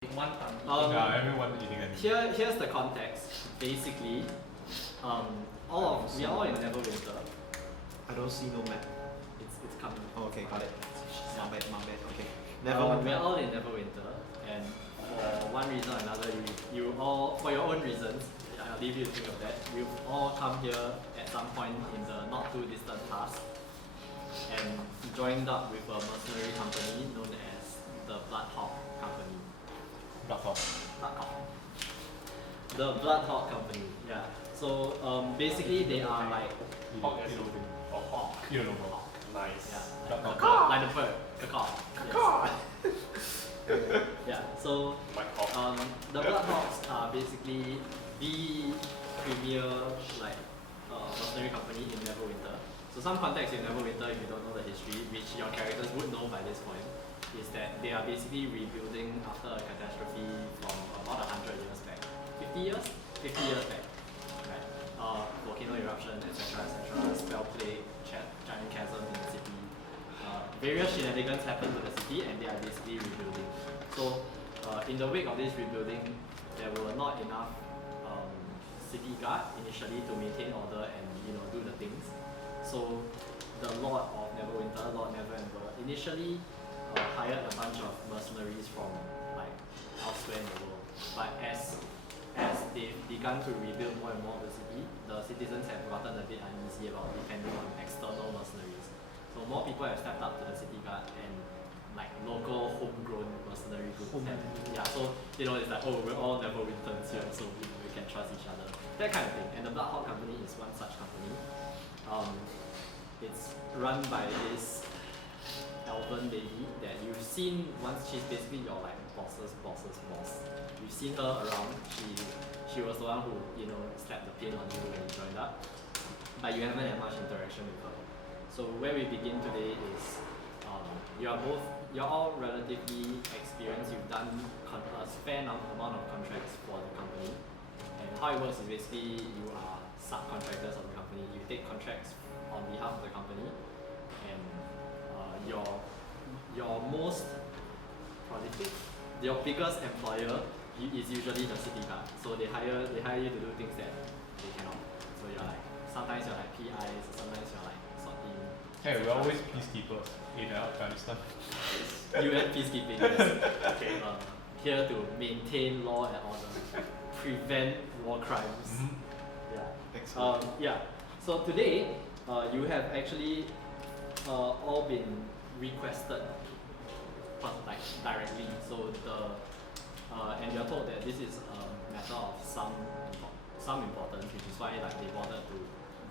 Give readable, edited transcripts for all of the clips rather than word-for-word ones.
One time. Everyone eating it. Here's the context. Basically, we are all in Neverwinter. I don't see no map. It's coming. Oh, okay, got it. My bad. Okay. We are all in Neverwinter, and for one reason or another, you all, for your own reasons, I'll leave you to think of that. You've all come here at some point in the not too distant past, and joined up with a mercenary company known as the Bloodhawk Company. Bloodhawk. The Bloodhawk Company, yeah. So basically they are like Hawk. You don't know. Nice. yeah, Bloodhawk. like the bird, yeah. So the Bloodhawks are basically the premier like mercenary company in Neverwinter. So some context in Neverwinter, if you don't know the history, which your characters would know by this point, is that they are basically rebuilding after a catastrophe from about 100 years back. 50 years back. Right? Volcano eruption, etc., spell plague, giant chasm in the city. Various shenanigans happen to the city and they are basically rebuilding. So in the wake of this rebuilding, there were not enough city guard initially to maintain order and do the things. So the Lord of Neverwinter, Lord Neverember, initially hired a bunch of mercenaries from like elsewhere in the world. But as they've begun to rebuild more and more of the city, the citizens have gotten a bit uneasy about depending on external mercenaries. So more people have stepped up to the city guard and like local homegrown mercenary groups so it's like, oh, we're all Neverwinters here, so we can trust each other. That kind of thing. And the Bloodhawk Company is one such company. It's run by this elven lady that you've seen once. She's basically your like boss's boss. You've seen her around. She was the one who slapped the pin on you when you joined up, but you haven't had much interaction with her. So where we begin today is you're all relatively experienced. You've done a fair amount of contracts for the company, and how it works is basically you are subcontractors of the company. You take contracts on behalf of the company, and your most prolific, your biggest employer is usually the city guard. So they hire you to do things that they cannot. So you're like, sometimes you're like PIs, sometimes you're like SWAT team. Hey, we're always peacekeepers in Afghanistan. UN peacekeeping, yes. Okay. Here to maintain law and order, prevent war crimes. Mm-hmm. Yeah. Excellent. So today, you have actually all been requested, like directly. So and you're told that this is a matter of some importance, which is why like they bothered to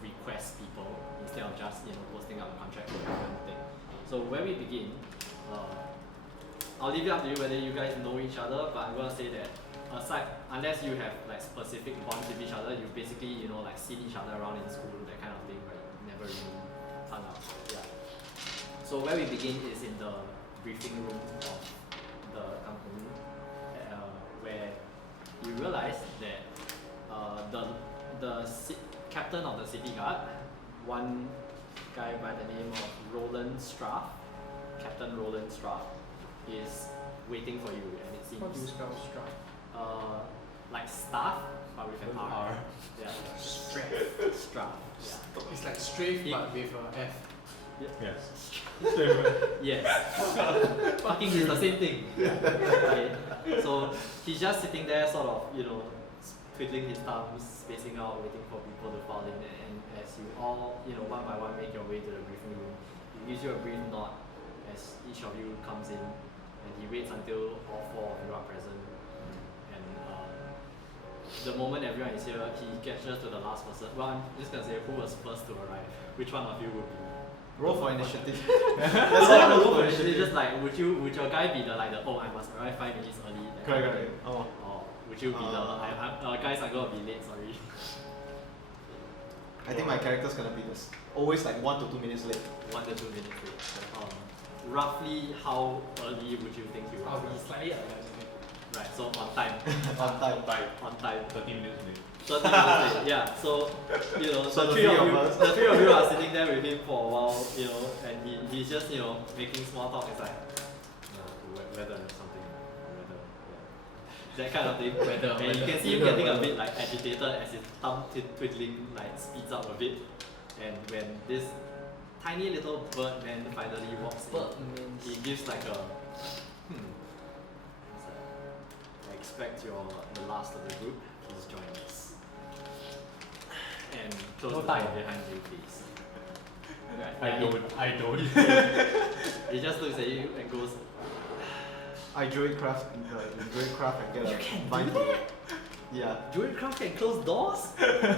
request people instead of just posting out a contract for everyone to take. So where we begin, I'll leave it up to you whether you guys know each other, but I'm gonna say that unless you have like specific bonds with each other, you've basically like seen each other around in school, that kind of thing, right? Never really hung out. Yeah. So where we begin is in the briefing room of the company, where you realize that the captain of the city guard, one guy by the name of Captain Roland Straff, is waiting for you, and it seems. How do you spell Straff? Like staff, but with an R. Yeah. Straff. Yeah. It's like strafe but with a F. Yes. Yes. Fucking is the same thing. Okay. So he's just sitting there, sort of, twiddling his thumbs, spacing out, waiting for people to fall in. And as you all, one by one make your way to the briefing room, he gives you a brief nod as each of you comes in, and he waits until all four of you are present. And the moment everyone is here, he gestures to the last person. Well, I'm just gonna say who was first to arrive. Which one of you would be? Roll for initiative. That's all roll for initiative. Just like, would your guy be the I must arrive 5 minutes early? Correct. Or would you be guys, I'm gonna be late, sorry. I think my character's gonna be this. Always like 1 to 2 minutes late. 1 to 2 minutes late. Roughly how early would you think you I'll are? be slightly earlier. Right, so on time. On time. 30 minutes late. 30 minutes late, yeah. So, So the three of you are sitting there with him for a while, and he's just, making small talk. It's like, whether something, whether, yeah. that kind of thing. And you can see him getting a bit like agitated as his thumb twiddling like speeds up a bit. And when this tiny little bird man finally walks in, he gives like a what's that? I expect you're the last of the group. Please join us. And close the door behind you, please. I don't. He just looks at you and goes, I druidcraft and get a "You can vine. do that? Yeah. Druidcraft can close doors?"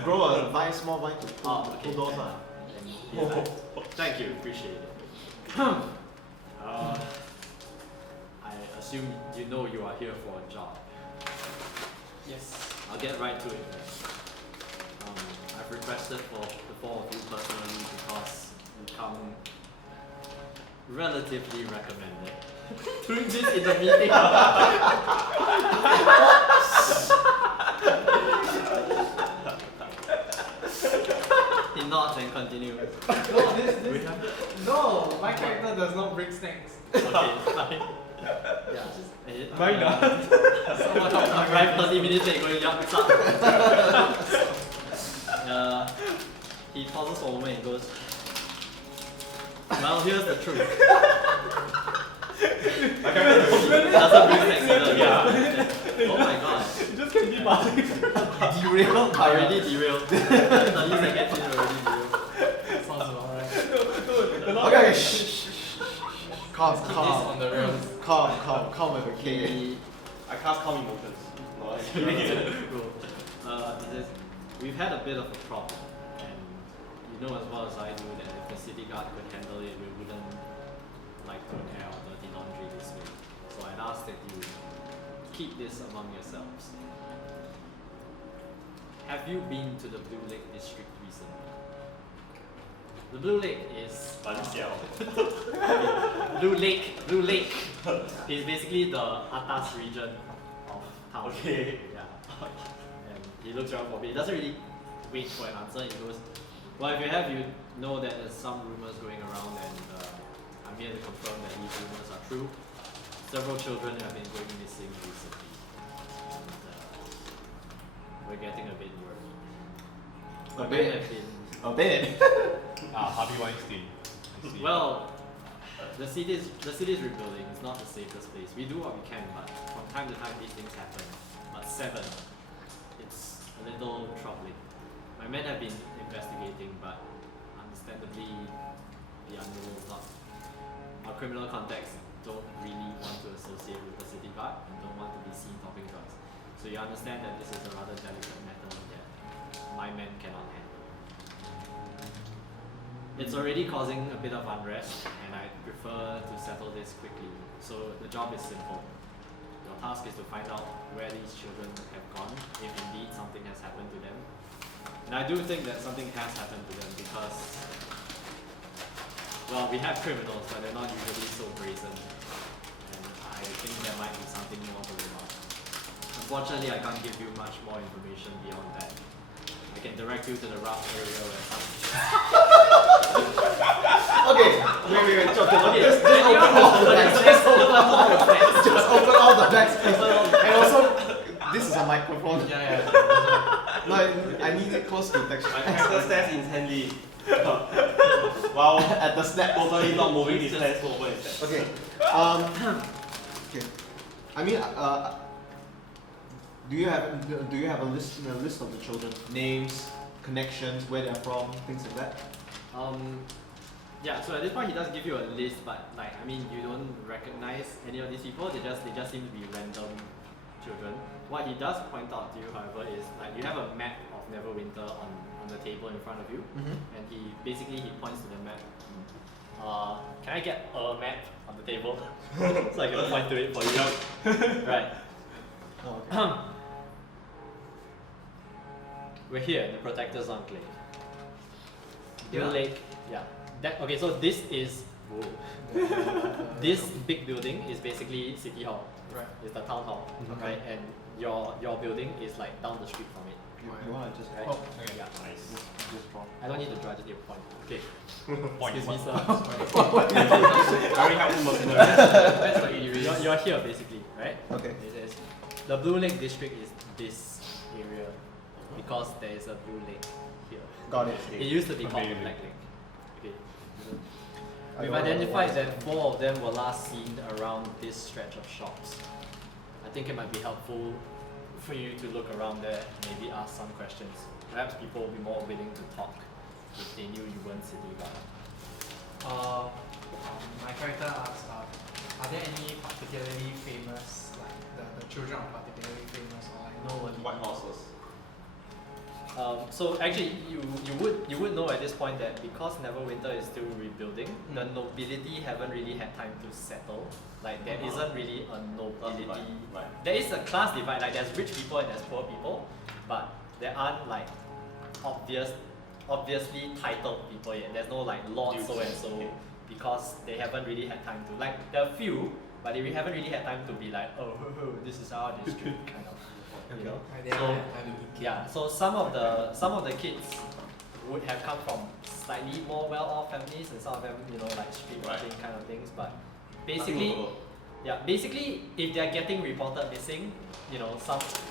Grow a vine, small vine to pull doors. And he's like, "Thank you, appreciate it." I assume you know you are here for a job. Yes. I'll get right to it. I've requested for the four of you personally because you come relatively recommended. Doing this in the meeting. He nods and continues. No, no, my character does not bring snacks. Okay, fine. Yeah. Mine does. Someone help me. Arrive 30 minutes late going, yup, it's up. He pauses for a moment and goes, "Well, here's the truth." Doesn't bring snacks either. Yeah. Oh my god. You just can't be passing. Derailed by Already derailed. 30 seconds in already derailed. Sounds about right. Okay, shh. Calm, Keep this calm. on the rails. Calm with a K. He I cast calm emotions. No, he says, "We've had a bit of a problem, and you know as well as I do that if the city guard could handle it, we wouldn't like to air our dirty laundry this way. So I'd ask that you keep this among yourselves. Have you been to the Blue Lake district recently? The Blue Lake is Blue Lake is basically the atas region of town. Okay. Yeah. And he looks around for a bit. He doesn't really wait for an answer. He goes, "Well, if you have, you know that there's some rumors going around, and I'm here to confirm that these rumors are true. Several children have been going missing recently, and we're getting a bit worried. A Men bit? have been A bit. Harvey Weinstein. I see. Well, the city's rebuilding. It's not the safest place. We do what we can, but from time to time these things happen. But 7, it's a little troubling. My men have been investigating, but understandably, the unknown is not. Our criminal contacts don't really want to associate with the city guard and don't want to be seen talking to us. So you understand that this is a rather delicate matter that my men cannot handle. It's already causing a bit of unrest, and I prefer to settle this quickly. So the job is simple. Your task is to find out where these children have gone, if indeed something has happened to them. And I do think that something has happened to them because, well, we have criminals, but they're not usually so brazen. And I think there might be something more to them. Unfortunately, I can't give you much more information beyond that. I can direct you to the rough area where some... Okay, wait. Okay, Just open all the bags, please. And also, this is a microphone. Yeah. No, I need it close to texture. My character stands intently while At the snap. totally not moving his hands to open his chest. Okay. Okay. I mean, do you have a list of the children? Names, connections, where they're from, things like that? Yeah, so at this point he does give you a list, but like, I mean, you don't recognize any of these people. They just seem to be random children. What he does point out to you, however, is like you have a map of Neverwinter on the table in front of you, and he points to the map. Can I get a map on the table so I can point to it for you? Right. Oh, okay. We're here in the Protector's Enclave. Blue Yeah? Lake. Yeah. Okay, so this is this big building is basically City Hall. Right. It's the town hall, Okay. right? And your building is like down the street from it. You want to just Right? Oh, okay. Yeah. Nice. just draw. I don't need to draw, I just need to point. Okay. Point. Excuse me, sir. Very helpful mercenary. That's what you really You're here basically, right? Okay. It says, The Blue Lake district is this area because there is a blue lake here. Got it. It used to be called the Amazing. Black Lake. Okay. I We've don't know identified why. that 4 of them were last seen around this stretch of shops. I think it might be helpful for you to look around there, maybe ask some questions. Perhaps people will be more willing to talk if they knew you weren't city guard. My character asks, are there any particularly famous, like the children are particularly famous or like noteworthy? White horses. So actually, you would know at this point that because Neverwinter is still rebuilding, the nobility haven't really had time to settle. Like there isn't really a nobility. Right. There is a class divide. Like there's rich people and there's poor people, but there aren't like obviously titled people yet. There's no like lord so and so because they haven't really had time to. Like there are few, but they haven't really had time to be like, oh, this is our district kind of. You know? Like they So, haven't had time to eat. Yeah, so some of the kids would have come from slightly more well-off families, and some of them, you know, like street working kind of things. But basically, if they're getting reported missing, you know,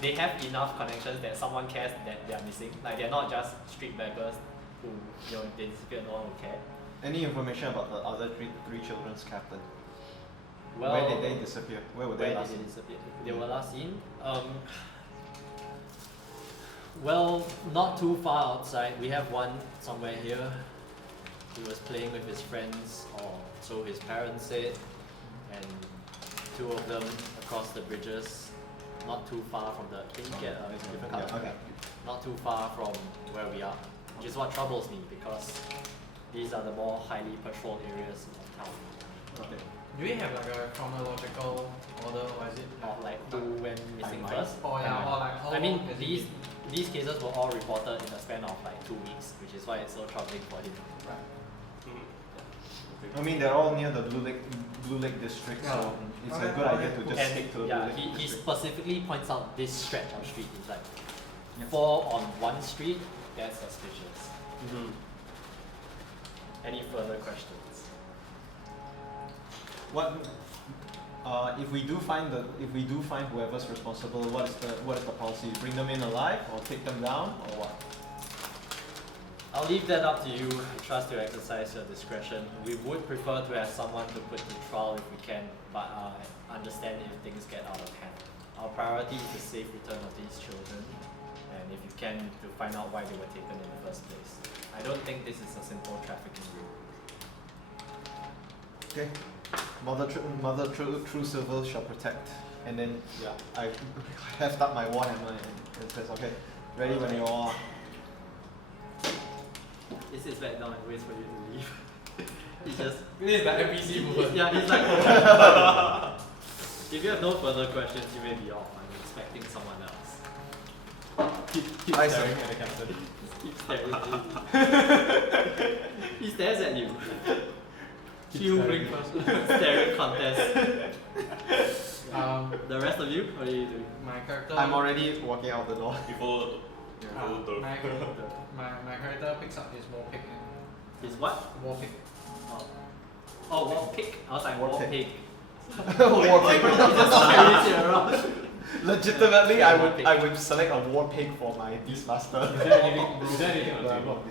they have enough connections that someone cares that they're missing. Like they're not just street beggars who, you know, if they disappear, no one will care. Any information about the other three children's captain? Well, Where did they disappear? Where were they Where last did seen? they disappear? They were last seen. Well, not too far outside. We have one somewhere here. He was playing with his friends, or so his parents said, and 2 of them across the bridges, not too far from the. Can you get a different color? Yeah, okay. Not too far from where we are, which is what troubles me because these are the more highly patrolled areas of town. Okay. Do we have like a chronological order or is it Or like who went missing Timeline. first? or yeah, or like how I mean, long has it been? these cases were all reported in the span of like 2 weeks, which is why it's so troubling for him. I mean, they're all near the Blue Lake district, so Yeah. it's Okay, a good idea to okay, just stick to the yeah, Blue Lake he district. specifically points out this stretch of street. It's like Yeah. 4 on one street. That's suspicious. Any further questions? What if we do find whoever's responsible? What is the policy? Bring them in alive or take them down or what? I'll leave that up to you. I trust you exercise your discretion. We would prefer to have someone to put to trial if we can, but I understand if things get out of hand. Our priority is the safe return of these children, and if you can, to find out why they were taken in the first place. I don't think this is a simple trafficking route. Okay. Mother true civil shall protect. And then yeah, I heft up my warhammer and it says, okay, ready when you are. He sits back down and waits for you to leave. He just This is the NPC movement. yeah, he's like if you have no further questions, you may be off. I'm expecting someone else. Keep I staring see. at the captain. Keep staring at you. He stares at you. She who bring first. Staring contest. The rest of you, what are you doing? My character. I'm already walking out the door. You follow the my character picks up his war pick and His what? war pick. Oh, war pig. I was like War war pig. pig. War pig. He just carries it around. Legitimately, I would select a war pig for my beastmaster. Is there anything on the table?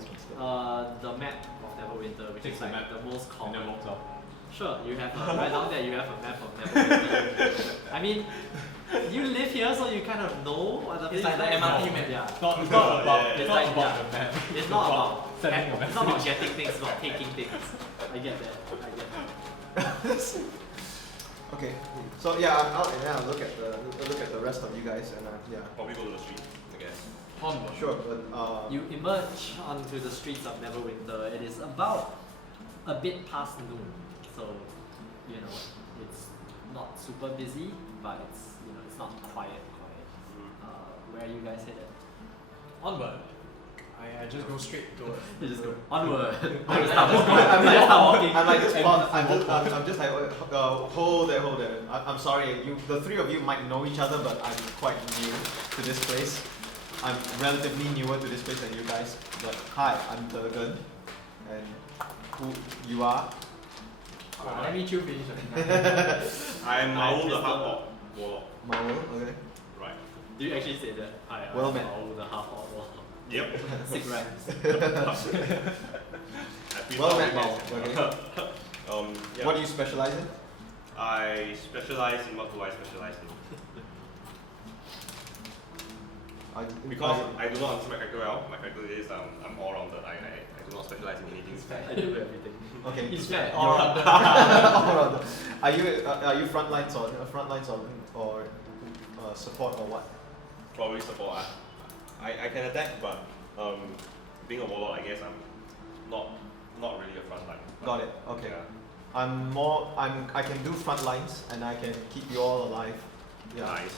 The map of Neverwinter, which Takes is the like map the most And common. then walks off. Sure, you have right down there. You have a map of Neverwinter. I mean, you live here, so you kind of know what the It's place like is the MRT map. Yeah. It's not about, It's like, yeah. the map. It's not about sending a it's not about message. getting things, it's about taking things. I get that. I get that. Okay, so yeah, I'm out and then I look at the rest of you guys and yeah, Probably go to the street, I guess. Onward. sure, but You emerge onto the streets of Neverwinter. It is about a bit past noon, so you know it's not super busy, but it's not quiet. Where are you guys headed? Onward. I just go straight to it. You just go onward. I'm start walking. I'm like just pause. I'm just like hold there. I'm sorry. The 3 of you might know each other, but I'm quite new to this place. I'm relatively newer to this place than you guys. But hi, I'm Durgun, and who you are? Let me chew finish it. I'm Hi, Maul the Mr. Half-Orc Warlock. Marvel. Okay. Do you actually say that? Well met. The half-orc Warlock. Yep. Sick rhymes. Well met, Mal. Okay. Yeah. What do you specialize in? I specialize in what do I specialize in? Because I do not understand my character well. My character is I'm all rounded. I do not specialize in anything. I do everything. Okay. He's fat. All right. Are you frontlines or support or what? Probably support. I can attack, but being a warlock, I guess I'm not really a frontline. Got it. Okay. Yeah. I can do front lines and I can keep you all alive. Yeah. Nice.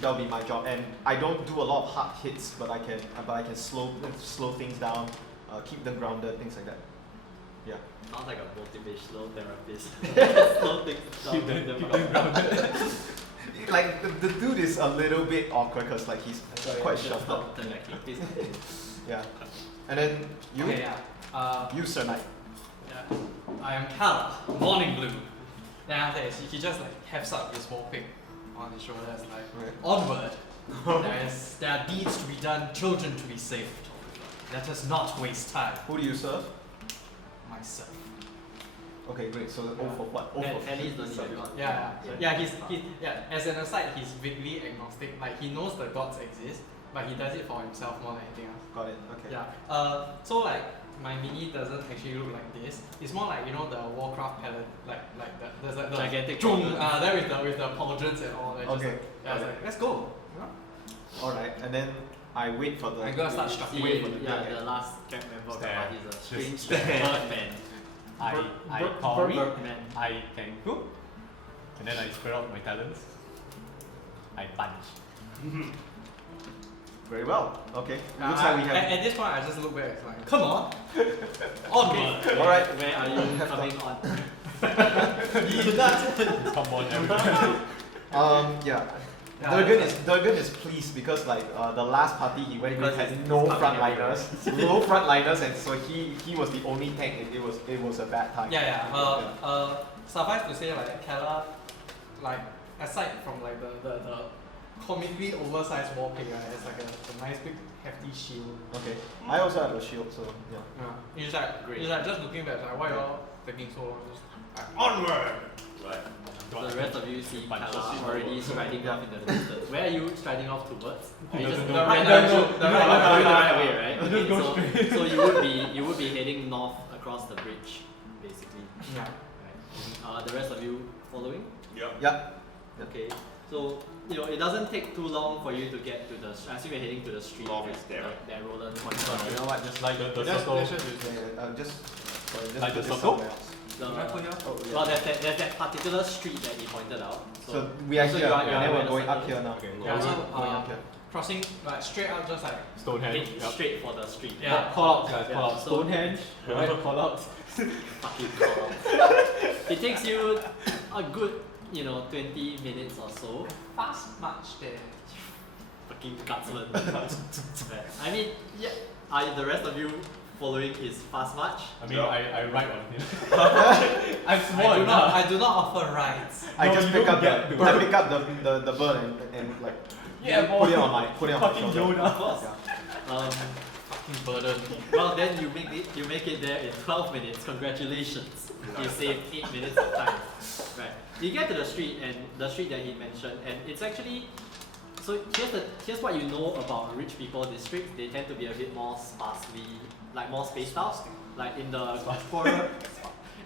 That'll be my job, and I don't do a lot of hard hits, but I can slow things down, keep them grounded, things like that. Yeah. Sounds like a motivational therapist. Slow things down. Keep them grounded. Like the dude is a little bit awkward because like he's quite shoved up. Yeah. And then you, Okay, yeah. you Sir Knight. Yeah. I am Calar, Morning Blue. Then after that, he just like hefts up his whole pick on his shoulders, like, Right. onward. There are deeds to be done, children to be saved. Let us not waste time. Who do you serve? Myself. Okay, great. So O for what? O for At least don't need everyone. Yeah. As an aside, he's vaguely agnostic. Like he knows the gods exist, but he does it for himself more than anything else. Got it. Okay. Yeah. So like my mini doesn't actually look like this. It's more like, you know, the Warcraft Paladin, there's like the Gigantic Zheng, pauldrons. there with the pauldrons and all that. Just Okay. like, yeah, it's like, let's go. You know? All right. And then I wait for the. I'm gonna start struck. See, Wait for the the last camp member of the Stare. party is a strange Just stare. birdman. I Bird- Cawry, Birdman. I Kenku, and then I spread out my talents. I punch. Very well. Okay. Looks like we have. At this point, I just look back. It's like, come on, onward. All right. Where are you coming on? Come on, everyone. Yeah. Yeah, Durgun is pleased because like the last party he went with Because had he's no coming frontliners, and so he was the only tank, and it was a bad time. Suffice to say, like Calar, like aside from like the comically oversized war pick, right, it's like a nice big hefty shield. Okay. I also have a shield, so yeah. Yeah. It's like Great. it's like just looking back, like why y'all taking so long? Just, like, onward. Right. So the rest of you see Punch Calar us. already striding off in the distance. Where are you striding off towards? Are you just The going right the direction. right way, right? Just Okay, go so you would be heading north across the bridge, basically. Yeah. Right. The rest of you following? Yep. Yeah. Okay. So it doesn't take too long for you to get to the. I assume you're heading to the street. North right? is there. That Roland pointed You out. know what? Just like the Just circle. just Like the put this circle? somewhere else. The, Can I put here? Oh, yeah. well, there's that particular street that he pointed out. So we are so here, you are- and you are then where we're the going up circle here is. now. Okay. Yeah, so Going up here. crossing like straight out, just like Stonehenge. Head Yep. straight for the street. Yeah. Call outs, guys. Yeah, Call outs. so- Stonehenge. Right. Call outs. Fucking call. It takes you a good 20 minutes or so. fast march there. Fucking gutsman. Right. I mean, yeah. Are the rest of you following his fast march? I mean, Yeah. I write on him. I'm I small do enough. I do not offer rides. I No, just you pick don't up get the to. I pick up the bird and like Yeah, put it on my Fucking shoulder. Yoda. Of course. Fucking burden. Well, then you make it there in 12 minutes. Congratulations. You saved 8 minutes of time. Right. You get to the street that he mentioned, and it's actually. So here's what you know about rich people districts. They tend to be a bit more more spaced out. Like in the poorer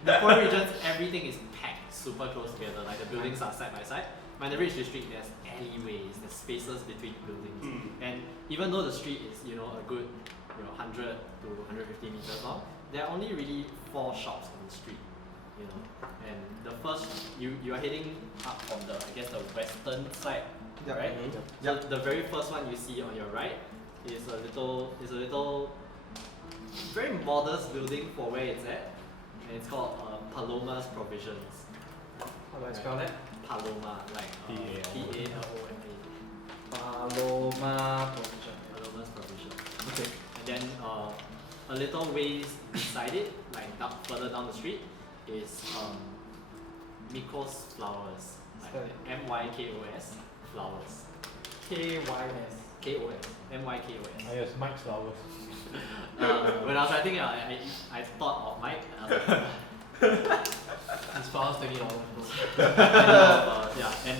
regions, everything is packed super close together. Like the buildings are side by side. But in the rich district, there's alleyways, there's spaces between buildings, and even though the street is a good 100 to 150 meters long, there are only really 4 shops on the street. And the first you are heading up from the the western side. Yeah. Right? Yeah. So the very first one you see on your right is a little very modest building for where it's at, and it's called Paloma's Provisions. How do I spell that? Paloma, like P-A-L-O-M-A. Paloma provision. Paloma's Provisions. Okay. And then a little ways beside it, like further down the street, is Mykos Flowers. Like Spell it. M-Y-K-O-S Flowers. KYS. KOS. MYKOS. I use Mike's flowers. When I was writing it, I thought of Mike. And I was like, His flowers $20. yeah, and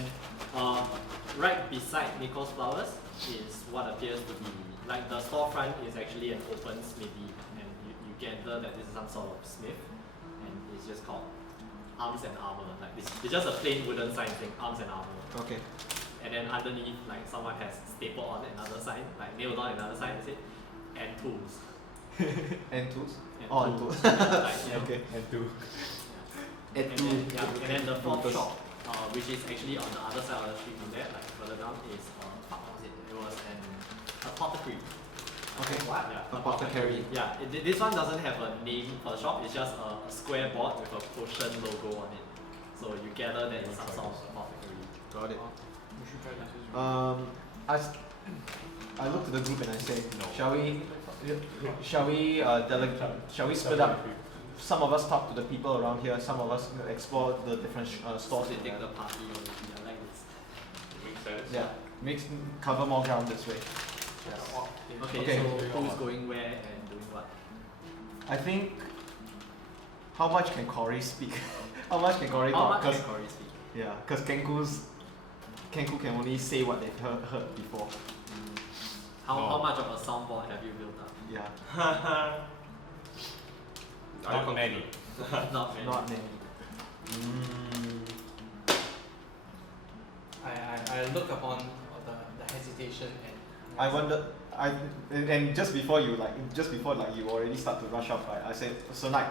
right beside Nico's flowers is what appears to be like the storefront is actually an open smithy, and you gather that this is some sort of smith, and it's just called Arms and Armor. Like it's just a plain wooden sign saying Arms and Armor. Okay. And then underneath, like someone has stapled on another sign, like nailed on another sign, and said, and tools. And tools? And And tools. tools. Like, yeah. Okay. And two. And then the fourth shop, which is actually on the other side of the street from there, like further down, is what was it? It was a apothecary. Okay. What? Yeah, Apothecary. Yeah, this one doesn't have a name for the shop. It's just a square board with a potion logo on it. So you gather that it's some sort of apothecary. Got it. We should try this. I look to the group and I say, No. shall we split up? Some of us talk to the people around here. Some of us explore the different stores. They take the party on yeah, like this. Makes sense. Yeah, cover more ground this way. Okay, so who's going where and doing what? I think. How much can Cawry speak? How much can Cawry How talk? much can Cawry speak? Yeah, because Kenku can only say what they've heard before. How much of a soundboard have you built up? Yeah, Not many. Not many. not many. I look upon the hesitation and I wonder. And just before you already start to rush up. I said, so Knight,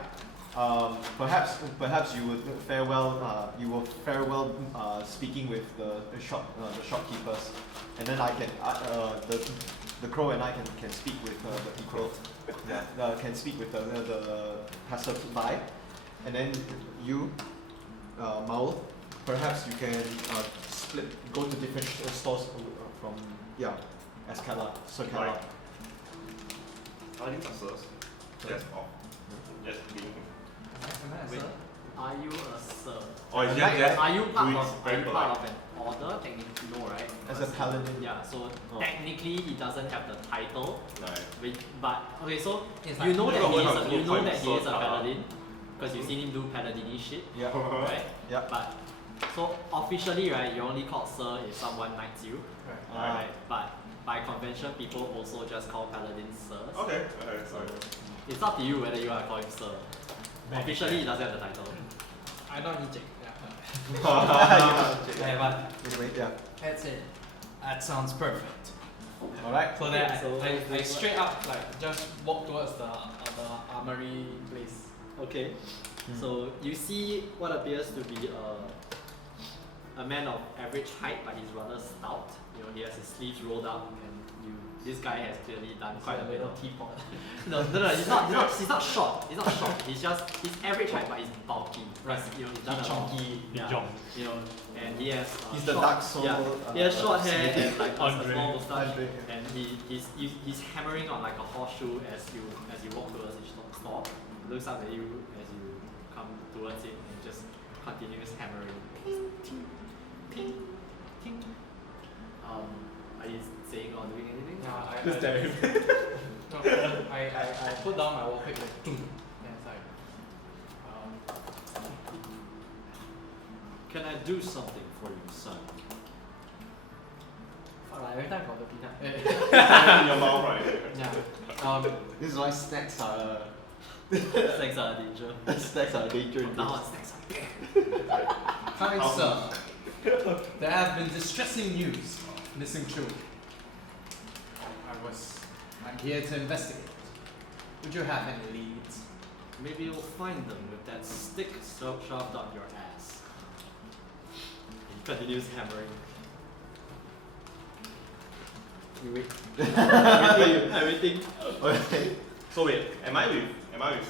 perhaps you would fare well. You will fare well speaking with the shopkeepers, and then I can the crow and I can speak with the people. Yeah, can speak with the passersby, and then you, Maul, perhaps you can go to different stores from as Calar, Sir Calar. Right. Paladins are sirs. That's all. Just being. Wait, are you a sir? Oh, it's Right, just Are you part doing of very polite. an order? Technically, no, right? As a paladin. Yeah, so Oh. technically he doesn't have the title. Right. But okay, so It's you know like- that he is Everyone a has paladin Paladin. because you've seen him do paladin shit, Yeah. right? Yeah. But so officially, right, you're only called sir if someone knights you, right. right? But by convention, people also just call paladins sirs. Okay. So Sorry. it's up to you whether you are calling sir. Officially, he doesn't have the title. I don't reject. Yeah. Yeah, but anyway, yeah. that's it. That sounds perfect. All right. So then so I straight up just walk towards the armory place. Okay. So you see what appears to be a man of average height, but he's rather stout. You know, he has his sleeves rolled up, and this guy has clearly done quite a bit of. teapot. No, he's not short. He's not short. He's average height, but he's bulky. Right. You know, he's done a lot. Chunky. Yeah. You know, and he has. He's the short, Dark Soul. Yeah, he has short hair and like a Andre. small mustache, Andre. and he's hammering on like a horseshoe as you walk towards each store. He looks up at you as you come towards it and just continues hammering. Ting, ting, ting, ting. Are you saying or doing anything? Yeah, Just tell him. No, I put down my wall pick like and it's like Can I do something for you, son? fuck like every time got the peanut. Your mouth, right? Yeah. This is why snacks are Snacks are a danger. snacks are a danger. in Now this. snacks are Kind sir, there have been distressing news missing children. I'm here to investigate. Would you have any leads? Maybe you'll find them with that stick shoved up your ass. He continues hammering. You wait. Everything. Okay. So wait, am I with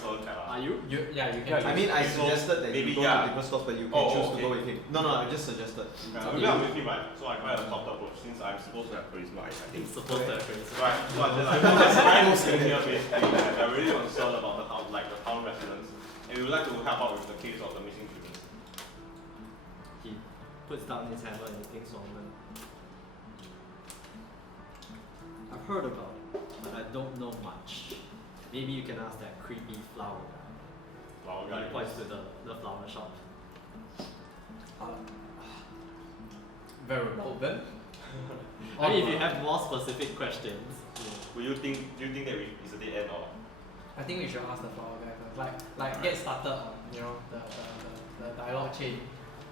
Sir Calar? Are you? You can. I mean, I So suggested that maybe, you go yeah. to different stores, but you can Oh, choose okay. to go with him. No, I just suggested. Maybe I'm with him, right? So I quite a soft approach since I'm supposed to have charisma, I think. He's supposed to have charisma. Right, so I'm just here basically that they're really concerned about the town residents, and we would like to help out with the case of the missing children. He puts down his hammer and he thinks for a moment. heard about it, but I don't know much. Maybe you can ask that creepy flower guy. Flower He guy. points to the flower shop. Very well then. I mean, if you have more specific questions, Do you think that it's a dead end or? I think we should ask the flower guy first. Like get started on the dialogue chain.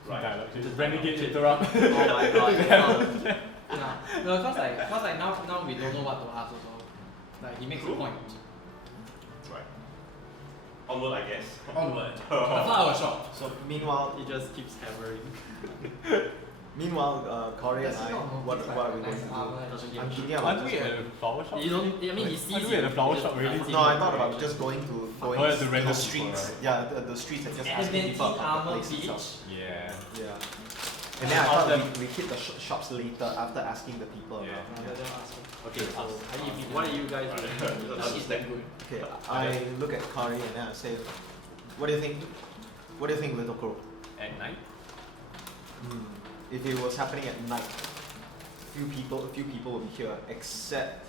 Right. Dialogue. Just renegade interrupt. oh my god, Yeah. No, cause like now we don't know what to ask also. Like he makes a point. Right. Onward, I guess. Onward. The flower shop. So meanwhile, he just keeps hammering. Cawry and Does he I, not notice, what like, are we nice going to do? armor and Doesn't shit? give I'm a thinking shit. about Aren't we just at a flower shop? You don't. I mean, he sees Aren't we you, at the flower he shop just already? doesn't No, I see thought you. about just going to Oh, yeah, to the random streets. people, right? Yeah, the streets and just asking Adamantine people about the armor place beach. itself. Yeah. Yeah. And then I thought we keep the shops later after asking the people Yeah. about. Rather than asking. Okay, so Us. what are you guys doing? That shit's damn good. Okay, I look at Cawry and then I say, what do you think? What do you think, Little Crow? At night? If it was happening at night, few people will be here, except.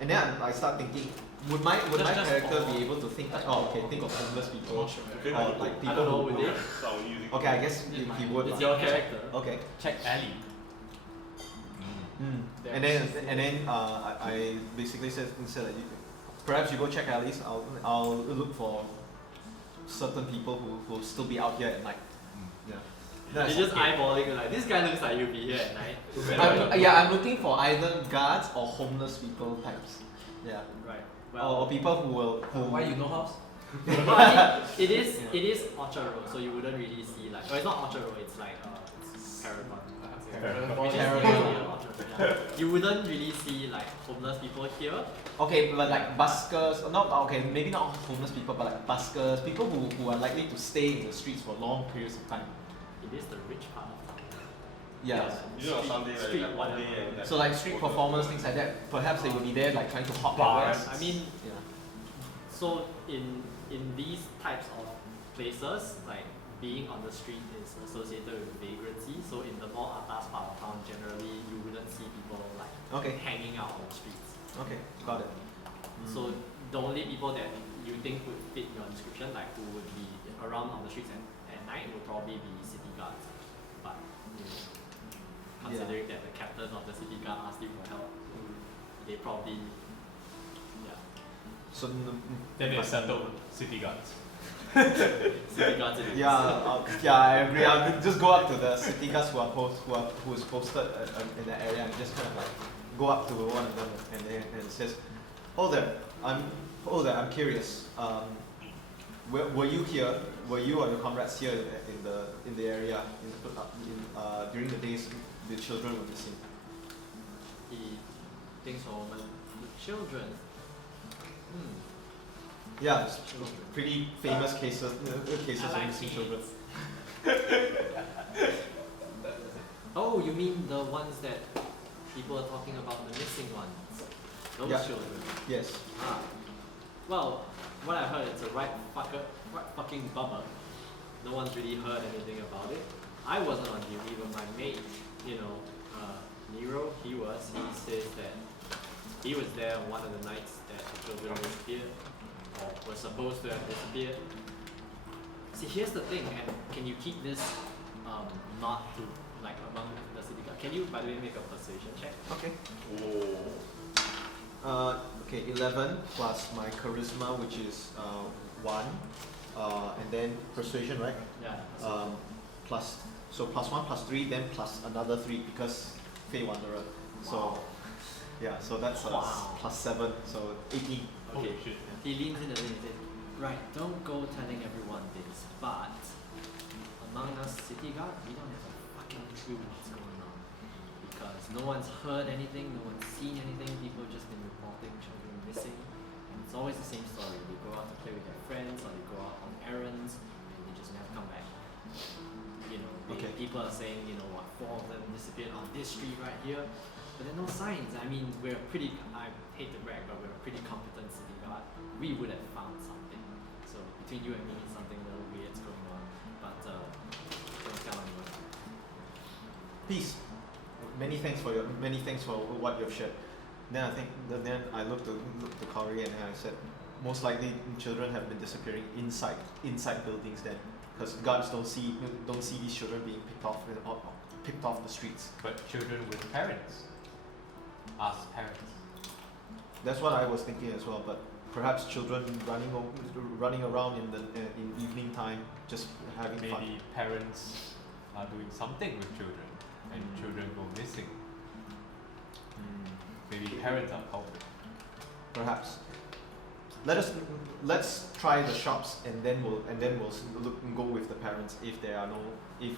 And then I start thinking, would my Just character for- be able to think like, oh, okay, think of homeless people, Not sure. Okay, or cool. like I people don't know, who. would they? So I'm using. Okay, I guess It's he mine. would. It's lah. your character. Okay. Check alley. And then I basically said that perhaps you go check alleys. I'll look for certain people who will still be out here at night. Yeah. Then I You're said, just eyeballing like this guy looks like you'll be here at night. I'm looking for either guards or homeless people types. Yeah. Right. Or Well, people who will. Why you know house? well, I mean, it is Yeah. it is Orchard Road, so you wouldn't really see like. Well, it's not Orchard Road. It's like it's Paragon. Which is Paragon. really near Orchard Road, yeah. You wouldn't really see like homeless people here. Okay, but like buskers, not okay, maybe not homeless people, but like buskers, people who are likely to stay in the streets for long periods of time. It is the rich part of town. Yeah. You know, Sunday, like, street one day whatever. and like, So like street performers, things like that. Perhaps they will be there like trying to hawk their Bars. wares. I mean, Yeah. so in these types of places, like being on the street is associated with vagrancy. So in the more atas part of town, generally you wouldn't see people like Okay. hanging out on the streets. Okay. Got it. So the only people that you think would fit your description, like who would be around on the streets at night, would probably be city guards. But you know, considering that the captain of the city guard asked you for help, they probably So Then they settled city guards. city guards. it is. yeah, I agree. I'll just go up to the city guards who is posted in the area and just kind of like go up to one of them and says, "Oh there, I'm curious. Were you here? Were you or your comrades here in the area during the days the children were missing?" He thinks for a moment. The children. Yeah, it's pretty famous cases of missing children. Oh, you mean the ones that people are talking about, the missing ones? Those Yeah. children. Yes. Ah. Well, what I heard, it's a right fucking bummer. No one's really heard anything about it. I wasn't on duty, but my mate, Nero, he says that he was there on one of the nights that the children disappeared, or were supposed to have disappeared. See, here's the thing, and can you keep this not to, like, among the city guard? Can you, by the way, make a persuasion check? Okay. oh, Okay, 11 plus my charisma, which is 1, and then persuasion, right? Yeah. Plus 1 plus 3, then plus another 3 because Fey Wanderer. So Wow. yeah, so that's Wow. plus 7, so 18. Okay. Holy shit. He leans in and he says, right, don't go telling everyone this, but among us city guard, we don't have a fucking clue what's going on. Because no one's heard anything, no one's seen anything, people have just been reporting children missing. And it's always the same story. They go out to play with their friends or they go out on errands and they just never come back. Okay. People are saying, 4 of them disappeared on this street right here. But there are no signs. I mean, I hate to brag, but we're a pretty competent city guard. We would have found something. So between you and me, something a little weird's going on. But don't tell anyone. Peace. Many thanks for what you've shared. Then I looked to Cawry and I said, most likely children have been disappearing inside buildings then, because guards don't see these children being picked off the streets. But children with parents. Ask parents. That's what I was thinking as well. But perhaps children running around in evening time, just having fun. Maybe parents are doing something with children, and children go missing. Maybe parents are culprit. Perhaps. Let's try the shops and then we'll look and go with the parents if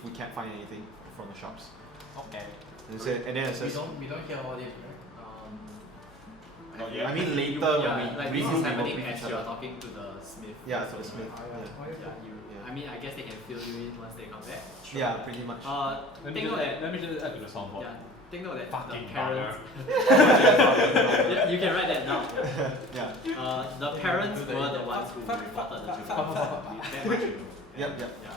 we can't find anything from the shops. Okay. And then it says, we don't hear all this, right? Not yet. I mean later Yeah, when like we this regroup, is we happening work with as each you are other. talking to the smith. Yeah, to the smith. I mean, I guess they can fill you in once they come back. Yeah, pretty much. Take note that. Let me just add to the soundboard. Yeah, take note that Fucking the parents. bugger. Yeah, you can write that down. Yeah. The parents were the ones who reported the children. That much you know. Yep. Yeah,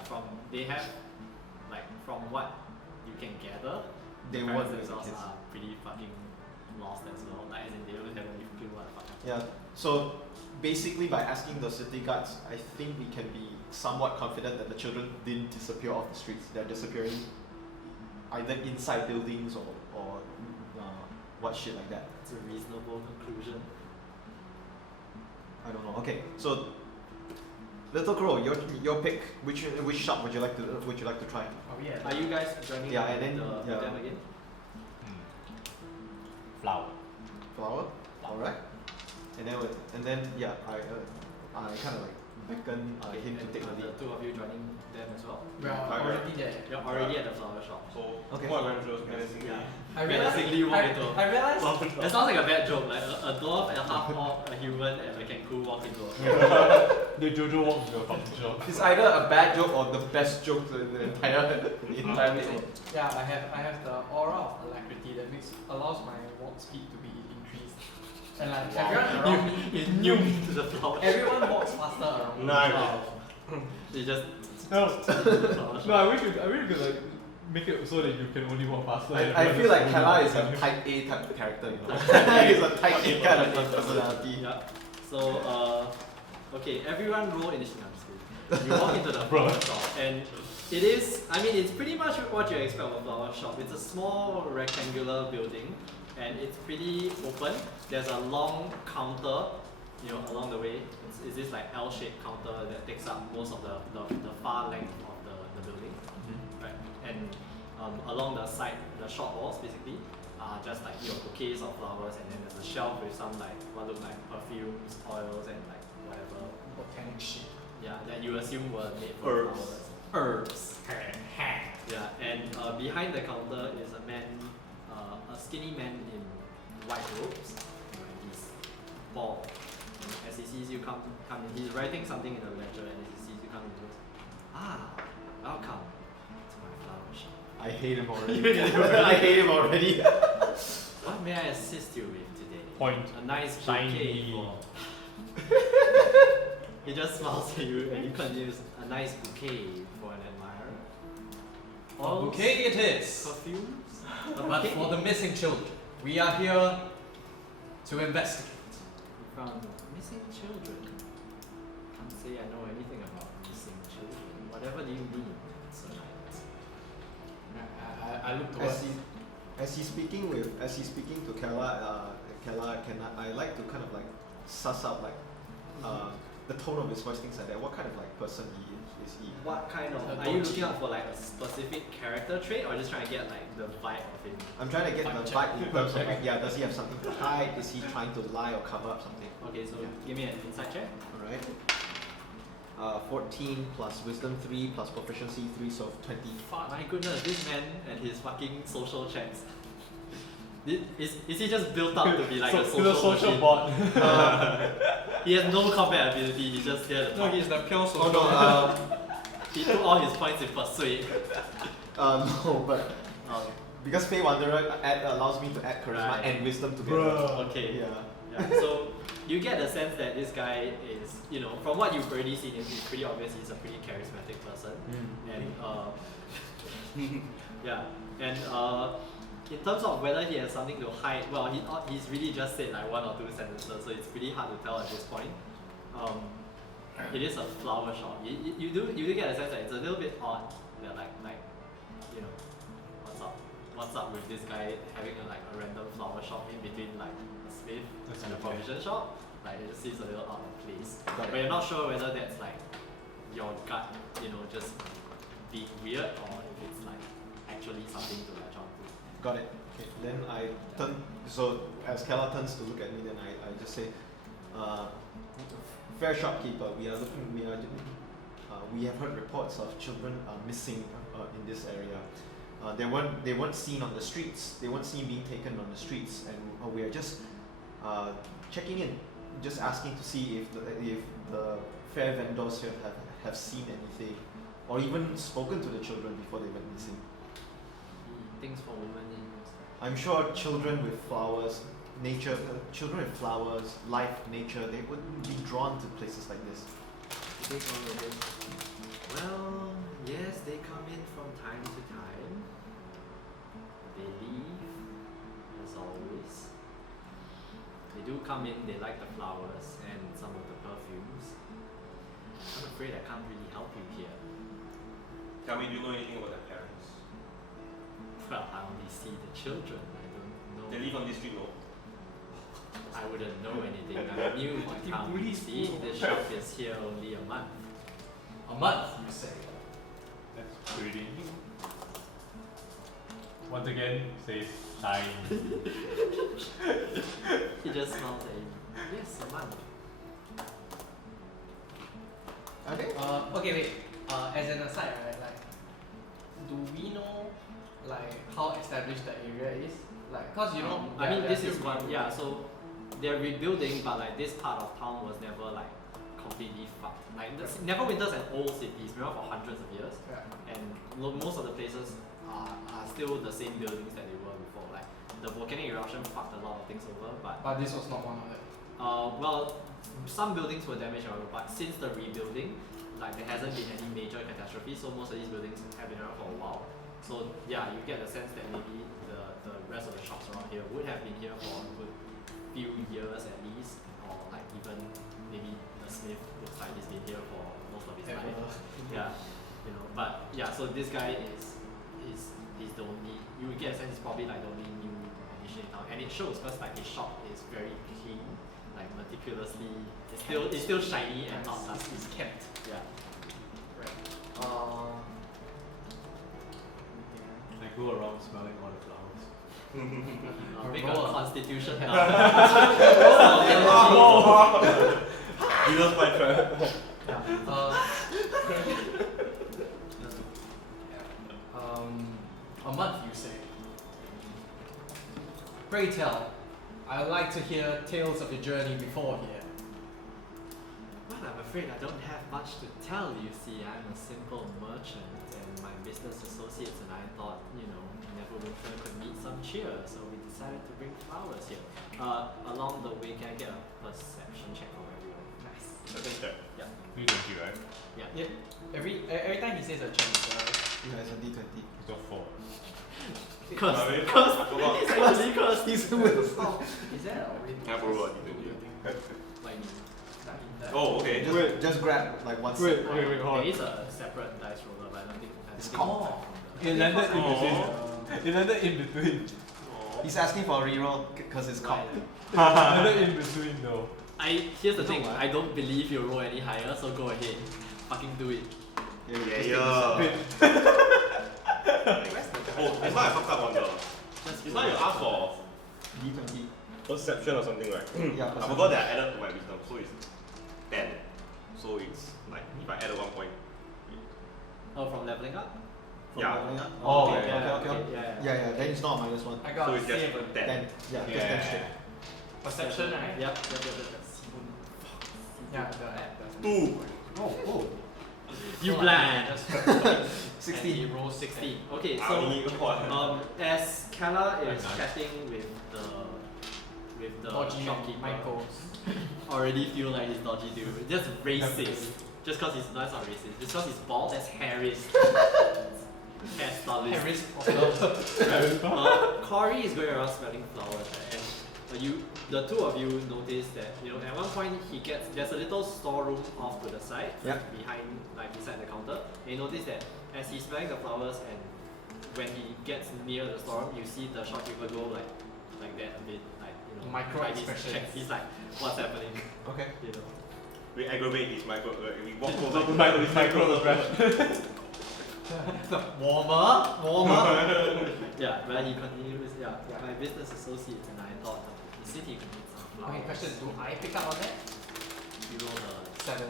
from what you can gather, They the weren't parents with the themselves kids. are pretty fucking lost as well. Like, as in they don't have any clue what the fuck happened. Yeah. So basically, by asking the city guards, I think we can be somewhat confident that the children didn't disappear off the streets. They're disappearing either inside buildings or what shit like that. It's a reasonable conclusion. I don't know. Okay, so Little Crow, your pick. Which shop would you like to try? Oh yeah. Are you guys joining Yeah, and then, with yeah. them again? Flower. Flower. All right. And then yeah, I kind of like beckon him to take the the lead. two of you joining them as well? We're Alright. already there. You're already at the flower shop. So, Okay. more adventurous, menacingly. Yeah. I realized. Basically walk into I realized. That sounds like a bad joke, like a dwarf, a half-orc, a human, and a Kenku walk into a The Jojo walks into a fucking shop. It's either a bad joke or the best joke in the entire world. Yeah, I have the aura of alacrity that allows my walk speed to be increased. And like everyone around me, You knew to the flower shop. everyone walks faster around me. Nice. You just No, flower shop. no, I wish you could like make it so that you can only walk faster. and I feel like everyone Calar else is a only type A type of character, you know. He's a type A kind of personality. Yeah. So, okay, everyone roll initiative. I'm just kidding. You walk into the Bro. flower shop, and it is, I mean, it's pretty much what you expect of a flower shop. It's a small rectangular building, and it's pretty open. There's a long counter, you know, along the way. It's this like L-shaped counter that takes up most of the far length of the building, right? And along the side, the shop walls basically are just like your bouquets of flowers, and then there's a shelf with some like what look like perfumes, oils, and like whatever. Botanic shit. Yeah, that you assume were made from flowers. Herbs. Yeah, and behind the counter is a man, a skinny man in white robes. He's bald. And as he sees you come in, he's writing something in a ledger, and as he sees you come in, he goes, welcome to my flower shop. I hate him already. I hate him already. What may I assist you with today? Point. A nice Shiny. bouquet for... He just smiles at you and he continues, a nice bouquet for an admirer. A Oils, bouquet it is. perfumes. A But bouquet. for the missing children, we are here to investigate. You found missing children. Can't say I know anything about missing children. Whatever do you mean, Sir Knight? I look towards. As he's speaking to Calar, I like to kind of like suss out like the tone of his voice, things like that. What kind of like person is he? What kind of... A Are you doji. looking out for like a specific character trait or just trying to get like the vibe of him? I'm trying to get the Fact vibe in terms of like, yeah, does he have something to hide? Is he trying to lie or cover up something? Okay, so Yeah. give me an insight check. Alright. 14 plus wisdom 3 plus proficiency 3, so 20. My goodness, this man and his fucking social checks. Is he just built up to be like a He's social, a social machine? bot. He has no combat ability, he's just here to No, talk. he's the pure Oh social. no, He took all his points in Persuade. no, but because Fey Wanderer allows me to add charisma Right. and wisdom together. Bruh. Okay. Yeah. Yeah, so you get the sense that this guy is, you know, from what you've already seen, it's pretty obvious he's a pretty charismatic person. And yeah, and in terms of whether he has something to hide, well, he's really just said like 1 or 2 sentences, so it's pretty hard to tell at this point. It is a flower shop. You do get a sense that it's a little bit odd. That like you know, what's up with this guy having a random flower shop in between like a smith and a provision shop? Like it just seems a little out of place. But you're not sure whether that's like your gut, you know, just being weird, or if it's like actually something to latch on to. Got it. Okay. Then I turn. So as Calar turns to look at me, then I just say, fair shopkeeper, we have heard reports of children missing in this area. They weren't seen on the streets. They weren't seen being taken on the streets, and we are just checking in, just asking to see if the fair vendors here have seen anything, or even spoken to the children before they went missing. Things for women in. I'm sure children with flowers, life, nature, they wouldn't be drawn to places like this. Well, yes, they come in from time to time. They leave, as always. They do come in, they like the flowers and some of the perfumes. I'm afraid I can't really help you here. Tell me, do you know anything about their parents? Well, I only see the children. I don't know. They live on this street, no? I wouldn't know anything. I'm new to town. You see, this shop is here only a month. A month, you say? That's pretty new. Once again, says shine. He just smiles at you. Yes, a month. Okay. Okay, wait. As an aside, right? Like, do we know like how established the area is? Like, cause you know. I mean, this is one. Yeah, so they're rebuilding, but like this part of town was never like completely fucked. Like, Neverwinter's an old city. It's been around for hundreds of years, and most of the places are still the same buildings that they were before. Like, the volcanic eruption fucked a lot of things over, but this was not one of them. well, some buildings were damaged, however, but since the rebuilding, like there hasn't been any major catastrophe, so most of these buildings have been around for a while. So yeah, you get the sense that maybe the rest of the shops around here would have been here for a good few years at least, or like even maybe the smith looks like he's been here for most of his life. Yeah, you know. But yeah, so this guy is the only. You would get a sense he's probably like the only new addition in town, and it shows because like his shop is very clean, like meticulously. It's still shiny and not dusty. It's kept. Yeah. Right. I go around smelling all the flowers. Make a constitution. You lost my track. A month, you say? Pray tell, I would like to hear tales of your journey before here. Well, I'm afraid I don't have much to tell. You see, I'm a simple merchant, and my business associates and I thought, you know, Neverwinter could meet some cheer, so we decided to bring flowers here. Along the way, can I get a perception check from everyone? Nice. Second check. Yeah. 320, right? Yeah. Yep. Every time he says a check, You guys are D20. It's got 4. Because I forgot. it's actually because He's with is that already? I forgot what you did. like Oh, okay. Just grab like one. Wait, there hold on. is a separate dice roller, but I don't think It's think called- from It landed in Oh. between. It landed in between. He's asking for a reroll because it's called. It landed in between though. Here's the thing, what? I don't believe you'll roll any higher, so go ahead. Fucking do it. Yeah, Yeah, just yeah. take this Oh, it's not I fucked up on the. Just It's not you asked for D20. perception or something, right? Yeah, I perception. forgot that I added to my wisdom, so it's 10. So it's like if I added 1 point. Oh, from leveling up? Yeah. Oh, okay, okay, yeah, okay. yeah. Yeah, then it's not a -1. I got So a it's just 7. 10. Then, yeah, just 10 straight. Perception, right? Yep. Yeah, the app does. 2. Oh, You So, blind. Just 16. And he rolls 16. Okay, I so only what? as Calar is Nice. chatting with the dodgy shopkeeper, Michaels. already feel like he's dodgy dude. Just racist. Just cause he's not racist. Just cause he's bald, that's Harris. hairstylist. Harris Potter. Cawry is going around smelling flowers, right? And the two of you notice that at one point there's a little storeroom off to the side, beside the counter. And you notice that as he's smelling the flowers, and when he gets near the storeroom, you see the shopkeeper go like that a bit, Micro like expressions. he's like, what's happening? Okay. We aggravate his micro. We walk Just over. microaggression. Warmer. Yeah, but he continues. Yeah, my business associates, and I thought the city could need some flowers. Okay, question, do I pick up on that? You roll a 7.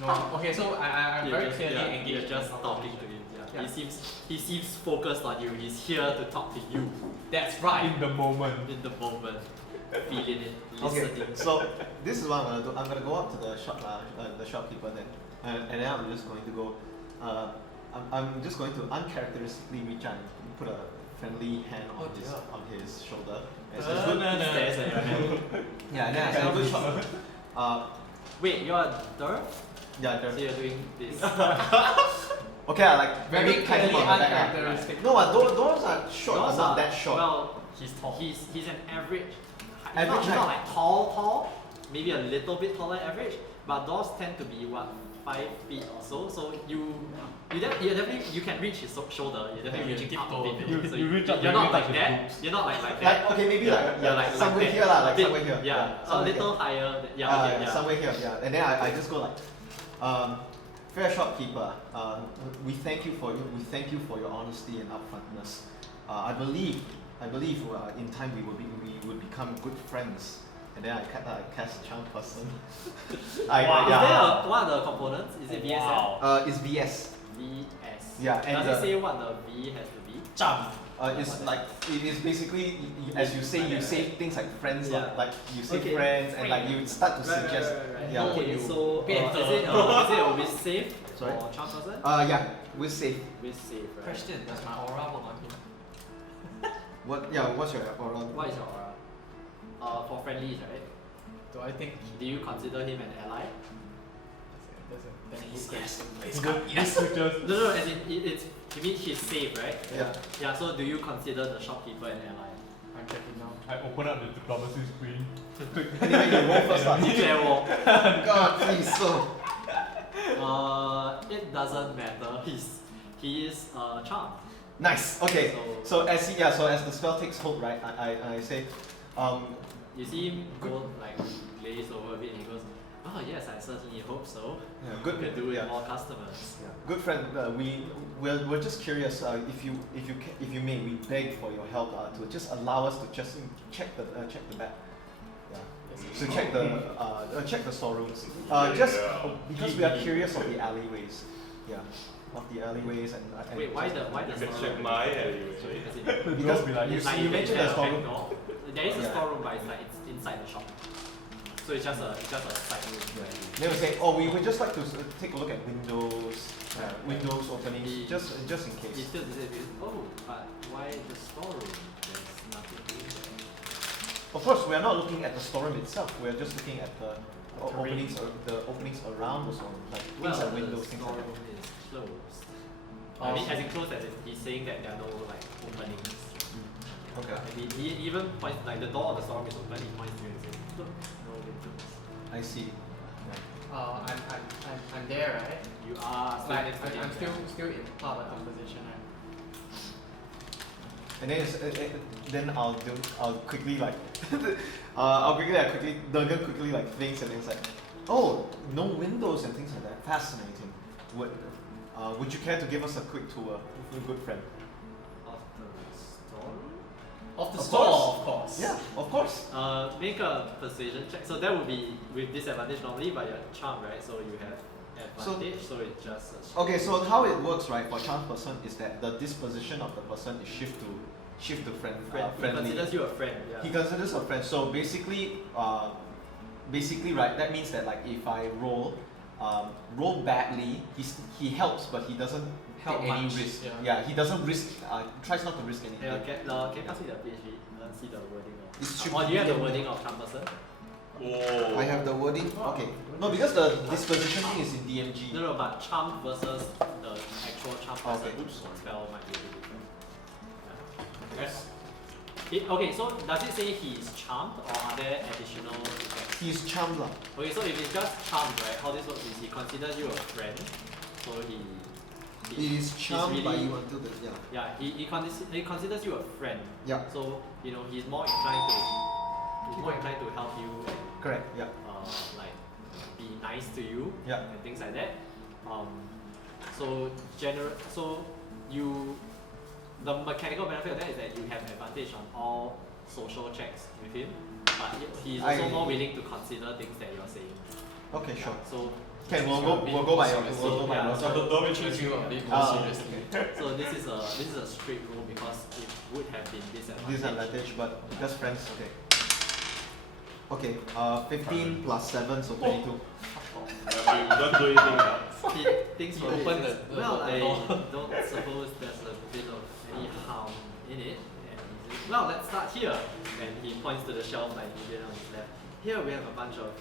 No. Okay, so I'm very clearly engaged. You're just in talking to conversation. him. Yeah. He seems focused on you. He's here to talk to you That's right. In the moment. in the moment, feeling it, Okay, listening. so this is what I'm gonna do. I'm gonna go up to the shopkeeper then, and then I'm just going to go. I'm just going to uncharacteristically reach out and put a friendly hand Oh, on his shoulder. And No, say, no, "Good-" no. He stares at your hand. Yeah, and then I say, "Good shot." Wait, you're a derp? Yeah, So there. you're doing this. Okay, I like Very maybe pat him clearly on the back. uncharacteristic. No, those are short, Yours but not are- that short. Well, He's tall. he's an average. He's Average not height. like tall, maybe a little bit taller average, but doors tend to be 5 feet or so. So you definitely you can reach his shoulder. You're definitely Yeah, reaching up a tiptoe. bit. So You reach up, you're you not touch like his that. boobs. You're not like that. Like, okay, maybe You're like somewhere that. here lah, like A bit- somewhere here. Yeah, a somewhere little here. higher. Yeah, Somewhere here, yeah. And then I just go like, fair shopkeeper, we thank you for your honesty and upfrontness. I believe in time we would become good friends. And then I cast charm person. What are the components? Is it VSM? Wow. It's VS. VS. Yeah, and Does it say what the V has to be? Jump. It's like it is basically as you say things like friends, Yeah. like you say Okay. friends, and like you start to suggest. Yeah. Okay, so Better. is it a with save Sorry? or charm person? Yeah, we're safe. With save, right? Question, does my aura work on him? What? Yeah. What's your aura? What is your aura? For friendlies, right? Do I think Do you consider him an ally? Yes. This pictures. No, as in it's you mean he's safe, right? Yeah. Yeah. So do you consider the shopkeeper an ally? I'm checking now. I open up the diplomacy screen. Anyway, you roll first. Declare war. God, please. So. It doesn't matter. He is charmed. Nice. Okay. So as the spell takes hold, right? I say, You see him go like glaze over a bit and he goes, oh yes, I certainly hope so. yeah, We good. can do with Yeah. more customers. Yeah. Good friend, we're just curious. If you may, we beg for your help to just allow us to just check the back. Yeah. To check the storerooms. Because we are curious of the alleyways. Yeah. Of the alleyways and. Wait, why the You can check storeroom? my alley. As in, Because Be like, you mentioned the storeroom. There is a Yeah. storeroom, but it's inside the shop. So it's just a side room. They will say, we would just like to take a look at windows, windows openings, just in He case. still says, oh, but why the storeroom? There's nothing in there. Of course, we are not looking at the storeroom itself. We are just looking at the openings around the storeroom, like things like windows, the things like that. storeroom is closed. I mean, as in closed, as in he's saying that there are no like openings. Okay, And he even points like the door of the storeroom is open. He points to it and says, look, no windows. I see. I'm there, right? You are still Like next to him. I'm still in part of the conversation, right? And then I'll quickly like Durgun quickly like thinks and then it's like, oh, no windows and things like that. Fascinating. Would you care to give us a quick tour, good friend? Of the storeroom? Of the Of store, course. of course. Yeah, of course. Make a persuasion check. So that would be with disadvantage normally, but you're charmed, right? So you have advantage. So it's just a Okay, so how it works, right, for charmed person is that the disposition of the person is shift to friend, friend. He friendly. considers you a friend. Yeah. He considers a friend. So basically, right, that means that like if I roll badly, he helps, but he doesn't Help take any much, risk. yeah. He doesn't risk. Tries not to risk anything. Can you pass me the PhD? Let's see the wording It of. should Or do you have the be- wording of charmed person? Oh. I have the wording. Okay. No, because the disposition thing is in DMG. No, but charm versus the actual charm person Okay. spell might be a bit different. Yes. Okay, so does it say he's charmed or are there additional effects? He's charmed lah. Okay, so if it's just charmed, right, how this works is he considers you a friend, so he He is charmed by really- you until the he considers you a friend. Yeah. So he's more inclined to help you and Correct. Yeah. like be nice to you Yeah. and things like that. The mechanical benefit of that is that you have advantage on all social checks with him, but he's also more willing to consider things that you're saying. Okay, sure. So Okay, we'll go by your. We'll go by Yeah, your. so Don't be Treat you a bit more Ah, seriously. so this is a strict rule because it would have been disadvantage. Disadvantage, but because friends. Okay. Okay. 15 plus 7, so 22. Yeah, don't do anything. Things for Open it. the Well, I door. don't suppose there's a bit of any harm in it. And he says, well, let's start here. And he points to the shelf like he did on his left. Here we have a bunch of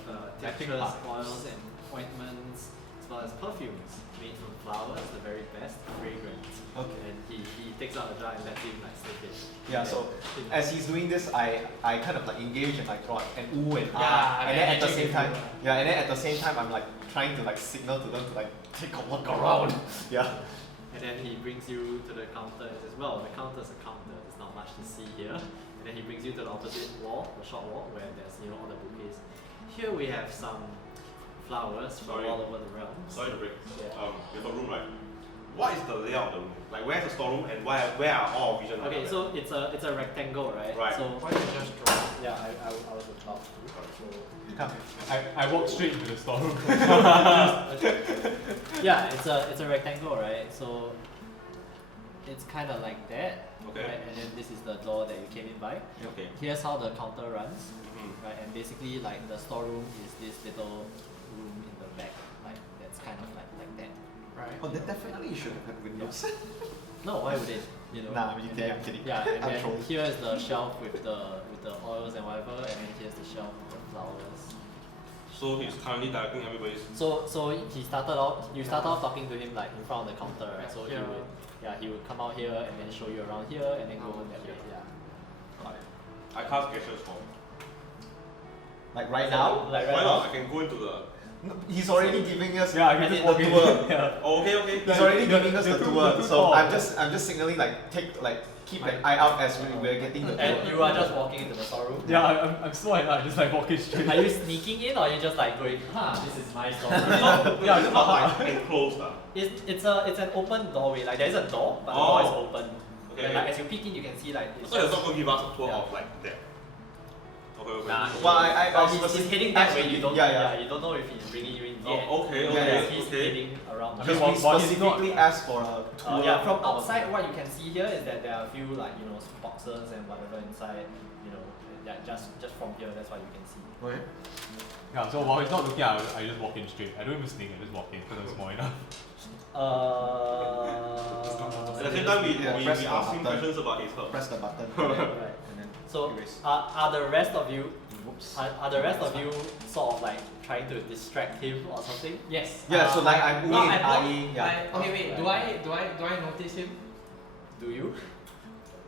tinctures, oils, and ointments, as well as perfumes made from flowers, the very best, fragrant. Okay. And he takes out a jar and lets him like sniff it. Yeah. So as he's doing this, I kind of like engage and like and ooh and Yeah, and then at the engaging same with time, you, yeah, and then at the same time, I'm like trying to like signal to them to like take a look around. Yeah. And then he brings you to the counter and says, well, the counter's a counter, there's not much to see here. And then he brings you to the opposite wall, the short wall, where there's all the bouquets. Here we have some flowers from Sorry. all over the realms. Sorry to break. Yeah. We have a room, right? What is the layout of the room? Like, where's the storeroom and where are all vision? Okay, so it's a rectangle, right? Right. So Why don't you just draw? yeah, I was about to. Come. I walked straight into the storeroom. Yeah, it's a rectangle, right? So it's kind of like that. Okay. Right? And then this is the door that you came in by. Okay. Here's how the counter runs. Mm. Right, and basically like the storeroom is this little room in the back, like that's kind of like that. Right. Oh, then definitely you should have had windows. No, why would it? Nah, I'm and kidding, then- I'm kidding. Yeah, and I'm then trolling. here is the shelf with the oils and whatever, and then here's the shelf with the flowers. So he's currently directing everybody's. So he started out. You started off talking to him like in front of the counter, right? So Yeah. he would come out here and then show you around here and then go that way. Yeah. I cast gestures for. Like right now. Like Why right not? now. I can go into the. No, he's already giving us Yeah, I can And just in walk the in. tour. Yeah. Oh, okay. He's already giving us the You're too tour, so tall. I'm just signaling like keep an eye out as we're getting the And tour. you are just walking into the storeroom. Yeah, I'm so I'm just like walking straight. Are you sneaking in or are you just like going, this is my storeroom? Yeah, It's not like enclosed. It's an open doorway. Like there's a door, but the Oh. door is open. Okay. And like as you peek in, you can see like. It's So you're just- not going to give us a tour Yeah. of like that. Okay. Nah, Well, I well, was he's heading that way. You don't. Yeah. You don't know if he's bringing you in Oh, yet. okay, okay, He's okay. heading around. Okay, Because while we he's not- specifically asked for a tour. Yeah, from outside, what you can see here is that there are a few like boxes and whatever inside. Yeah, just from here, that's what you can see. Okay. Yeah, so while he's not looking, I just walk in straight. I don't even sneak, I just walk in because it's small enough. At the same time, we press ask the him button. questions about his herb. Press the button. Right. And then So erase. are the rest of you Whoops. are the rest of you sort of like trying to distract him or something? Yes. Yeah, so like I'm no, oohing and I walk- eyeing. Yeah. Okay, wait. Do I notice him? Do you?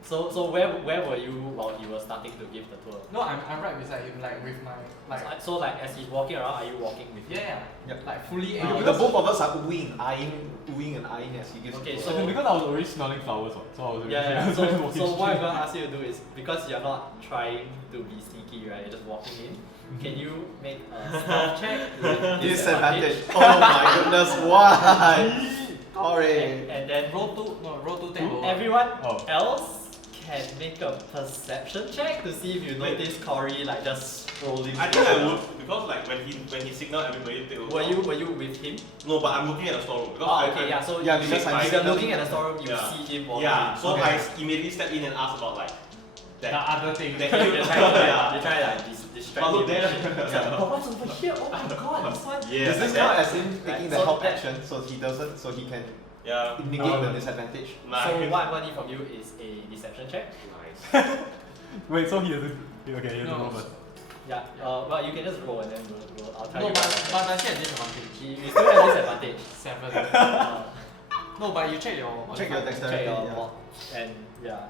So where were you while he was starting to give the tour? No, I'm right beside him, like with my like. So like as he's walking around, are you walking with him? Yeah. Yep. Like fully The engaged. both of us are oohing and eyeing as he gives Okay, the so- tour. Because I was already smelling flowers, so I was already Yeah. just walking So what I'm straight. gonna ask you to do is because you're not trying to be sneaky, right? You're just walking in. Can you make a stealth check with Disadvantage. Oh my goodness, why? Cawry. And then roll two take lower. everyone Oh. else can make a perception check to see if you Wait. notice Cawry like just scrolling. I think I would because like when he signaled everybody to Were you with him? No, but I'm looking at the storeroom because Oh, okay, yeah. So Yeah, you- because I'm if you're signaling- looking at the storeroom, you Yeah. see him walking. Yeah, in. so Okay. I immediately stepped in and asked about like The that. other thing. that You're trying to yeah. you're trying to like distract Oh, look him. there. It's like, oh, what's over here? Oh my god, this one. Yeah, Is this like count that. as him taking the So help that- action so he can Yeah. negate the disadvantage? Nice. So what I need from you is a deception check. Nice. Wait, so he doesn't. Okay, he doesn't No. roll first. Yeah. Well, you can just roll and then I'll tell No, you. but does he have disadvantage? You still have disadvantage. 7. Uh, No, but you check your Check your modifier. dexterity. check your Yeah. mod and yeah.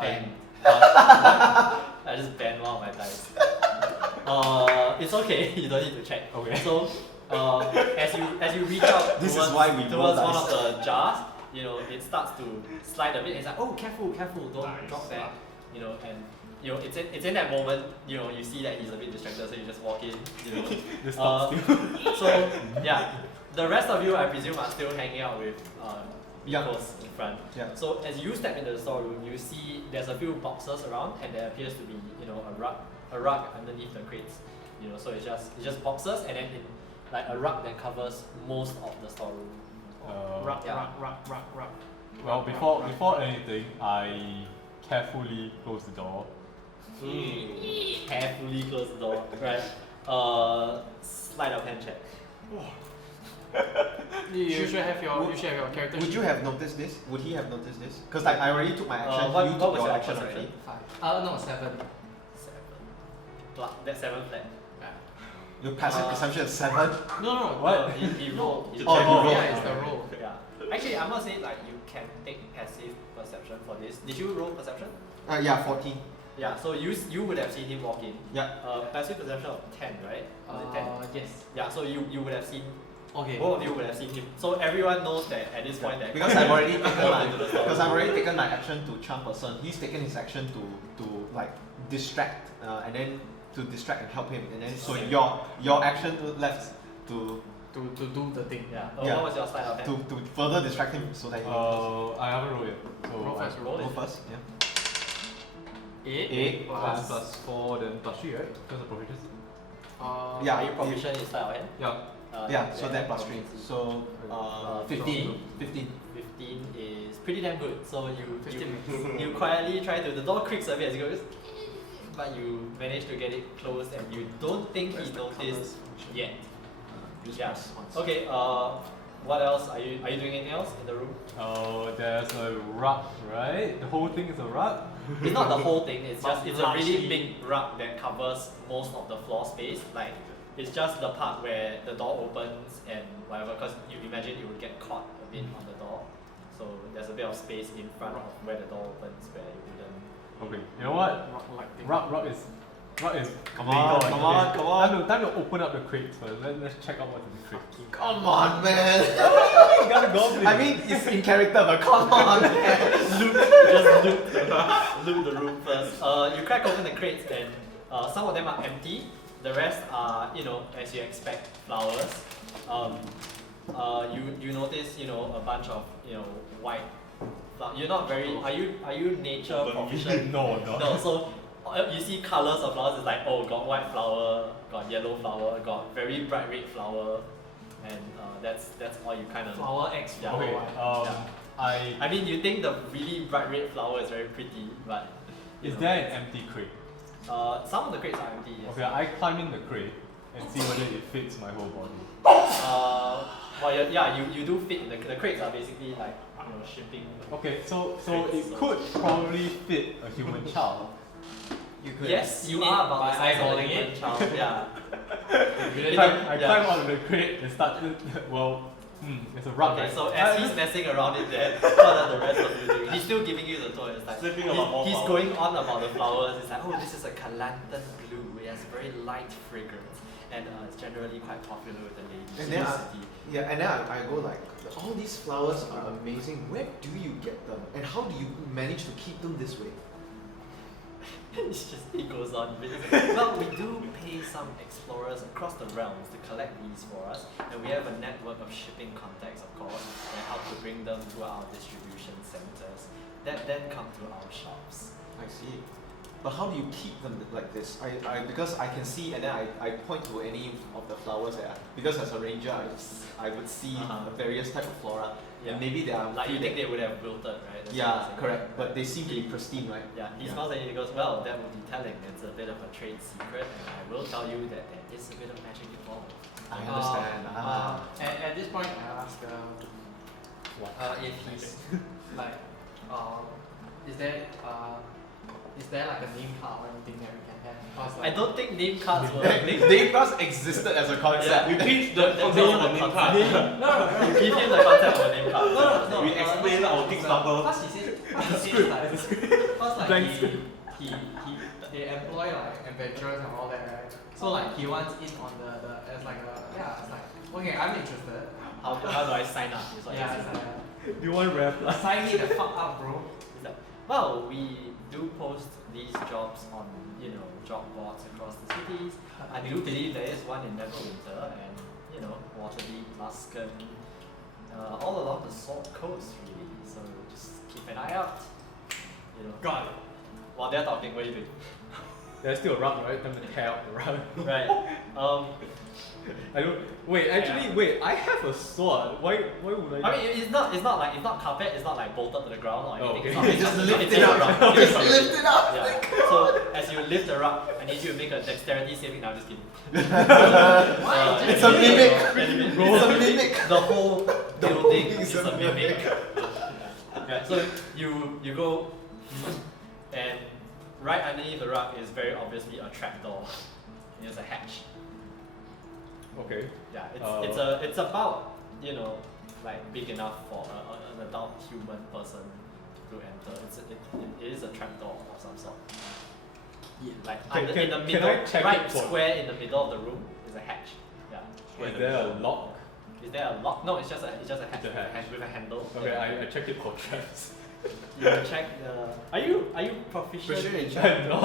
Ban. I just banned one of my dice. It's okay. You don't need to check. Okay. So, as you reach out This is towards, why we roll towards one dice. of the jars, you know, it starts to slide a bit. And it's like, oh, careful, don't drop that. You know, and you know, it's in that moment. You know, you see that he's a bit distracted, so you just walk in. You know, Just stop still. so yeah, the rest of you, I presume, are still hanging out with Yeah. vehicles in front. Yeah. So as you step into the storeroom, you see there's a few boxes around, and there appears to be, you know, a rug underneath the crates. You know, so it's just boxes, and then like a rug that covers most of the storeroom. Rug. Well, before anything, I carefully close the door. Carefully close the door. Right. Sleight of hand check. You should have your character Would sheet. you have noticed this? Would he have noticed this? Because like I already took my action. What you was took your your action action already? already. 5. No, 7. 7. That's 7 flat. Yeah. Your passive perception is 7. No. What? He rolled. Oh, you rolled. Yeah, it's the roll. Yeah. Actually, I'm not saying like you can take passive perception for this. Did you roll perception? Yeah, 14. Yeah. So you would have seen him walk in. Yeah. Passive perception of 10, right? Was it 10? Yes. Yeah. So you would have seen. Okay. Both of you would have seen him. So everyone knows that at this point that Because I've already taken my into the store. because I've already taken my action to charm person. He's taken his action to like distract and then to distract and help him, and then so Okay. your action left to To do the thing. Yeah. Yeah. What was your sleight of hand? to further distract him so that he I haven't rolled yet. So Roll first, roll go it. first. Yeah. 8 plus plus 4 then plus 3, right? Because of proficiency. Yeah. Are you proficient in sleight of hand? Yeah. Yeah. So that plus 3. proficiency. So 15. 15. 15 is pretty damn good. So you 15 you quietly try to, the door creaks a bit as you go, just, but you manage to get it closed and you don't think he noticed yet. Yeah. Okay. What else are you doing? Anything else in the room? There's a rug, right? The whole thing is a rug. It's not the whole thing. It's just it's a really Largely. big rug that covers most of the floor space. Like it's just the part where the door opens and whatever. Because you imagine you would get caught a bit on the door. So there's a bit of space in front of where the door opens where you wouldn't. Okay, you know what? Rock-like thing. Rug is. Come on, come on, come on. Time to open up the crates first. Let's check out what's in the crates. Come on, man. You gotta go. I mean, it's in character, but come on, man. Loot the room first. You crack open the crates and some of them are empty. The rest are, you know, as you expect, flowers. You notice, you know, a bunch of, you know, white. You're not very. Are you nature proficient? No. No. So you see colors of flowers. It's like, oh, got white flower, got yellow flower, got very bright red flower, and that's all you kind of. Flower X, Yeah. flower Okay. Y. I mean, you think the really bright red flower is very pretty, but you Is know, there an empty crate? some of the crates are empty. Yes. Okay, I climb in the crate and see whether it fits my whole body. Well, yeah, you do fit in the crates are basically like, you know, shipping. Okay, so it could probably fit a human child. You could. Yes, you Mean are about by the size of a eyeballing human it? child. Yeah. I climb out of the crate and start to, well, there's a rug. Okay, right? so as he's messing around in there, what are the rest of you doing? He's still giving you the toy. It's like Slipping about more he's flowers. going on about the flowers. It's like, oh, this is a calanthan blue. It has very light fragrance, and it's generally quite popular with the ladies And in then the I- city. Yeah, and then I go like, all these flowers are amazing. Where do you get them? And how do you manage to keep them this way? It's just, he goes on. But it's like, well, we do pay some explorers across the realms to collect these for us, and we have a network of shipping contacts, of course, that help to bring them to our distribution centers that then come to our shops. I see. But how do you keep them like this? Because I can see, and then I point to any of the flowers that because as a ranger I would see various type of flora, and maybe they are Like you think they would have wilted, right? That's what yeah, you're saying. correct. But they seem to be pristine, right? Yeah, he smiles at you and he goes, well, that would be telling. It's a bit of a trade secret, and I will tell you that there is a bit of magic involved. I understand. At this point, I ask if he's like, is there is there like a name card or anything that we can have? Because I like, don't think name cards were. Name cards existed as a concept. We pitched the concept of a name card. no. You give him the concept of a name card. No. We explain our Kickstarter. Because he says like, because like he employ like adventurers and all that, right? So like he wants in on the as like a it's like okay, I'm interested. How do I sign up? Is what Yeah, you're it's saying. like, Do you want rap? sign me the fuck up, bro. It's like, well, we do post these jobs on, job boards across the cities. I do believe there is one in Neverwinter and, Waterdeep, Luskan, all along the Salt Coast really. So just keep an eye out. Got it. While they're talking, what are you doing? There's still a rug, right? Time to tear out the rug. Right. I don't. Wait, actually, wait. I have a sword. Why would I? I mean, it's not carpet. It's not like bolted to the ground or anything. okay. It's not, Just lift it's it just a up. rug. Just lift it up. Yeah. So as you lift the rug, I need you to make a dexterity saving. No, I'm just kidding. Why? It's a mimic. It's a mimic. The whole building is is a a mimic. mimic. Yeah. So you go, and right underneath the rug is very obviously a trapdoor. There's a hatch. Okay. Yeah, it's about like big enough for an adult human person to enter. It is a trapdoor of some sort. Yeah. Like Can- in the can middle, I check right it for- square in the middle of the room is a hatch. Yeah. Is there a lock? Is there a lock? No, it's just a hatch, It's a hatch. with a handle. Okay, I checked it for traps. You check the. Are you proficient? Proficient in I'm not.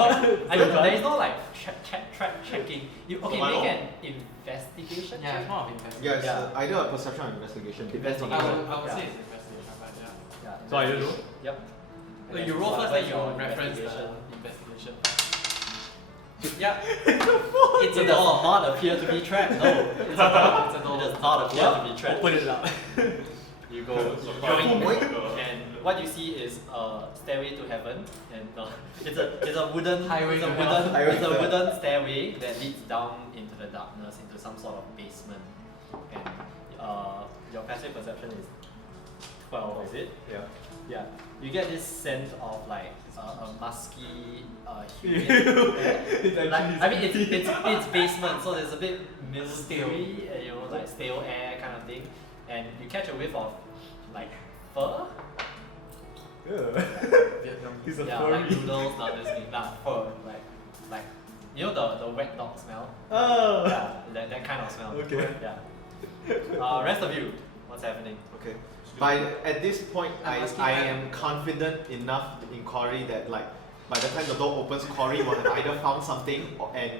I don't know. There is no like trap checking. You Am I make wrong? an investigation Yeah, check. it's more of investigation. Yeah, it's Yeah. either a perception or investigation. Depends on I the would Yeah. say it's investigation, but yeah. Yeah. So I just roll? Yep. So you roll first, then you Your reference the investigation. investigation. Yeah. It does not appear to be trapped. No, It's a door. It's a it door. does not appear to be trapped. Open it up. You go, you Surprise. join, and what you see is a stairway to heaven, and it's a wooden Highway it's a to wooden hell. Highway it's a to hell. wooden stairway that leads down into the darkness into some sort of basement, and your passive perception is 12, is it? Yeah. Yeah. You get this scent of like a musky, humid. Like, I mean, it's basement, so there's a bit mildewy, like stale air kind of thing, and you catch a whiff of like fur. Vietnam. He's a Yeah, furry. like noodles, not this thing, fur, like the wet dog smell. Oh. Yeah, that kind of smell. Okay. Yeah. Rest of you, what's happening? Okay. At this point, I am confident enough in Cawry that like by the time the door opens, Cawry will have either found something and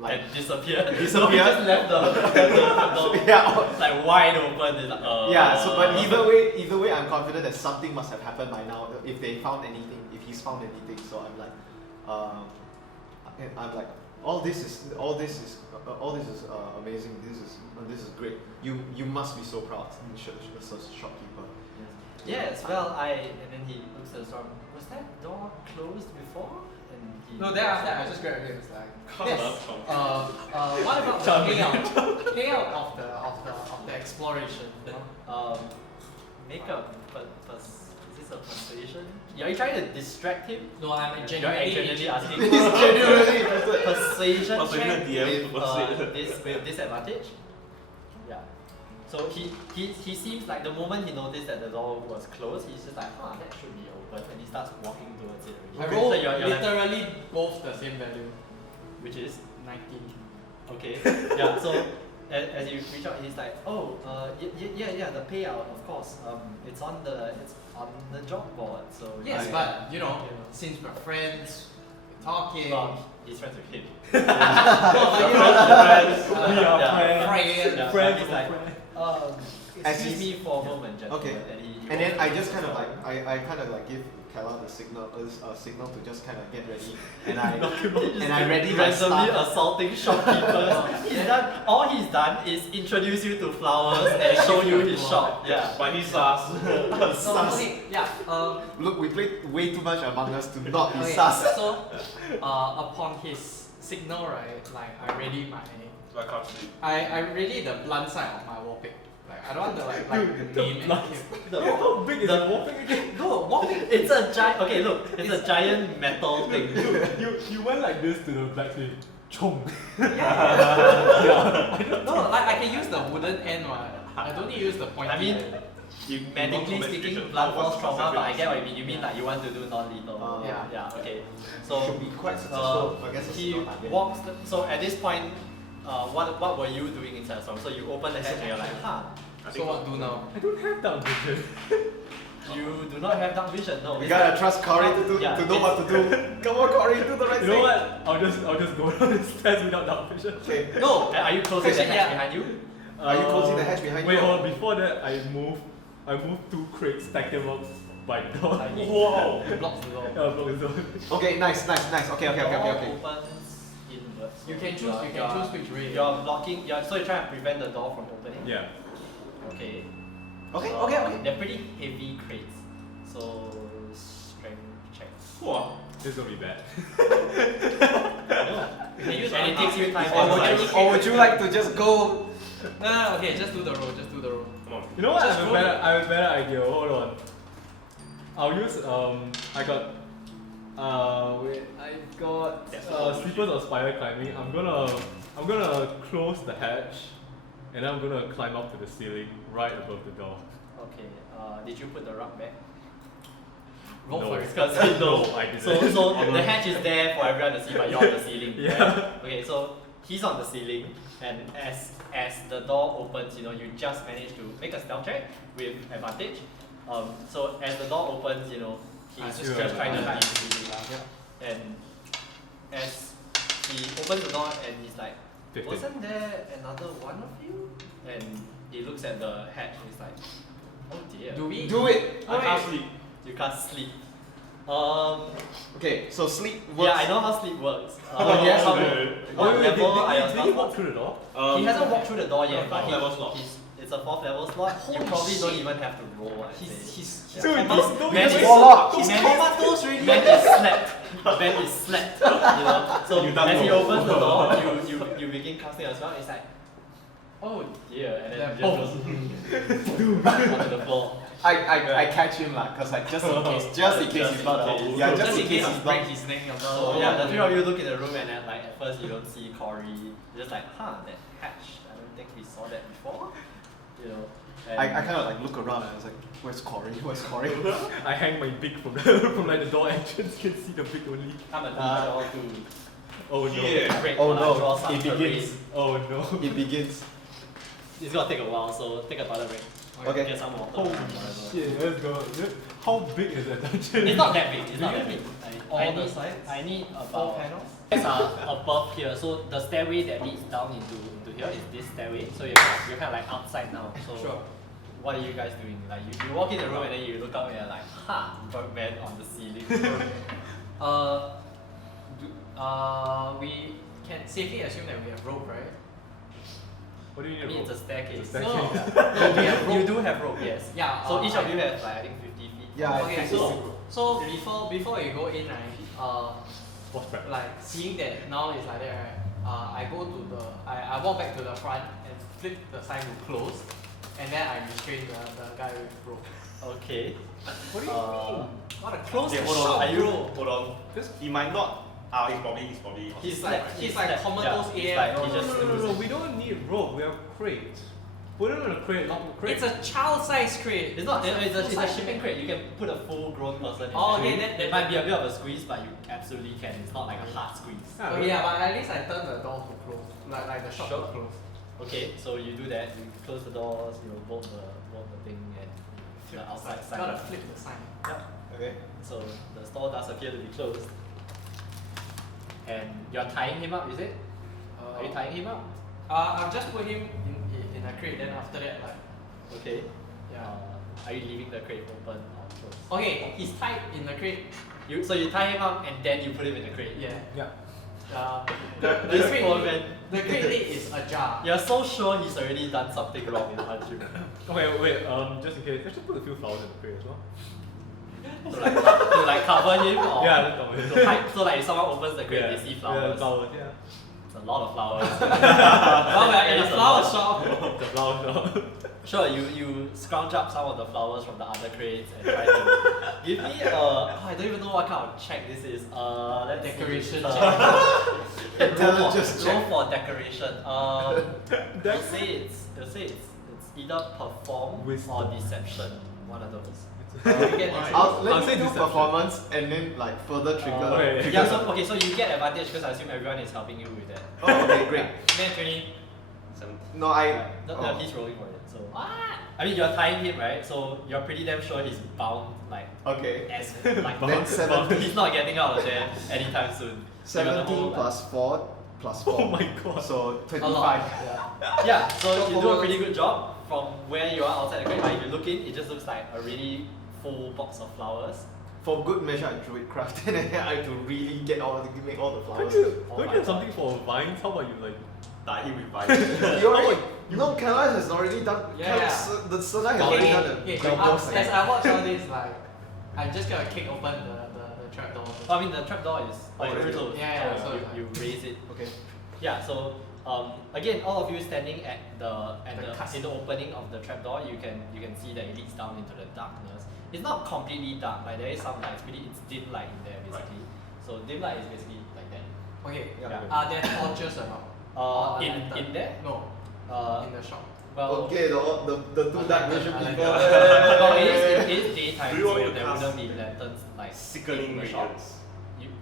like And disappeared. disappeared. Just left the yeah. like wide open. It's like, Yeah, so but either way, I'm confident that something must have happened by now. If they found anything, if he's found anything, so I'm like, all this is amazing. This is great. You must be so proud, shopkeeper. Yes, well, and then he looks at the storm. Was that door closed before? And he No, thereafter I just grabbed him. It's like, Come yes. on. What about the payout of the exploration? You know? Make a is this a persuasion? Are you trying to distract him? No, I'm You're genuinely actually asking. He's genuinely interested. Persuasion Persuasion check DM with disadvantage. Yeah. So he seems like the moment he noticed that the door was closed, he's just like, that should be open, and he starts walking towards it. I Okay, rolled so you're like, literally both the same value. which is 19. okay. Yeah. So as you reach out, he's like, yeah, the payout, of course. It's on the job board. So Yes, but since we're friends, we're talking. well, he's friends with him. Well, but We are Yeah. friends. Yeah, Friends he's of like, friends. excuse me for a moment, gentlemen. Okay. And, he And then I walks just kind of towards like I kind of like give Calar the signal to just kind of get ready, and I ready my randomly stuff. assaulting shopkeepers. All he's done is introduce you to flowers and show you his shop. Yeah. But he's sus. So, okay, yeah. Look, we played way too much Among Us to not be Okay, sus. so upon his signal, right, like I ready my I can't sleep. I ready the blunt side of my warpick. Like I don't want to like name it. How big is the warping again? No, walking. It's a giant. Okay, look, it's a giant metal thing. You went like this to the blacksmith. Chong. No, like I can use the wooden end one. I don't need to use the pointy I mean, end. medically speaking, blunt force trauma, but I get what you mean. You mean like you want to do non-lethal. Yeah. Yeah. Okay. So Should be quite successful. I guess it's he not target. walks. So at this point, what were you doing inside the storm? So you open the hatch and you're like, huh. So what do now? I don't have that vision. You do not have dark vision. No. We it's gotta like- trust Cawry to Yeah, know what to do. Come on, Cawry, do the right You thing. know what? I'll just go down the stairs without dark vision. Okay. No. Are you closing the hatch Yeah. behind you? Are you closing the hatch behind wait, you? hold on. Before that, I moved 2 crates, stacked them up by the door. Whoa. It blocks the door. Yeah, block the door. Okay, nice. Okay. Door opens inwards. You can choose. You're- You can you're- choose which way. You're blocking. So you're trying to prevent the door from opening. Yeah. Okay. Okay. They're pretty heavy crates. So strength check. Wow. This is gonna be bad. You can use and it takes you time. Or would you like to just go? No, okay, just do the roll. Just do the roll. Come on. You know what? I Just have a roll better, it. I have a better idea. Hold on. I'll use I got sleepers of spider climbing. I'm gonna close the hatch, and I'm gonna climb up to the ceiling right above the door. Okay. Did you put the rug back? Roll No. for it. Because No, I didn't. So the hatch is there for everyone to see, but you're on the ceiling. Yeah. Right? Okay, so he's on the ceiling, and as the door opens, you just manage to make a stealth check with advantage. So as the door opens, he's just just trying to climb climb the ceiling. And as he opens the door, and he's like, 15. "Wasn't there another one of you?" And he looks at the hatch, and he's like, "Oh dear." Do we? Do it. I can't sleep. You can't sleep. Okay, so sleep works. Yeah, I know how sleep works. yes, how- okay. what level are your Did he spell walk slots? through the door? He hasn't walked through the door yet, but 4th level slot. it's a 4th level slot. You Holy probably don't shit. even have to roll. I'd say. He's Yeah. Dude, Man don't is- even- Warlock. He's Man comatose already. Man is slept. Man is slept. So You done as he roll. opens the door, you begin casting a spell. It's like, oh dear, and then Yeah, you just goes onto the floor. I catch him lah, cause like just in case he's not in case. yeah, Just in case he he's break not. his neck. So yeah, the three of you look in the room, and then like at first you don't see Cawry. You're just like, that hatch. I don't think we saw that before. And I kind of like look around and I was like, where's Cawry? I hang my beak from like the door entrance. Can see the beak only. I'm a draw to Oh no. Yeah. break Oh or no, draw some It begins. Oh no. It begins. It's gonna take a while, so take a toilet break. Okay. Get some water. Holy whatever. shit, let's go. How big is that dungeon? It's not that big. It's not that big. All I the need, sides? I need 4 about. panels. These are above here, so the stairway that leads down into here is this stairway. So you're kind of like outside now. So Sure. what are you guys doing? Like you walk in the room and then you look up and you're like, Birdman on the ceiling. We can safely assume that we have rope, right? What do you I need? mean, it's a staircase. It's a staircase. No, we have rope. You do have rope, yes. Yeah. So each of you have like I think 50 feet. Yeah, Okay, I so before you go in, right? What's prep? Like seeing that now it's like that, right? I go to I walk back to the front and flip the sign to close, and then I restrain the guy with rope. Okay. What do you mean? What a close Okay, the hold shop, on. bro. Hold on. He might not. He's probably. He's He's like like- comatose yeah, he's AF. like- No, he no, just no, no, no, loses. we don't need rope, we have crates. Put it on a crate, not a crate. It's a child-sized crate. It's not. It's a full-size shipping crate. You can put a full-grown person in. Oh, there. okay, then- It might be a bit of a squeeze, but you absolutely can. It's not like a hard squeeze. Okay, yeah, but at least I turn the door to close, like the shop Sure. to close. Okay, so you do that. You close the doors. You bolt the thing, and the outside sign. Gotta flip the sign. Yep. Okay. So the store does appear to be closed. And you're tying him up, is it? Are you tying him up? I've just put him in a crate. Then after that, like, Okay. yeah. Are you leaving the crate open or closed? Okay, he's tied in the crate. So you tie him up and then you put him in the crate. Yeah. Yeah. The This crate poor lid- man. The crate lid is ajar. You're so sure he's already done something wrong in the country. Okay, wait, just in case, let's just put a few flowers in the crate as well. to like cover him or Yeah, let's cover him. to hide, so like if someone opens the crate Yeah, they see yeah, flowers. flowers, yeah. So lot of flowers. Well, we're in a It's flower lot. shop. The flower shop. Sure, you scrounge up some of the flowers from the other crates and try to give me I don't even know what kind of check this is. Let's see. Decoration Intelligence Roll check. for decoration. They'll say it's either perform Wisdom. or deception. One of those. You get Why? I'll let I'll me say do deception. performance and then like further trigger. Okay. Yeah, so you get advantage because I assume everyone is helping you with that. Oh, okay, great. Then 20. 17. No, I. No, oh. he's rolling for it. So I mean, you're tying him, right? So you're pretty damn sure he's bound, like Okay. as like Then 17. he's not getting out of there anytime soon. So you got the 17 whole, plus 4 plus 4. Oh my god. So A lot. 25. Yeah. Yeah, so you do a performance. pretty good job from where you are outside the crate. Like if you look in, it just looks like a really full box of flowers. For good measure, I drew it craft and I had to really make all the Don't flowers. you, Oh don't my you have God. something for vines? How about you like? Die him with vibes. You already. No, Calar has already done. Yeah. The Sona has already done Okay, the ghost as I watch all this, like, I'm just gonna kick open the trapdoor. I mean, the trapdoor is already closed. Yeah, so so you raise it. Okay. Yeah, so again, all of you standing at The the cusp. in the opening of the trapdoor, you can see that it leads down into the darkness. It's not completely dark, like there is some light. It's dim light in there basically. So dim light is basically like that. Okay, Yeah. are there torches around? Or a lantern? In there? No, Uh, in the shop. well, Okay, the two dark vision I like people. that. well, it is daytime, Do you want so me to there cast wouldn't be lanterns like Sickening in the shop. radiance.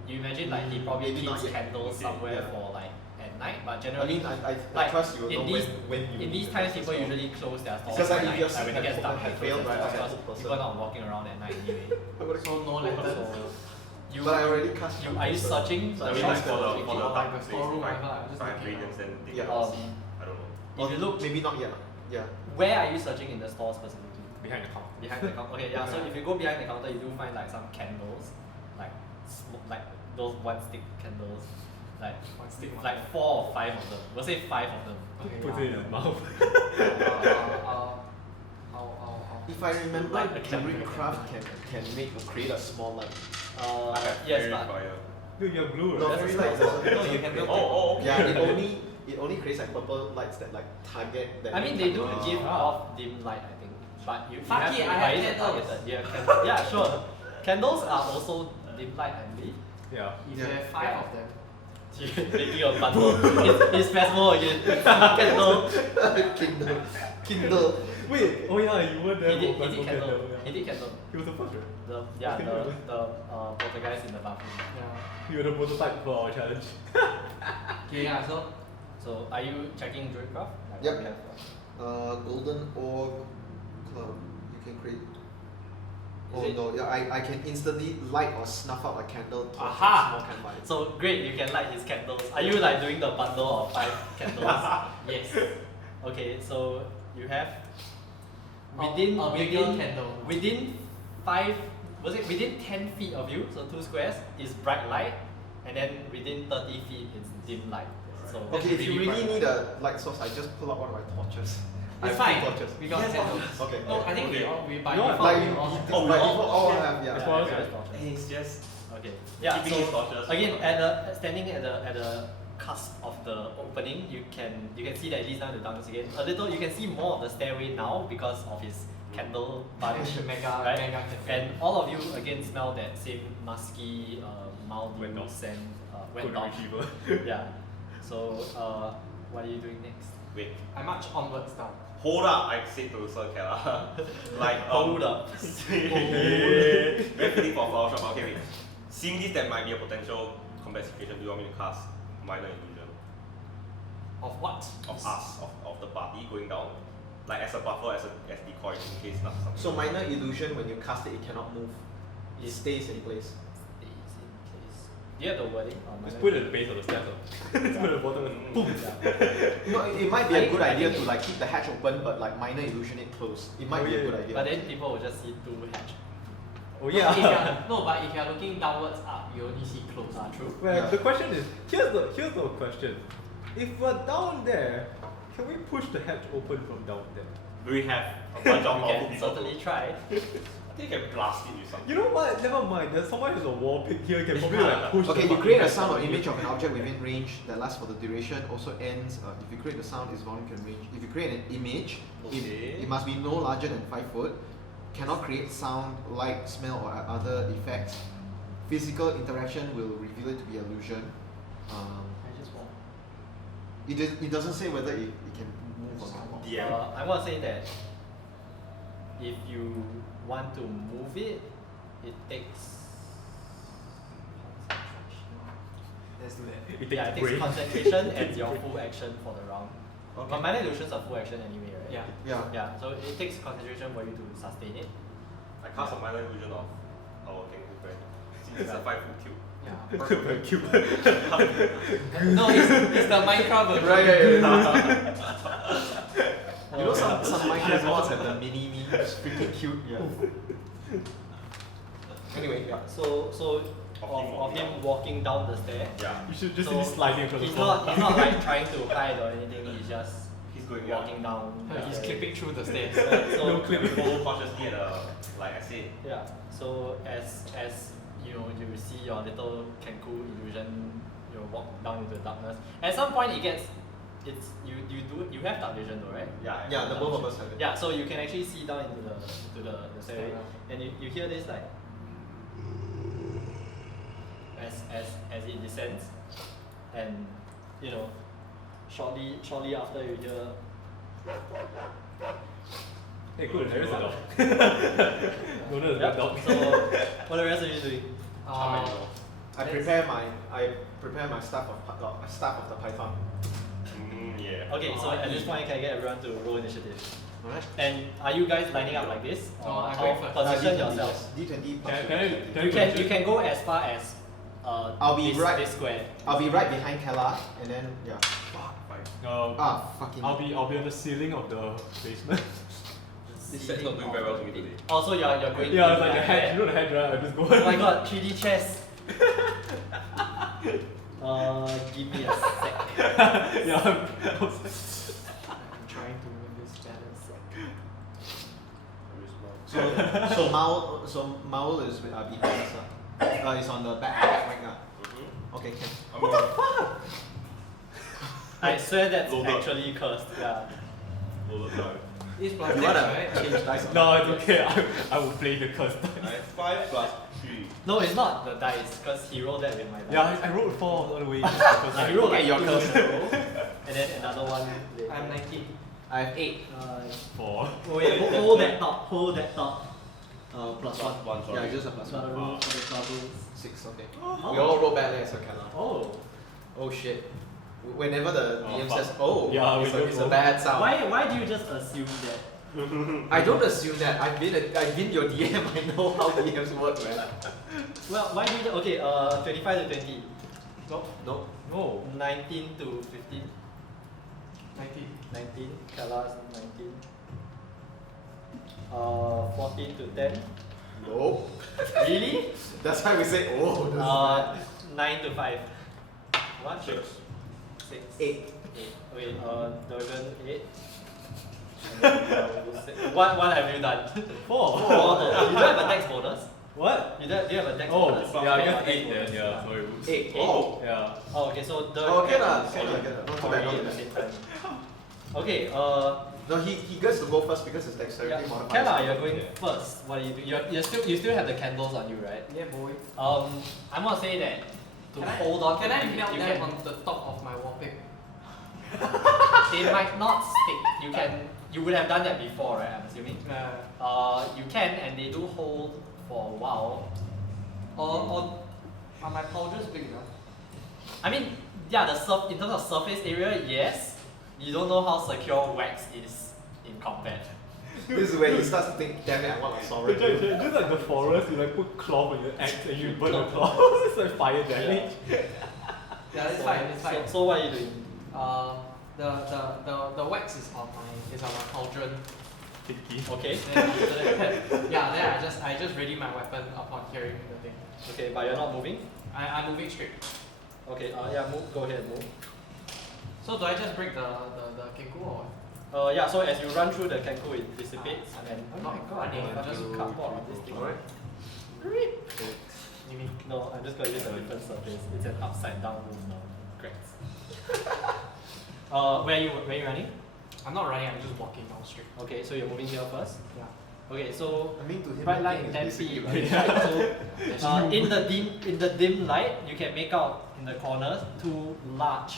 You imagine like he probably Maybe not keeps yet. candles Okay, somewhere yeah. for like at night, but I generally mean, I like, trust you will in know these- when you in these need times it people as well. usually close their stores Because, at like, if night, you're like when it gets dark they had close failed, their right, stores as a because person. people are not walking around at night anyway. So no lanterns. So you But I already cast. you are you searching So the I mean, shop? like for the Or dark the place, storeroom, if I- whatever, I'm just if I have looking radiance and things Yeah. I'll see. I don't know. If you look, Maybe not yet. Yeah. where are you searching in the store specifically? Behind the counter. Behind the counter. Okay, yeah. So if you go behind the counter, you do find like some candles, like like those one stick candles, like One stick one. like 4 or 5 of them. We'll say 5 of them. Okay, Puts it in his mouth. If I remember, Like a candle. Druidcraft can make a create a small light. I have Yes, fairy but fire. Dude, you're blue, No, right? fairy That's light doesn't. No, you can build Oh, okay. Yeah, it only creates like purple lights that like target. That I mean, they do target. give off dim light, I think. But you Fuck have it, to I buy have it candles. targeted. You have candles. Yeah, sure. Candles are also dim light, I believe. Yeah. If you have 5 of them. Making a bundle. It's Phasmo again. Candle. Kindle. Wait, oh yeah, you were there. He did for candle. Candle, He yeah. did candle. He was the first, right? The poltergeist in the bathroom. Yeah. You were the prototype for our challenge. Okay, yeah, so So are you checking Druidcraft? Like, Yep. what we have? Golden orb cloud. You can create. Is Oh it- no! Yeah, I can instantly light or snuff out a candle. To Aha! small campfire. So great, you can light his candles. Are you like doing the bundle of 5 candles? yes. Okay, so you have A bigger candle. within 5, was it within 10 feet of you, so 2 squares is bright light, and then within 30 feet it's dim light. So that's Okay, if you really bright need a light source, I just pull out one of my torches. I It's have fine. two torches. We got Yes, candles. Okay. No, I think we by No, default Like we you, all have. Oh, we by all- default, all okay. have Yeah, As yeah. far as yeah, torches. And it's just Okay. Yeah. keeping his torches. Again, standing at the cusp of the opening, you can see that it leads down the darkness again. A little, you can see more of the stairway now because of his candle bunch. Mega Right? mega candle. And all of you again smell that same musky, mild Wet dog. scent, wet Golden dog. retriever. Yeah. So, what are you doing next? Wait, I march onwards down. hold up! I said to Sir Calar. Like Hold up. Very fitting for flower shop. Okay, wait. Seeing this, there might be a potential combat situation. Do you want me to cast minor illusion Of what? of us, of the party going down, like as a buffer, as decoy in case something. So minor illusion, when you cast it, it cannot move. It stays in place. Stays in place. Do you have the wording? Just put it at the base of the stairs. Just put it at the bottom. and Boom. Yeah. No, it might be a good I idea think- to like keep the hatch open, but like minor illusion it closed. It might Oh, be a yeah, good yeah. idea. But then people will just see 2 hatch. Oh If yeah. you're, no, but if you're looking downwards up, you only see close. True. Well, Yeah. the question is, here's the question. If we're down there, can we push the hatch open from down there? Do we have a bunch of We powerful can people? certainly try. I think you can blast it with something. You know what? Never mind. There's someone who's a wall pick here. Can probably like push. Okay, the you fucking create a text sound or on it. image of an object within range that lasts for the duration. Also ends. If you create the sound, its volume can range. If you create an image, it must be no larger than 5 foot. Cannot create sound, light, smell, or other effects. Physical interaction will reveal it to be illusion. I just walk. It doesn't say whether it can move or not. DM. I want to say that if you want to move it, it takes Let's do that. It yeah, it takes takes brain. concentration and your full action for the round. Okay. But minor illusions are full action anyway, right? Yeah. Yeah. Yeah, so it takes concentration for you to sustain it. I cast a minor illusion of our Kenku friend. Since it's a 5-foot cube. Yeah. Very cute. No, it's the Minecraft version. Right. You know some Minecraft mods have the mini me. It's freaking cute. Yeah. Anyway, yeah. So of him walking down the stair. Yeah. You should just So see sliding across the he's floor. not like trying to hide or anything. He's just He's going walking down. the He's stair. clipping through the stairs. So No clip. Follow cautiously and like I said. yeah. So as you know, you see your little Kenku illusion, you walk down into the darkness. At some point, you have dark vision though, right? Yeah. Yeah, the both of us have it. Yeah. So you can actually see down into the stairway, and you hear this like as it descends, and you know, shortly after you hear. Hey, good. There is a dog. No, no, Yep. dog. So what are the rest of you doing? I prepare my staff of the python. Yeah. Okay, so at this point, can I get everyone to roll initiative? Alright. And are you guys lining up like this? No, Or I'm how- going first. position yourselves. D20 You can go as far as I'll be right- this square. I'll be right behind Calar, and then yeah. Fucking. I'll be on the ceiling of the basement. This set's not doing very well to me today. Also, you're going. Yeah, to it's like the like hedge. You know the hedge, right? I just go. Oh my god, 3D chess. Give me a sec. Yeah. I'm trying to win this balance. So Maul is behind us. It's on the back right now. Okay, can. What the fuck? I swear that's Loaded. actually cursed. Yeah. Loaded die. It's plus You Teck, wanna right? change dice? No, it's okay. I will play the curse. I have 5 plus 3. No, it's not the dice, because he rolled that with my dice. Yeah, I rolled 4 all the way. Like, he rolled like your two curse. in a row, and then another one. I'm 19. I have 8. 4. Oh wait, hold that thought. Hold that thought. Plus Plus 1, Yeah, sorry. just a plus Got a 1. roll for the troubles. 6. Okay. Oh. We all roll badly as a Calar. Oh. Oh shit. Whenever the Oh, DM fuck. says, "Oh," Yeah, we it's don't a roll. bad sound. Why do you just assume that? I don't assume that. I've been your DM. I know how DMs work, man. Well, why do you okay? 25 to 20. Nope. No. No. 19 to 15. 19. 19. Calar's 19. 14 to 10. No. Really? That's why we say, "Oh." That's 9 to 5. What? 6. 6. 8. 8. Wait, Durgun 8. What have you done? 4. 4 total. You don't have a dex bonus? What? Do you have a dex Oh, bonus? yeah, I guess Dex 8 then. bonus, Yeah, sorry. Oops. 8. Oh! Yeah. Oh, okay, so the Oh, okay lah. Sorry. Okay lah. Not too Cawry bad. Not at too the bad. same time. Okay, No, he gets to go first because his dexterity modifier. Calar, you're going first. What do you do? You still have the candles on you, right? Yeah, boy. I'm gonna say that to Can I- hold on. Can to I them, melt you them can, on the top of my wall pick? They might not stick. You would have done that before, right? I'm assuming. You can, and they do hold for a while. Or are my pouches big enough? I mean, yeah, in terms of surface area, yes. You don't know how secure wax is in combat. This is where he starts to think, "Damn it, I want a sword." Just like the forest, you like put cloth on your axe and you burn the cloth. It's like fire damage. Yeah, it's fine. It's fine. So what are you doing? The wax is on my cauldron. Picky. Okay. Then after that, yeah, then I just ready my weapon upon hearing the thing. Okay, but you're not moving. I'm moving straight. Okay. Yeah, move. Go ahead, move. So do I just break the Kenku or what? Yeah, so as you run through the Kenku, it dissipates and not running, I'm just just cardboard on this thing. Alright. No, I'm just gonna use a different surface. It's an upside down room now. Great. Where are you running? I'm not running, I'm just walking down straight. Okay, so you're moving here first? Yeah. Okay, so I mean, to him, bright I light think 10 it's feet. basically right. So in the dim light, you can make out in the corners two large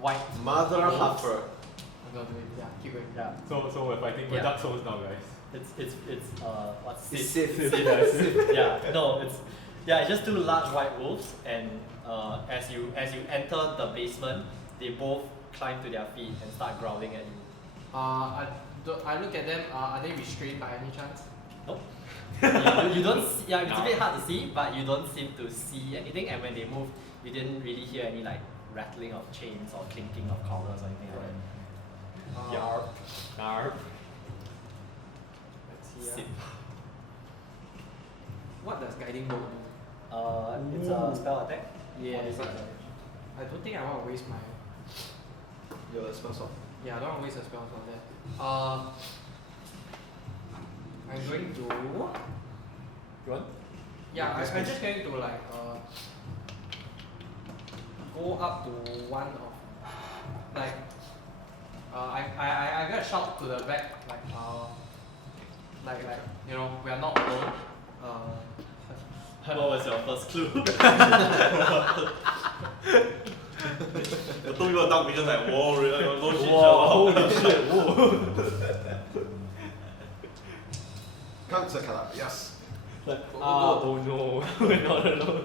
white Mother wolves. Huffer. I'm gonna do it. Yeah, keep going. Yeah, So we're fighting with Yeah. Dark Souls now, guys. it's what's It's Sith? Sith. Yeah, no, it's just two large white wolves, and as you enter the basement, they both climb to their feet and start growling at you. I look at them, are they restrained by any chance? Nope. you don't see, yeah, it's a bit hard to see, but you don't seem to see anything, and when they move, you didn't really hear any like rattling of chains or clinking of collars or anything like that. Yarp. Yarp. Let's see. Sip. What does guiding bolt do? It's a spell attack. Yeah, What is but it? I don't think I want to waste my. Your spell slot. Yeah, I don't want to waste a spell on that. I'm going to. You want? Yeah, I'm just going to like go up to one of like I'm gonna shout to the back like you know, we are not alone. What was your first clue? I told you a dark vision like, whoa, really, no shit. Whoa, holy shit, whoa. Come to Calar. Yes. Like, oh no, we're not alone.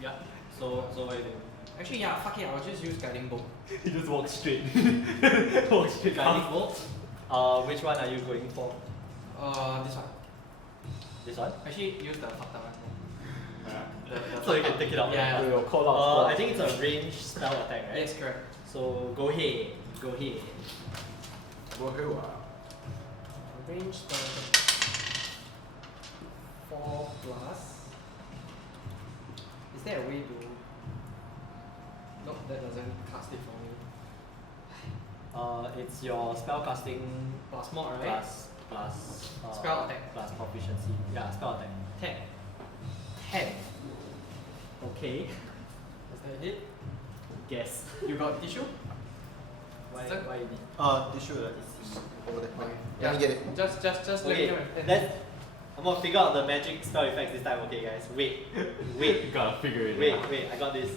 Yeah. So what do you think? Actually, yeah, fuck it, I'll just use guiding bolt. He just walks straight. Walks straight. Guiding bolt. Which one are you going for? This one. This one? Actually, use the fucked up one. The So you fucked can take it out. Yeah, yeah. We'll call out. I think it's a ranged spell attack, right? Yes, correct. So go ahead. Go ahead. Range spell 4 plus. Is there a way to? Nope, that doesn't cast it for me. It's your spell casting Plus mod, right? plus Spell attack. plus proficiency. Yeah, spell attack. 10. 10. Okay. Is that it? Guess. You got tissue? Why Is that- you need? Tissue right? Over there. Okay. Let me get it. Just let me Okay, know. I'm gonna figure out the magic spell effects this time, okay guys? Wait. You gotta figure it out. Wait, I got this.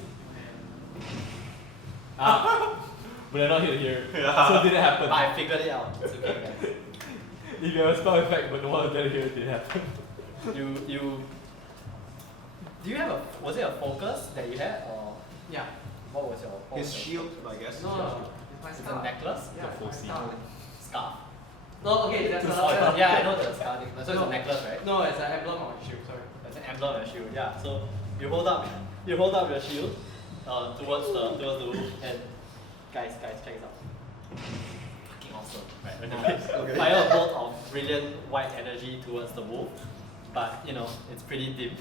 But they're not here. Yeah. So it didn't happen. I figured it out. It's okay guys. If you have a spell effect but no one there here, it didn't happen. You do you have a, was it a focus that you had, or Yeah. what was your His focus? shield, I guess. No. My It's a necklace? Yeah, The full my scene. scar. Scarf. No, okay, that's Oh, another. yeah, I know the scar thing. So it's No. a necklace, right? No, it's an emblem on my shield. Sorry. It's an emblem and shield. Yeah. So you hold up your shield towards the wolf, and guys, check this out. Fucking awesome. Right. Okay. Fire a bolt of brilliant white energy towards the wolf, but you know it's pretty dim,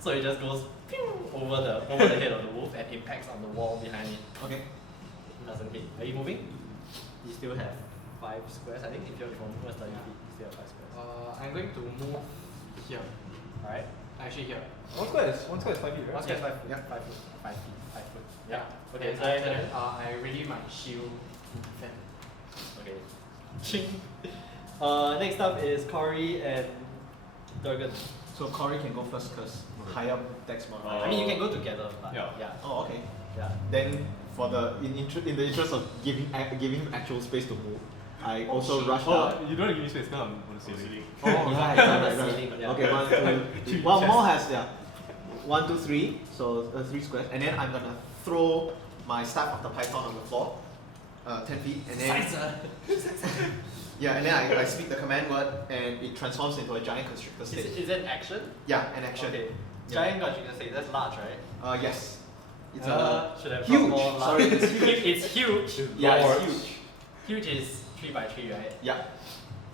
so it just goes pew over the head of the wolf and impacts on the wall behind it. Okay. It doesn't hit. Are you moving? You still have 5 squares. I think if you're what's the feet, you still have 5 squares. I'm going to move here. Alright. Actually here. One square is 5 feet, right? One square is 5 Yeah. 5 feet. 5 feet. 5 foot. Yeah. Okay. And So after then, that, I ready my shield to defend. okay. Ching. Next up is Cawry and Durgun. So Cawry can go first because high up Dex mod. I mean, you can go together, but Yeah. yeah. Oh, okay. Yeah. Then, for the in the interest of giving him actual space to move, I also rush Oh, down. you don't want to give me space now, I'm on the ceiling. Oh, right, On the right, right. ceiling, yeah. Okay, 1, 2, 3. Well, more has 1, 2, 3. So 3 squares, and then I'm gonna throw my staff of the python on the floor, 10 feet, and then yeah, and then I speak the command word, and it transforms into a giant constrictor stage. Is it action? Yeah, an action. Okay. Yeah. Giant constrictor stage. That's large, right? Yes. It's Should have huge. brought more large. Sorry, it's huge. It's huge. Yeah, Large. it's huge. Huge is 3 by 3, right? Yeah.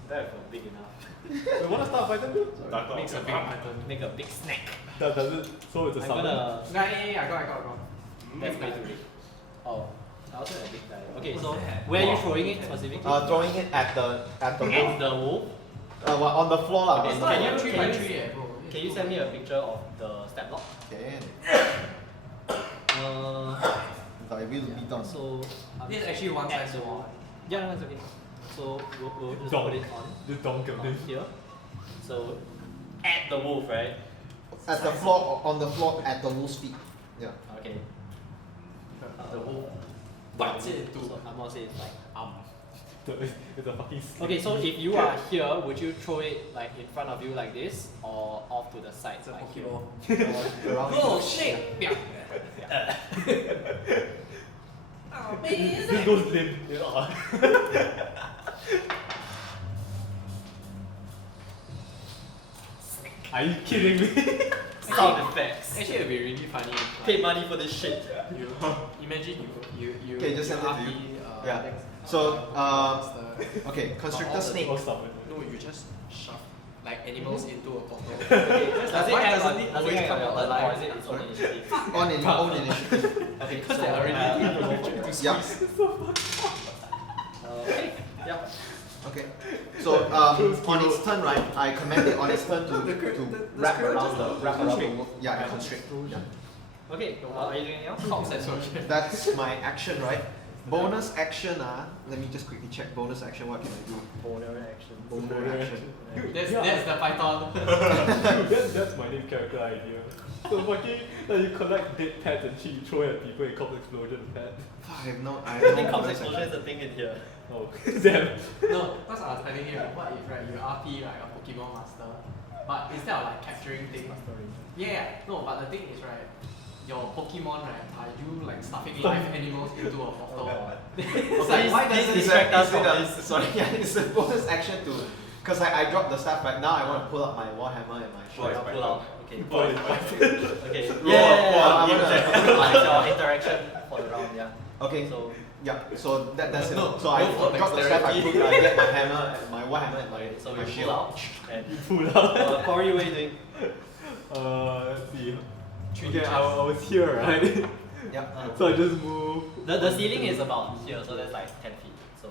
That's big enough. Wait, what does Star Python do? Dark Makes a Dark. big pattern. Make a big snack. Does it, so it's a I'm summon? gonna. Yeah, I got. That's way too big. Oh, I also have a big die. Okay, so Where are you throwing it specifically? Throwing it at the wolf. The wolf. On the floor lah. Okay, It's so not can even you- 3 can by you- 3 bro. Can you send me a picture of the stat block? Can. Uh, I will be done. so This is actually one size small. yeah, that's okay. So we'll just Donk. put it on The donk of this. here. So at the wolf, right? At the floor, on the floor, at the wolf's feet. Yeah. Okay. The wolf So bites it into. I'm gonna say it's like It's a fucking snake. Okay, so if you are here, would you throw it like in front of you like this, or off to the side It's a like Pokemon. here? Around Oh shit! Yeah. This goes limp. Are you kidding me? Sound effects. Actually, it'd be really funny. If, Pay money for this shit. You imagine you. Okay, just send it to RP, you. Yeah. So, okay, constrictor all the snake. Oh, stop it. No, you just shove like animals into a bottle. Okay, does it Why have doesn't it does it always have come your out turn, or alive? is it its own initiative? On in own initiative. Okay, Because so they're already in the uh, to squeeze. Yeah. okay, yeah. Okay. So on its turn, right? I command it on its turn to wrap around the wolf. Yeah, the constrict. Yeah. Okay, are you doing anything else? Hops and social. That's my action, right? Bonus action, let me just quickly check bonus action. What can I do? Boner action. Bonus action. That's the python. Dude, that's my new character idea. So fucking like you collect dead pets and shit, you throw it at people, it comes explosion pet. I have no. I I have think no comes bonus explosion action. is a thing in here. Oh, damn. No, because I was telling him, what if right, you RP like a Pokemon master, but instead of like capturing things, yeah, no, but the thing is right, your Pokemon right, are you like stuffing live animals into a bottle? It's like, why doesn't Please it distract us from a- this. Sorry, yeah, it's a bonus action to. Because I dropped the stuff right now, I want to pull out my Warhammer and my Pull shield. out. Okay. Boy, Okay. Roll, Yeah. roll, It's your interaction for the round. Yeah. Okay, So yeah, so that's No, it. So I roll for drop the stuff, I dexterity. put, I get my hammer, and my Warhammer and my, so my you shield. pull out and you pull out. Cawry, what are you doing? Let's see. Okay, I was here, right? Yeah. So I just move. The ceiling is about here, so that's like 10 feet. So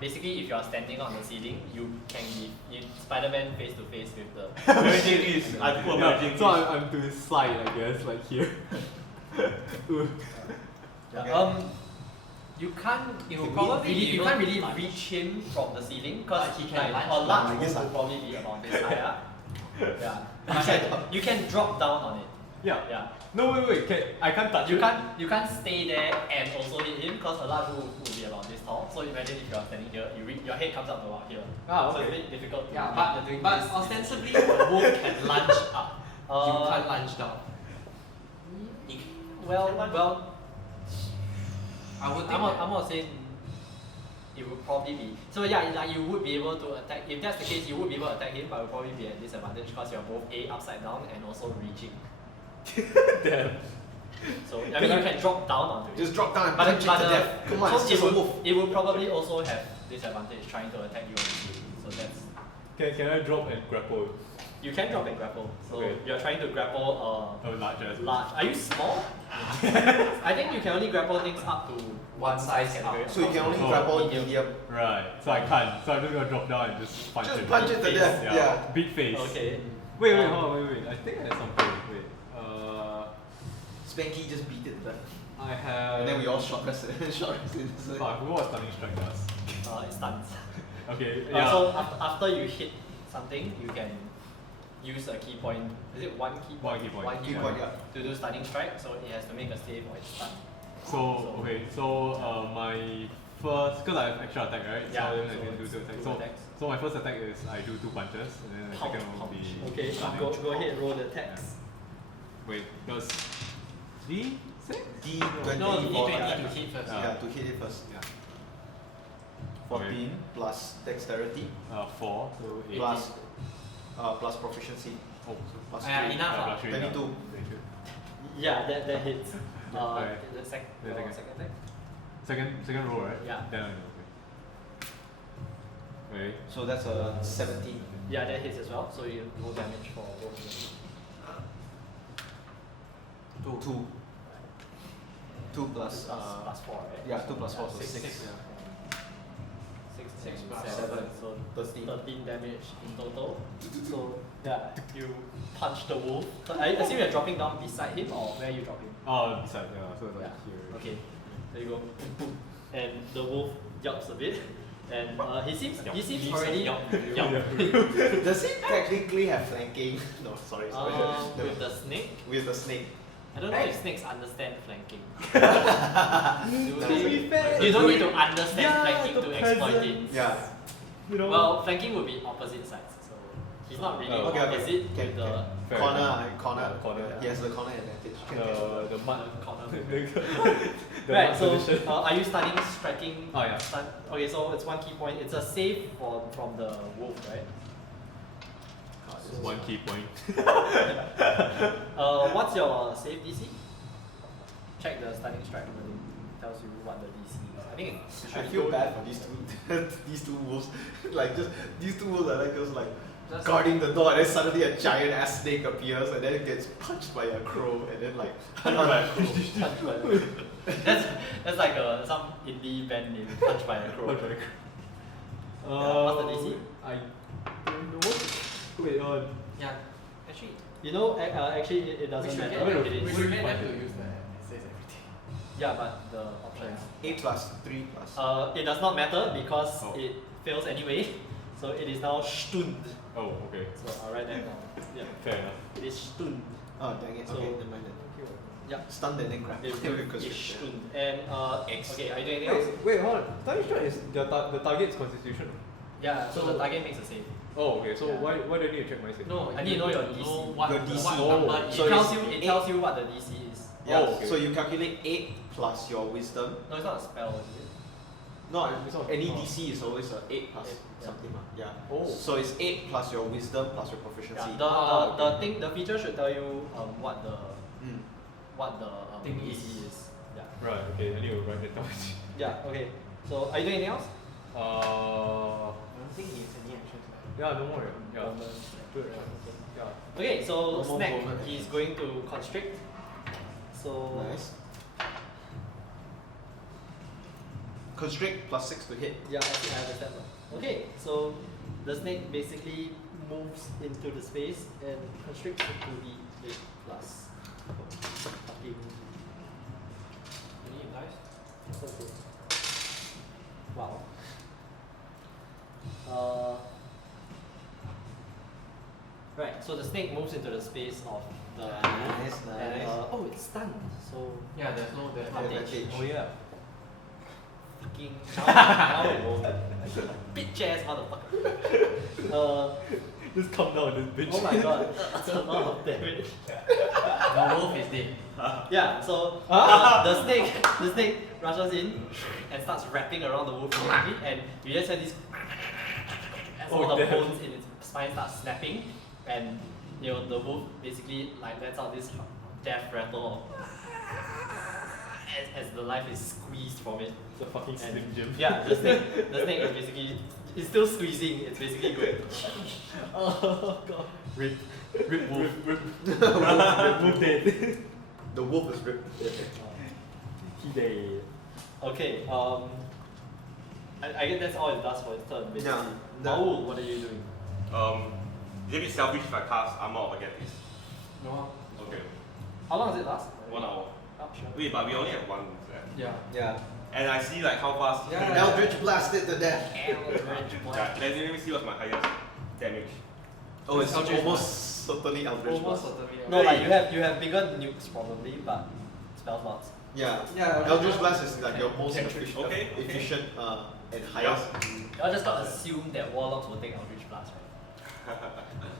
basically, if you are standing on the ceiling, you can be Spider-Man face to face with the. Everything is I put Yeah, everything so I'm to his side, I guess, like here. Ooh. Yeah. Okay. You can't. It will you probably be you able can't to really lunge. reach him from the ceiling because But he he can like lunge. a large I guess wolf I- will probably be about this high up. Yeah. You can drop down on it. Yeah. Yeah. No, wait. I can't touch You it. can't stay there and also hit him because a large wolf will be about this tall. So imagine if you are standing here, your head comes up to about here. Ah, So it's a okay. bit difficult to Yeah, read the but this. ostensibly a wolf can lunge up. You Uh, can't lunge down. well, I would think I'm gonna say it would probably be. So yeah, like you would be able to attack. If that's the case, you would be able to attack him, but it would probably be at disadvantage because you're both A upside down and also reaching. Damn. So I mean you can drop down onto it. Just drop down and But, punch it but to death. Come on, so it's just a wolf. it would probably also have disadvantage trying to attack you on the ceiling. So that's Can I drop and grapple? you can drop and grapple. So Okay. you're trying to grapple Oh, large as large. Are you small? I think you can only grapple things up to one size category. up. So you can only Oh. grapple medium. Right. So I can't. So I'm just gonna drop down and just punch Just it. punch it to Face, death. Yeah. Big face. Okay. Wait, hold on, wait. I think I have something. Wait. Spanky just beat it to death. I have. And then we all shot us. Shot us in. Oh, I forgot what stunning strike does. It stuns. Okay. Yeah. So after you hit something, you can use a key point. Is it one key point? One key point. One key Key point point, to do stunning strike. So it has to make a save or it's stun. So okay. So my first, because I have extra attack, right? Yeah, So then I so can do it's two attacks. two So attacks. so my first attack is I do 2 punches, and then the second one will be. Okay, stunning. go ahead, roll the attacks. Wait, does D6? D20 No, you need for 20 attack. to hit first. Yeah, to hit it first. Yeah. 14 plus dexterity 4, so 8. plus plus proficiency Oh, so plus Yeah, 3. enough. plus 3, 22. 22. Yeah, that hits. Okay. The second attack. Second roll, right? Yeah. Then I know. Okay. So that's a 17. Yeah, that hits as well. So you roll damage for both of them. 2 plus plus 4, right? yeah, 2 plus 4, so Yeah, 6. six. Yeah. 6 plus 7, so 13 damage in total. So yeah, you punch the wolf. So I assume you're dropping down beside him, or where you drop him? Beside, yeah, so like here. Okay, there you go. And the wolf yelps a bit, and he seems already Does he technically have flanking? No, sorry. with the snake. With the snake. I don't know if snakes understand flanking. fair, You don't need to understand flanking to exploit it. Yeah. You know. Well, flanking would be opposite sides, so he's not really opposite with the Fair corner. He has the corner advantage. the mud. corner. the Right, mud so position. are you studying striking? Oh, yeah. Okay, so it's 1 key point. It's a save from the wolf, right? Just 1 key point. What's your save DC? Check the stunning strike when it tells you what the DC is. I think it I should feel go- bad for these two wolves. Like just these two wolves are like just like Just guarding the door, and then suddenly a giant ass snake appears, and then it gets punched by a crow, and then like Punch by a- that's like some indie band name, Punch by a Crow. What's the DC? I don't know. Wait, Yeah, actually, You know, actually it we doesn't should matter. get It is. we should get them to use that. It says everything. Yeah, but the options. 8+3+. It does not matter because Oh. it fails anyway. So it is now stund. Oh, okay. So I'll write that down. Yeah, Fair enough. it is stund. Oh dang it. So- Okay, never mind. Yeah. Stunned and then crap. It Because is stund. And okay, are you doing anything else? Wait, hold on. Stunning strike is the target's constitution. Yeah. So the target makes a save. Oh, okay. So Yeah. why do I need to check my save? No, I need to know your DC. What, Your DC. what Oh, number so it it's- is. It tells you what the DC is. Yeah. Oh, okay. So you calculate 8 plus your wisdom. No, it's not a spell, is it? No, It's not- any oh. DC is always a 8 plus 8, yeah. something. Yeah. Oh. So it's 8 plus your wisdom plus your proficiency. Yeah, the feature should tell you what the Mm. Thing DC is. is. Yeah. Right. Okay. I need to write it down. Yeah. Okay. So are you doing anything else? I don't think he has any actions left. Yeah. No more. Yeah. Bonus. Good. Yeah. Okay, so No more Snack bonus. is going to constrict. So Nice. Constrict +6 to hit. yeah, I think I understand now. Okay, so the snake basically moves into the space and constricts into the 8 plus. Fucking Any dice? so good. Wow. Right, so the snake moves into the space of the Nice, and nice. oh, it's stunned. So Yeah, there's no advantage. Oh yeah. Fucking now bitch ass motherfucker. Just come down, this bitch. Oh my god, that's a lot of damage. The wolf is dead. Yeah, so the snake rushes in and starts wrapping around the wolf immediately, and you just have this as all the damn. bones in its spine start snapping, and you know the wolf basically like lets out this death rattle as the life is squeezed from it. It's a fucking And Slim Jim. yeah, the snake is basically it's still squeezing. It's basically going. Oh god. Rip wolf. Rip Wolf dead. The wolf is ripped. He dead. Okay. I guess that's all it does for its turn. Basically. Yeah, Paul, what are you doing? Is it a bit selfish if I cast Armor of Agathis? No. Okay. How long does it last? 1 hour. Oh, sure. Wait, but we only have 1 left. Yeah. Yeah. And I see like how fast. Yeah. Eldritch blasted to death. Yeah, let me see what's my highest damage. Oh, it's Eldritch almost certainly Eldritch Almost blast. certainly. No, like you have bigger nukes probably, but spell slots. Yeah. Yeah, Eldritch blast is like your most Cantrip. efficient, Okay. efficient and highest. I just not assume that warlocks will take Eldritch Blast, right?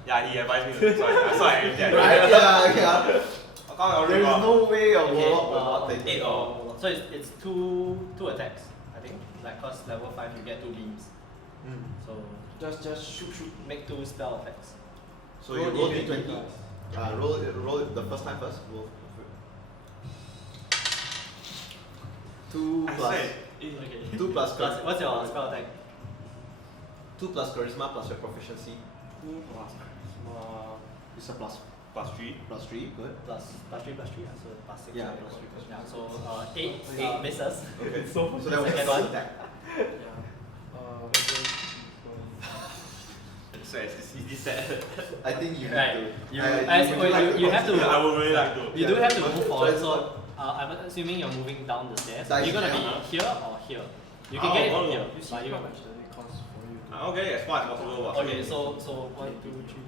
Yeah, he advised me to, so I did. Right? Yeah, yeah. I can't There is no way a Okay, warlock will not take 8 it. or So it's two attacks, I think. Like cause level 5 you get 2 beams. Mm. So Just shoot. make 2 spell attacks. So you roll d20. Roll it the first time first. Roll. 2 I plus said, 2 plus Plus, what's your spell attack? 2 plus charisma plus your proficiency. 2 plus charisma It's a plus plus 3. plus 3. Good. Plus 3 plus 3, so plus 6. Yeah, right? plus 3 plus 3. Yeah, so 8 Eight. misses. Okay. So So that was the Second first one. attack. Yeah. So it's easy set. I think you Right. need You, to. you have to. I would really like to. You do have to move forward. So So I'm assuming you're moving down the stairs. Dice You're gonna down. be here or here. You can Oh, get it from oh, here. You see but you- how much does it cost for you to Okay, as far as possible. Okay, so 1, 2, 3,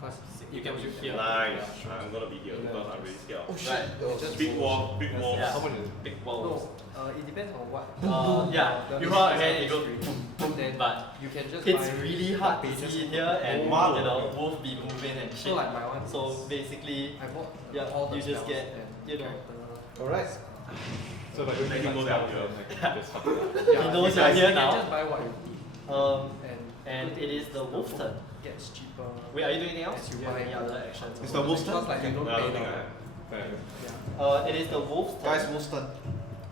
4, 5, 6. You can be here. Nice. I'm gonna be here because I'm really scared of Right. Just big wall, big wall. Yeah. How much is it? Big walls. No, it depends on what. Yeah. the You roll size again, of you go. the then But you can just it's buy really hard to pages see of here and Wow. wolf be moving and shit. So like my one. So basically, I bought yeah, all the you just spells get, and you know. character. Alright. So if I don't Make use him my know spell, that then I can just fuck it up. Yeah, He knows you you're guys- here you now. can just buy what you need And it is the wolf's turn. gets cheaper. Wait, are you doing anything else? As you Do you have buy any more. other actions? It's the wolf's turn? Because like you don't No, I pay don't think now. I have. Yeah. It is the wolf's turn. Guys, Wolston.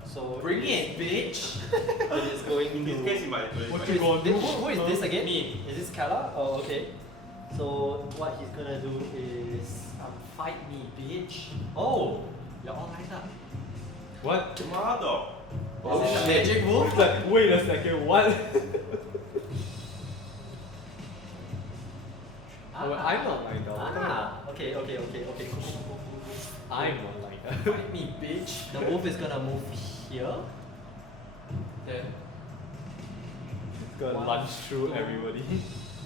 So Bring it, bitch! It is going In this to. case, you might. What Who you is gonna this- do? who is this again? Me. Is this Calar? Oh, okay. So what he's gonna do is Fight me, bitch! oh, You're all lined up. What? Tomorrow. Oh, Is it a shit. magic wolf? It's like, wait a second, what? Oh, I'm not lying down. okay. Cool. I'm not lying down. Fight me, bitch! The wolf is gonna move here. Then It's gonna One, lunge through two. everybody.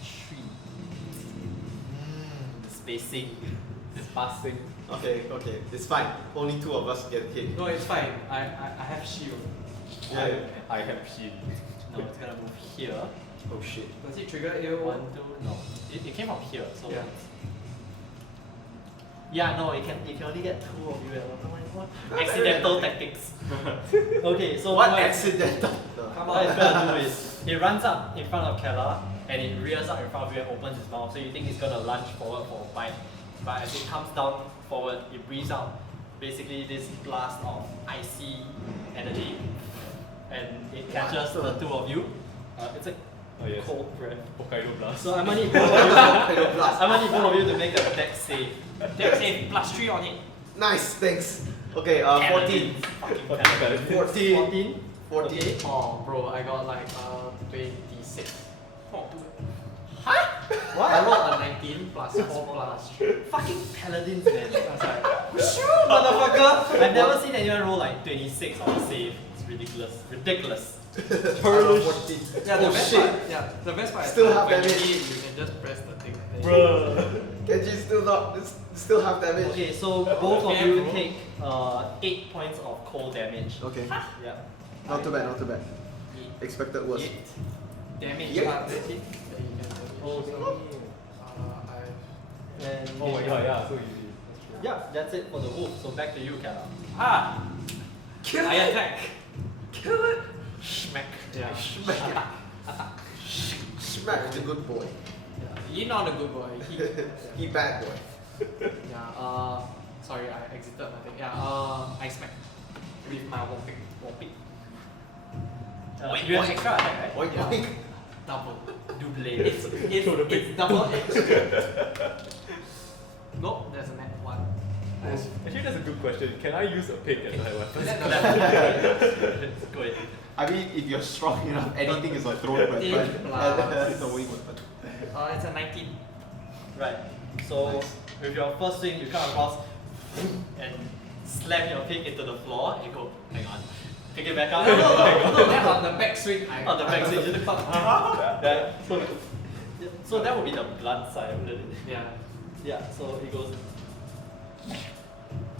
3. The spacing. It's passing. Okay, it's fine. Only 2 of us get hit. no, it's fine. I have shield. Yeah. I have shield. No, it's gonna move here. Oh shit. Does it trigger AO? 1, 2. No, it came from here. So Yeah. yeah, no, it can only get 2 of you at one time. Accidental tactics. Okay, so What accidental? No. What it's gonna do is it runs up in front of Calar and it rears up in front of you and opens its mouth. So you think it's gonna lunge forward for a bite, but as it comes down forward, it breathes out basically this blast of icy energy, and it catches the 2 of you. It's a Oh yes. cold breath. Hokkaido blast. So I'm gonna need both of you. Blast. I'm gonna need both of you to make a dex save. Dex save +3 on it. Nice, thanks. Okay, 14. Fucking Fucking paladin. paladin. 14. 14. Okay. Oh, bro, I got like 26. Oh. What? I rolled a 19 plus 4 plus 3. Fucking paladins, man. I was like, Shoot, motherfucker! I've never seen anyone roll like 26 on a save. It's ridiculous. 14. yeah, the Oh best shit. part, yeah, the best part Still is have when you damage. eat, you can just press the thing. Bruh. Kenji still have damage. Okay, so both of Okay, you bro. take 8 points of cold damage. Okay. Yeah. Not too bad. Expected worse. 8 damage. Yeah. That's it. That you can damage. Okay. So, And Oh my god, yeah, so easy. That's true. Yeah, that's it for the wolf. So back to you, Calar. Kill I it! attack. Kill it! Smack. Yeah. Smack the good boy. You're not a good boy. He bad boy. Yeah, sorry, I exited my thing. Yeah, I smack with my whopping. You have extra attack, right? Oink Yeah. oink. Double. Double. It's double edged. Nope, there's a net 1. Actually, that's a good question. Can I use a pig as my weapon? Go ahead. I mean, if you're strong enough, anything is a thrown weapon. Eight plus- It's a wing weapon. It's a 19. Right. So Nice. with your first swing, you come across and slam your pick into the floor and go, hang on. Pick it back up. No, then on the back swing, I. On the back swing, you just that, so that would be the blunt side, wouldn't it? Yeah. Yeah, so it goes.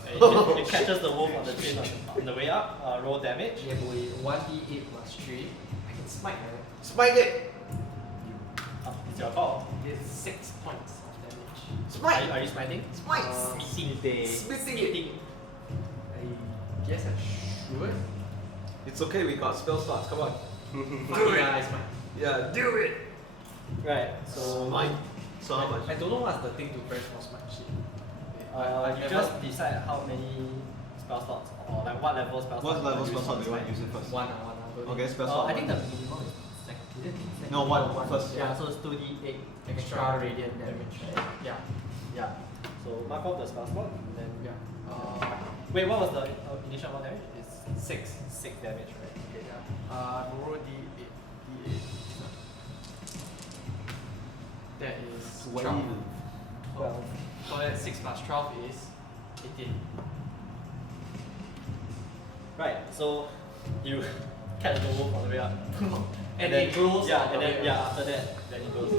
And it catches the wolf on the chin on the way up. Roll damage. Yeah, boy. 1d8 plus 3. I can smite, right? Smite it! It's your call. It's 6 points of damage. Smite! Are you smiting? Smite! Smiting. Smitting it! I guess I should. It's okay, we got spell slots, come on. Fucking yeah, I smite. Yeah, do it! Right. So Smite. So how much? I don't know what's the thing to press for smite shit. you just decide how many spell slots or like what level spell slots. What level you spell use slot do you for want to use it first? One. Okay, spell Uh, slot. I think the minimum is second. No, one first. Yeah, so it's 2d8 Extra extra radiant damage, right? Yeah. Yeah. So mark off the spell slot and then Yeah. wait, what was the initial one damage? It's 6. 6 damage, right? Okay. Yeah. Roll d8. That is 12. 12. So that 6 plus 12 is 18. Right, so you catch the wolf all the way up. And then, it grows. Yeah, all the and then way yeah, up. after that, then it goes.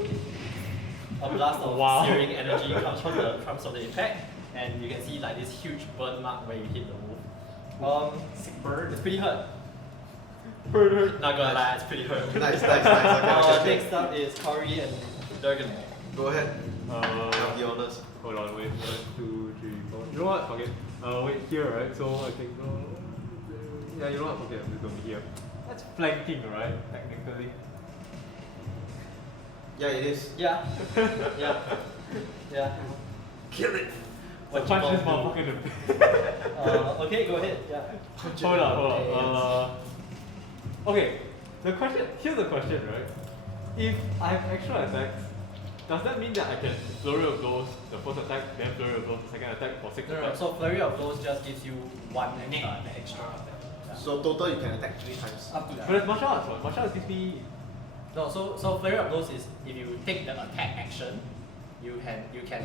A blast of Wow. searing energy comes from the impact, and you can see like this huge burn mark where you hit the wolf. Sick bird. It's pretty hurt. Further. Not gonna lie, it's pretty hurt. Nice. Okay. Next up is Cawry and Durgun. Go ahead. Have the honors. Hold on, wait. 1, 2, 3, 4. You know what? Okay. Wait here, right? So I think. Yeah, you know what? Okay, I'm just gonna be here. That's flanking, right? Technically. Yeah, it is. Yeah. Yeah. Kill it. What Punch you this gonna motherfucker in the do? Okay, go ahead. Yeah. Hold on. Okay, here's the question, right? If I have extra attacks, does that mean that I can flurry of blows the first attack, then flurry of blows the second attack for 6 attacks? So flurry of blows just gives you one Extra. Yeah. So total you can attack 3 times. Up to that. But it's martial arts, right? Martial arts gives me. No, so flurry of blows is if you take the attack action, you can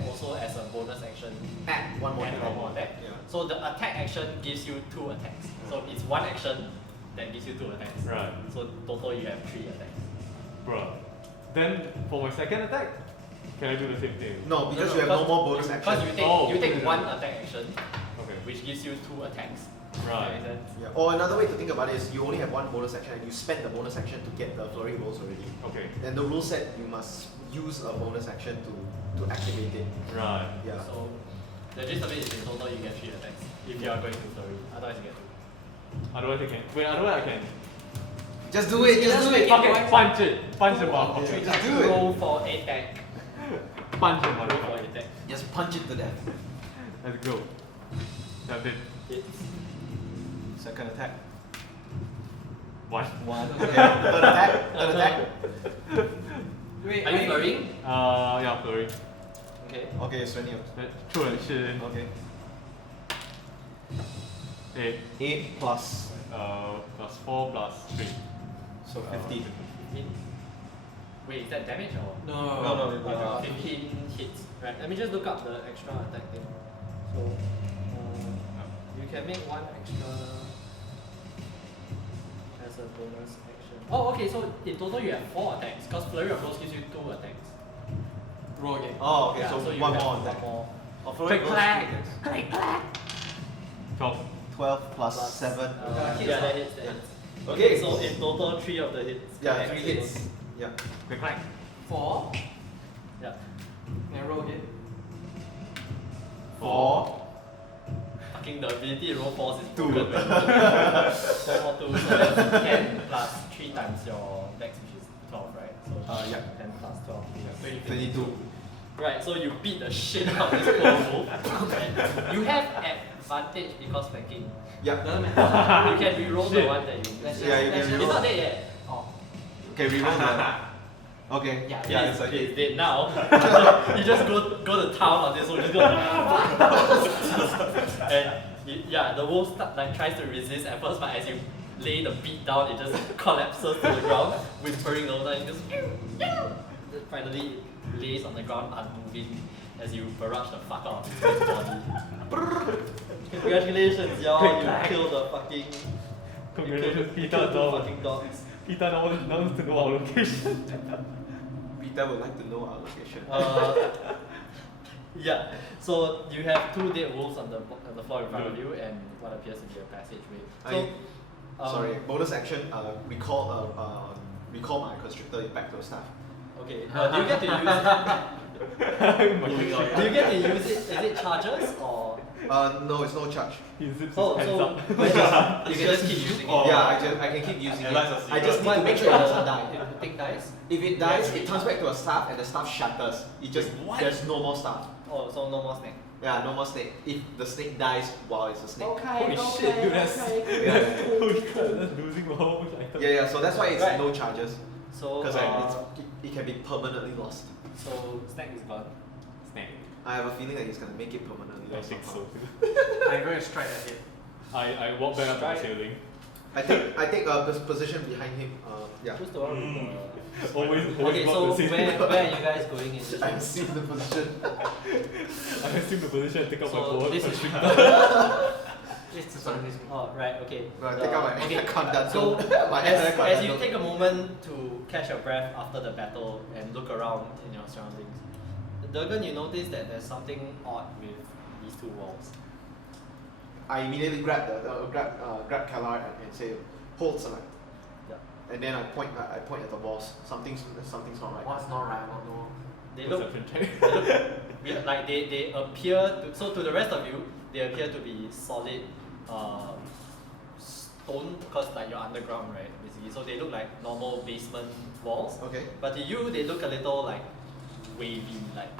also as a bonus action Add one more add attack. one more attack. Yeah. So the attack action gives you 2 attacks. So it's one action that gives you 2 attacks. Right. So total you have 3 attacks. Bruh. Then for my second attack, can I do the same thing? No, because you have no more bonus action. Because you take one attack action, Okay. which gives you 2 attacks. Right. Make sense? Yeah. Or another way to think about it is you only have one bonus action and you spend the bonus action to get the flurry rolls already. Okay. Then the rule said you must use a bonus action to activate it. Right. Yeah. So the gist of it is in total you get 3 attacks if you are going to flurry. Otherwise you get 2. Otherwise I can. Wait, otherwise I can. Just do it, just do it. Okay, punch it. Punch the motherfucker. Just do it. Roll for attack. Punch the Roll motherfucker. for attack. Just punch it to death. Let's go. That's it. It's Second attack. 1. 1. Okay. Third attack. Third attack. Wait, Are you flurrying? Yeah, flurry. Okay. Okay, it's 20. 出人是 Okay. 8 8 plus. plus 4 plus 3. So 50. Wait, is that damage or? No. 15 hits. Right. Let me just look up the extra attack thing. So you can make 1 extra as a bonus action. Oh, okay. So in total you have 4 attacks because flurry of blows gives you 2 attacks. Roll again. Oh, okay, Yeah, so you one have more one attack. more. Oh, flurry Click, goes clack. 3 attacks. 12. 12 plus Plus, 7. Yeah, that hits. That Yeah. hits. Okay. So in total 3 of the hits. Yeah, connect. 3 hits. Yeah. Quick clack. 4. Yeah. Then roll again. 4. Fucking the ability to roll 4s is 2. broken. 4 more 2, so that's 10 plus 3 times your dex, which is 12, right? So Yeah. 10 plus 12. Yeah. 22. Right, so you beat the shit out of this poor wolf. Right? You have advantage because flanking. Yeah. Doesn't matter. You can re-roll the Shit. one that you. Let's Yeah, you let's can It's reroll. not dead yet. Oh. Okay, reroll that. Okay. Yeah, it's like It's dead now. You just go to town on this one, just go. And yeah, the wolf tries to resist at first, but as you lay the beat down, it just collapses to the ground, whimpering the whole time. It just Then finally it lays on the ground unmoving as you barrage the fuck out of its body. Congratulations, y'all! You killed the fucking. Congratulations, You Peter. killed 2 Now fucking dogs. Peter knows to know our location. Peter would like to know our location. Yeah, so you have 2 dead wolves on the floor in front of you and what appears to be a passageway. So, Sorry, bonus action. Recall my constrictor back to the staff. Okay, do you get to use it? Do you get to use it? Is it charges or? No, it's no charge. He zips his Oh, pants so up. you can just keep using it. Yeah, I can keep using it. I just need to make sure it doesn't die. It take dice? If it dies, it turns back to a staff and the staff shatters. It just there's no more staff. Oh, so no more snake. Yeah, no more snake. If the snake dies while it's a snake. Holy shit, dude, that's Yeah. holy crap, that's losing my whole item. Yeah, so that's why it's Right. no charges. So, Because it can be permanently lost. so snake is gone. Snake. I have a feeling that he's gonna make it permanently I lost. think somehow. so. I'm going to strike at it. I walk back up to the Strike. ceiling. I take a position behind him. Yeah. Who's the one with the... Always Okay, not so the same. where are you guys going in this I room? see the position. I assume the position and take out my So board. this is It's this oh right, okay. No, I take out my okay. conduct. So my as you take a moment to catch your breath after the battle and look around in your surroundings, Durgun, you notice that there's something odd with these two walls. I immediately grab grab Calar and say, hold Select. Yeah. And then I point at the walls. Something's not right. What's not right about no? They look, Perception check. they look weird, like they appear to, so to the rest of you, they appear to be solid stone because like you're underground, right? Basically, so they look like normal basement walls. Okay. But to you, they look a little like wavy, like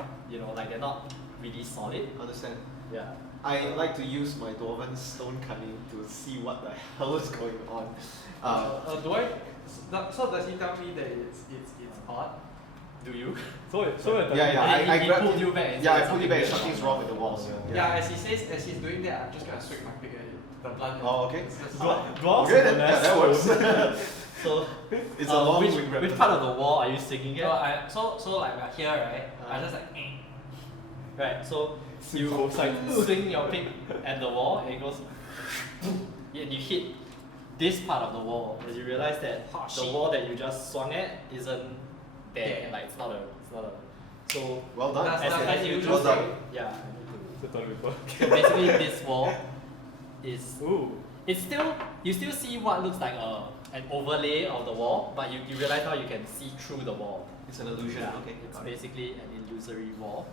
like they're not really solid. Understand. Yeah. I like to use my dwarven stone cunning to see what the hell is going on. Do I? So does he tell me that it's odd? Do you? So Yeah, He I grab pulled you back and Yeah, said I pulled you back. something Something's wrong with the walls. Yeah, as he's doing that, I'm just gonna swing my pick at it. The blunt. Oh, okay. It's just- Dwarves Okay, are then, yeah, that works. So, It's a long which, wing which part of the wall are you singing No, at? so like we're here, right? I just like. Right, so you both sides. swing your pick at the wall and it goes and you hit this part of the wall and you realize that Oh, the shit. wall that you just swung at isn't there. Yeah. Like it's not a so Well done. That's- as you that's just well done. yeah. So thought before. So basically this wall is Ooh. it's still you still see what looks like an overlay of the wall, but you realize how you can see through the wall. It's an illusion. Yeah, Okay. it's got it. basically an illusory wall.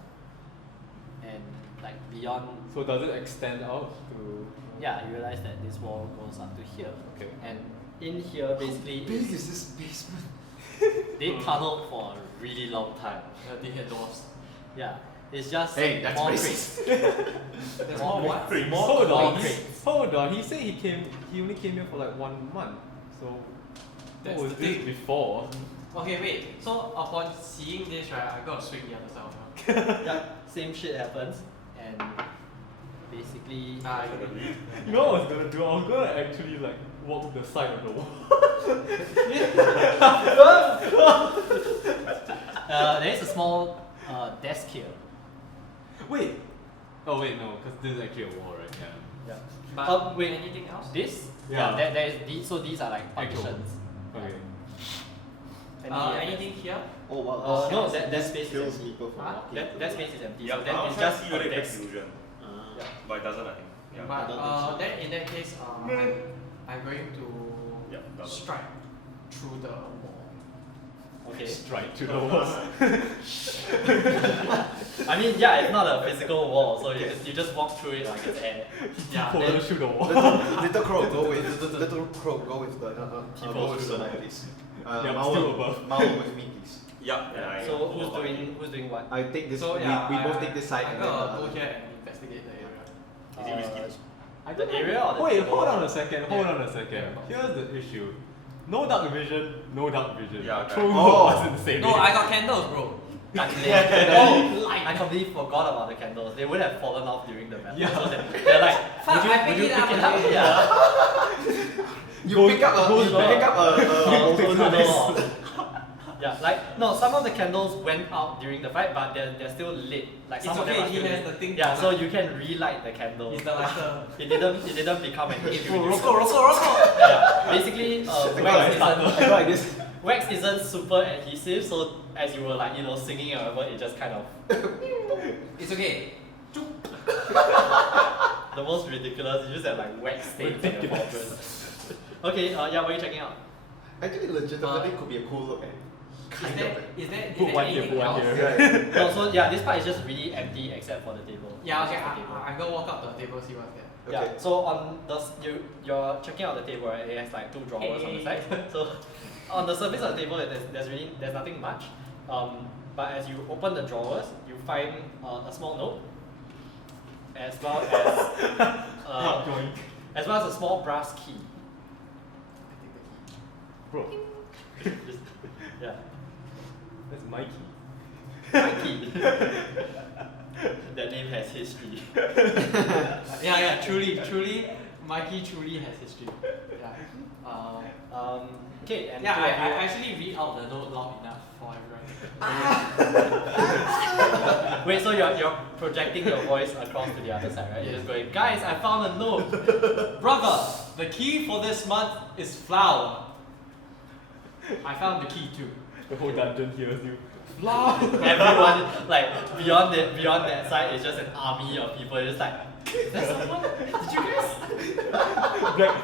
And like beyond So does it extend out to? yeah, you realize that this wall goes up to here. Okay. And in here basically How big is this basement? they tunneled for a really long time. They hit dwarfs. Yeah. It's just Hey, that's more racist. There's more what? Hold more on. crates. Hold on. He said he only came here for like 1 month. So That's what was the this thing. before? Okay, wait. So upon seeing this, right, I gotta swing the other side of her. Yeah, same shit happens and basically You know what I was gonna do? I was gonna actually like walk the side of the wall. there is a small desk here. Wait. Oh wait, no, because this is actually a wall, right? Yeah. Yeah. But wait, anything else? this? Yeah. there is these, so these are like Actual. partitions. Okay. Anything here? Oh wow. No, that space is kills empty. people from Huh? walking. That space is empty. Yeah, So then I'll it's try to just see whether a it makes desk. illusion. Yeah. But it doesn't, I think. Yeah. But I don't think so. then in that case, I'm going to Yeah, doesn't. strike through the wall. Okay. Straight to the wall. I mean, yeah, it's not a physical wall, so you just walk through it like it's air. Yeah, Pull then, through the wall. Little crow, go with little crow, go with the go with the knife, please. Yeah, Mao still will- above. Mao with me, please. Yeah, and I So follow by you. who's doing what? I take this. so we yeah, both take this side I'm and then. gonna go here and investigate the area. Is it risky? I The don't know. area or the Wait, table? hold on a second. Hold Yeah. on a second. Yeah. Here's the issue. No dark vision. No dark vision. Yeah, okay. Throwing Oh. wasn't the same. No, I got candles, bro. Oh, I completely forgot about the candles. They would have fallen off during the battle. Yeah. So they're like, Fuck, I would you picked it pick up it up? again. Yeah. You pick up a. goes You back. pick up a. Yeah, like no, some of the candles went out during the fight, but they're still lit. Like some It's of them okay, are he still has lit. the thing. Yeah, to so light. you can relight the candle. He's the lighter. It didn't become an issue. Roko. Yeah, basically, I go like this. wax isn't super adhesive, so as you were like singing or whatever, it just kind of It's okay. the most ridiculous. You just have like wax stains on your fortress. Okay, yeah, what are you checking out? Actually, legitimately could be a cool look. Is there Put one here, anything put one else? here. No, so yeah, this part is just really empty except for the table. Yeah, okay. Just the table. I'm gonna walk up to the table, see what's there. Okay. Yeah, so on the you're checking out the table, right? It has like 2 drawers on the side. So on the surface of the table, there's nothing much. But as you open the drawers, you find a small note, as well as a small brass key. Bro, Yeah, that's my key. my key. That name has history. Yeah, truly, Mikey truly has history. Yeah. Okay, and Yeah, two I of you- actually read out the note loud enough for everyone. Wait, so you're projecting your voice across to the other side, right? You're just going, guys, I found a note. Brother, the key for this month is flour. I found the key too. The whole dungeon hears you. Everyone, like, beyond that side is just an army of people. It's just like, is there someone? Did you guys?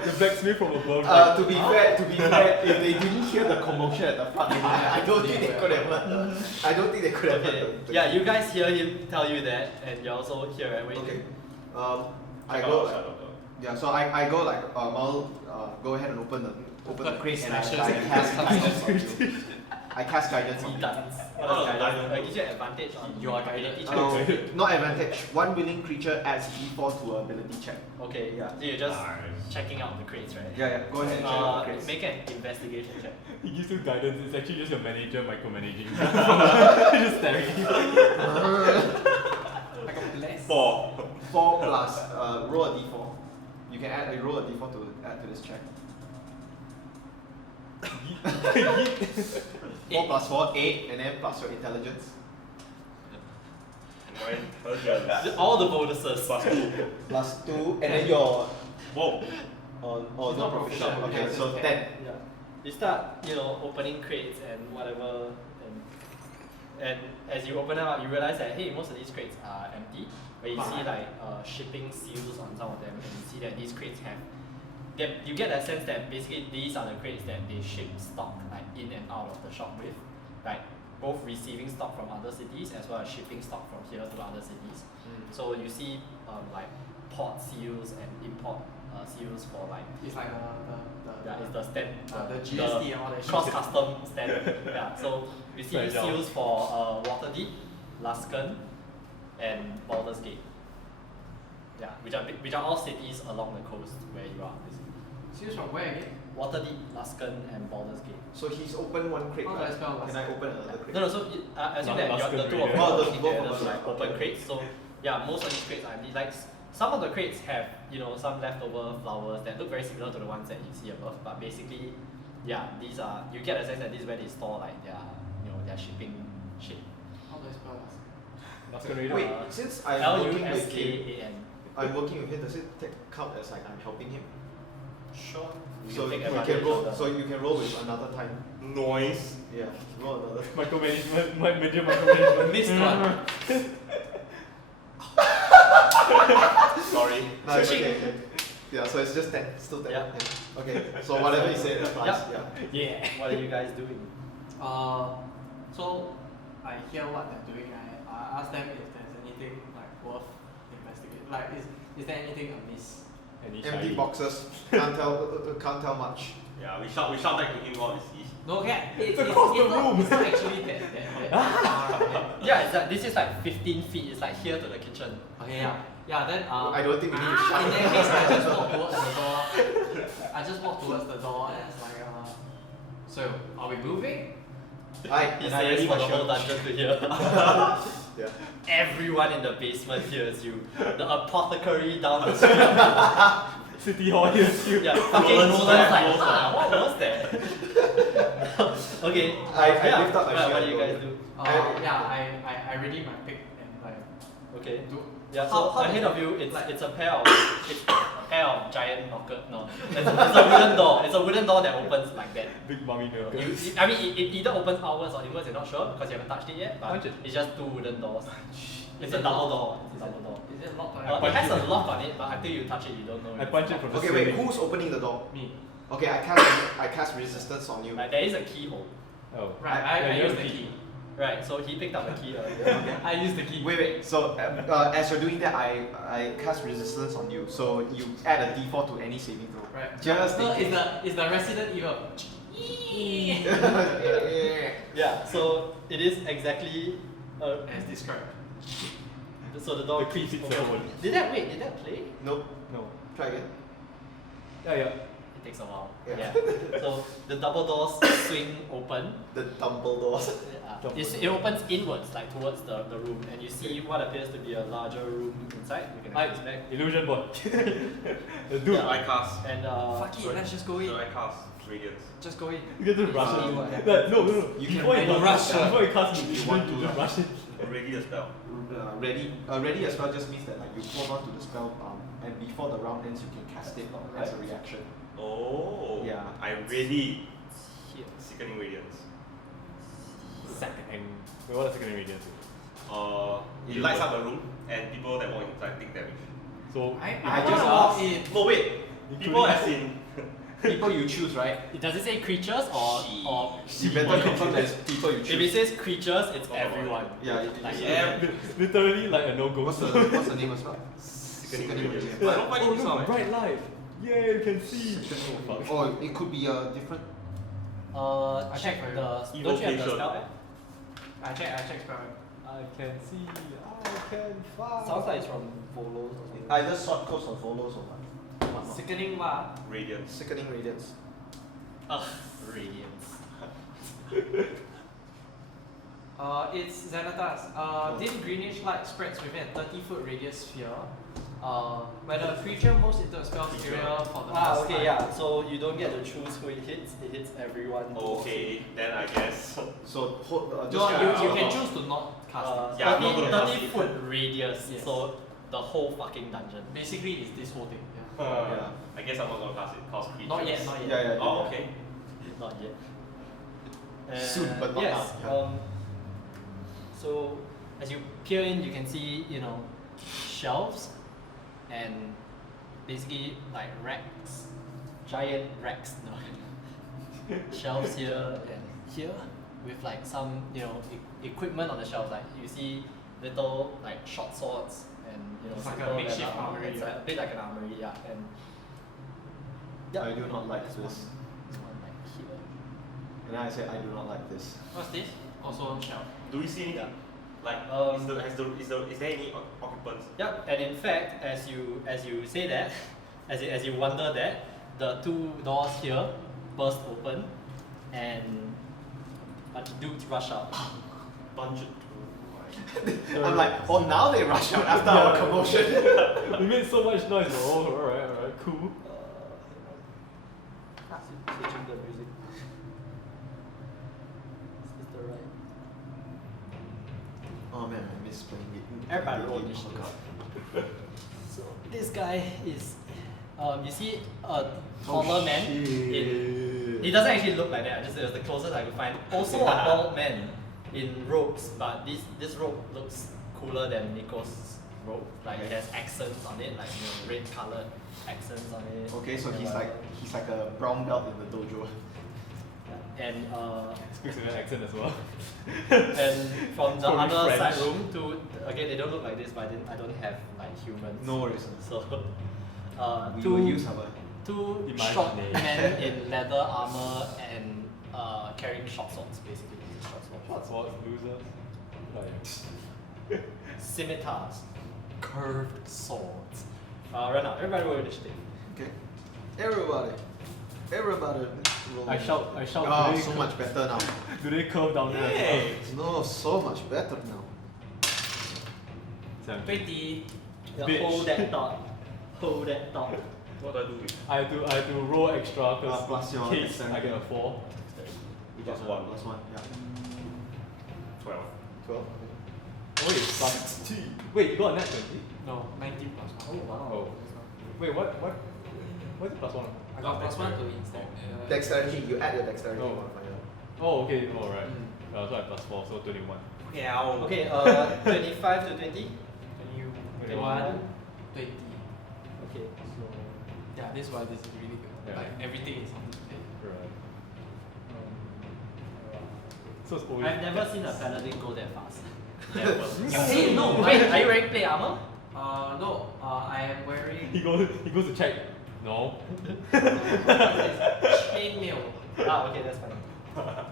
The blacksmith from above. To be fair, if they didn't hear the commotion at the front, I don't think they could have heard. I don't think they could have Okay. heard. Yeah, you guys hear him tell you that, and you're also here, right? Wait. Okay. I Check go. out outside of the- Yeah, so I go like I'll go ahead and open the crate and I Slashes. cast guidance on you. I cast guidance on He you. does. Oh, What does guidance. guidance? Gives you an advantage on Your ability guidance. check. Not advantage. One willing creature adds D4 to an ability check. Okay, yeah. So you're just Nice. checking out the crates, right? Yeah, go ahead and check out the crates. Make an investigation check. He gives you guidance. It's actually just your manager micromanaging. Just staring at you. Like a bless. 4. 4 plus roll a D4. You can roll a D4 to add to this check. 4 plus 4, 8, and then plus your intelligence. My intelligence. All the bonuses. Plus 2. Plus 2, and then your Whoa. not not proficient. proficient, Okay, okay, so so 10. Yeah. You start, opening crates and whatever, and as you open them up, you realize that hey, most of these crates are empty. But you see like shipping seals on some of them, and you see that these crates have. You get that sense that basically these are the crates that they ship stock like in and out of the shop with, like both receiving stock from other cities as well as shipping stock from here to other cities. So you see like port seals and import seals for like It's like yeah, it's the stamp, the GST and all that shit. cross custom stamp. Yeah, so you see Fragile. seals for Waterdeep, Luskan, and Baldur's Gate. Yeah, which are all cities along the coast where you are. Seals from where again? Waterdeep, Luskan, and Baldur's Gate. So he's opened one crate, How do I right? spell Can I open another crate? No, so assume that Luskan the two of really. you Oh, are the working both of together us, to like okay, open okay. crates. So yeah, most of these crates are like some of the crates have some leftover flowers that look very similar to the ones that you see above, but basically, yeah, these are you get a sense that this is where they store like their shipping shit. How do I spell that? Luskan Raider. Wait, since I'm working with him, does it count as like I'm helping him? Sure. So take you advantage can roll. of the- So you can roll with another time. Noise. Yeah, roll another. Micromanagement. My major micromanagement. Missed one. Sorry. No, it's Switching. okay. Yeah, so it's just 10, still 10. Yeah. Okay, so whatever you say applies. Yep. Yeah. What are you guys doing? So I hear what they're doing. I ask them if there's anything like worth investigating. Like, is there anything amiss? Any Empty shiny. boxes. Can't tell much. Yeah, we shout back to him what we see. No, okay. It's across the not, room. it's not actually that far away. Yeah, it's like, this is like 15 feet. It's like here to the kitchen. Okay, yeah. Yeah, then I don't think we need to in shout. that case, I just walk towards the door. I just walk towards the door and it's like, so are we moving? He And I says ready for my the whole shirt. dungeon to hear. Yeah. Everyone in the basement hears you. The apothecary down the street. City Hall hears you. Yeah, fucking Nolan's like, what was that? Okay. I lift up my shirt. What do you guys do? I ready my pick and like Okay. do. Yeah, How- so how ahead does of it- you, it's like- a pair of giant knocker. No, it's a wooden door. It's a wooden door that opens like that. Big mummy milker. I mean, it either opens outwards or inwards. You're not sure because you haven't touched it yet. But Punch it. it's just two wooden doors. It's Is a it double locked? door. It's a double door. Is it locked on I It punch has it. a lock on it, but until you touch it, you don't know. I punch it from the Okay, wait, ceiling. who's opening the door? Me. Okay, I cast resistance on you. Like, there is a keyhole. Oh. Right, Yeah, I you use have the the key. Right, so he picked up the key earlier. I use the key. Wait. So as you're doing that, I cast resistance on you. So you add a D4 to any saving throw. Right. Just no, in case. it's the Resident Evil. Yeah, so it is exactly. As described. So the door The key keeps fits open. the hole. Did that play? Nope. No. Try again. Yeah. It takes a while. Yeah. So the double doors swing open. The Dumbledores. It opens inwards, like towards the room, and you see what appears to be a larger room inside. You can have this back. Illusion board. Dude, So I cast. And Fuck it, let's just go in. So I cast Radiance. Just go in. you get to rush See it. what happens. Like, no. You can Before you rush, before you cast if it, you want to, just rush it. Ready the spell. Ready as well just means that like you hold on to the spell and before the round ends you can cast it as a reaction. Oh. Yeah. I ready. here. Sickening Radiance. Second. Wait, what does second radiance do? It lights up the room and people that walk inside take damage. So, I just just walk asked. in. No wait. People as in. People you choose, right? Does it say creatures or You better confirm that it's people you if choose. it says creatures, it's everyone. Yeah, Like, literally like a no-go. What's the name as well? Sickening Radiance. Radiance. But I don't find Oh, it this one. look, bright light. Yeah, you can see. Or it could be a different. I check check for you. the. Evil Don't you have the patient. spell app? I check spell. I can see. I can fly. Sounds like it's from Volos or something. Either short coast or follows or what. Sickening what? Radiance. Sickening Radiance. Radiance. It's Xanatas. Dim greenish light spreads within a 30-foot radius sphere. When a creature moves into a spell's area for the first Okay, time. yeah. So you don't get to choose who it hits everyone. Okay, then I guess. So hold, No, just you can choose to not cast it. Yeah, I'm not gonna cast 30 it. foot radius. Yes. So the whole fucking dungeon. Basically, it's this whole thing. Yeah. Yeah. I guess I'm not gonna cast it. Cause creatures. Not yet, not yet. Yeah. Oh, okay. Not yet. Soon, but not yes, now. Yeah. So as you peer in, you can see shelves and basically like racks, giant racks, shelves here and here with like some equipment on the shelves. Like you see little like short swords and It's like a simple makeshift leather armor. armory, It's like, a bit like an armory, yeah. And I do not like this this. one, this one like here. And I say I do not like this. What's this? Also shelf. Do we see any? Yeah. Like, is there any occupants? Yep, and in fact, as you say that, as you wonder that, the two doors here burst open, and a bunch of dudes rush out. Bunch of. I'm like, oh now they rush out after our commotion. We made so much noise. Oh, alright, cool. Switching the music. Is the right? Oh man, I miss playing it. Everybody roll initiative. So this guy is, you see a taller man in. He doesn't actually look like that. I just it was the closest I could find. Also a bald man in robes, but this robe looks cooler than Nico's robe. Like it has accents on it, like red colored accents on it. Okay, so and he's like a brown belt in the dojo. and Speaks in an accent as well. and from the Probably other French. side room to again they don't look like this, but I don't have like humans. No worries. So We will use our. two Imagination. short men in leather armor and carrying short swords, basically. Short swords. What's what, losers? Like, Scimitars. Curved swords. Right now, everybody roll initiative. Okay. Everybody. Roll. I shout. Ah, do they so curve- much better now. Do they curve down there? Hey! No, so much better now. 20. Yeah, Bitch. hold that thought. Hold that thought. What do I do with? I have to roll extra because Plus your in case I dexterity. get a 4. Plus one. Plus one, yeah. 12. 12. Oh, wait, plus 2. Wait, you got a net 20? No, 19 plus 1. Oh. Wait, what is it plus 1? I got plus 1 to instead. Dexterity, you add your dexterity Oh. modifier. Oh, okay, oh, right. So I plus 4, so 21. Yeah. Okay, 25 to 20. 21, 20. Okay, so Yeah, this is why this is really good. Yeah. Like everything is on this page. Right. So it's always I've never seen a paladin go that fast. Never. See, no, Wait, are you wearing plate armor? No, I am wearing He goes to check. No. chainmail. Okay, that's fine.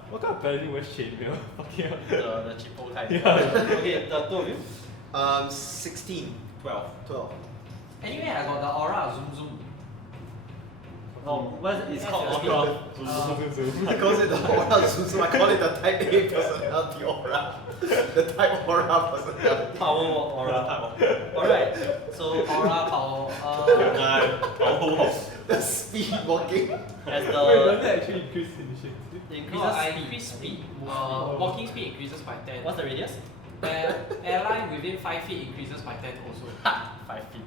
What kind of paladin wears chainmail? Fucking hell. The cheapo kind. Yeah. Okay, the two of you. 16. 12. 12. Anyway, I got the aura zoom zoom. Oh, it's called Yes, aura. I call it the aura Susu. I call it the type A personality aura. The type aura personality. Power aura. Alright, so Aura power. The speed walking. as Wait, does the that actually increase initiative? increases I speed. increase speed. Movement. Walking speed increases by 10. What's the radius? Airline within 5 feet increases by 10 also. 5 feet.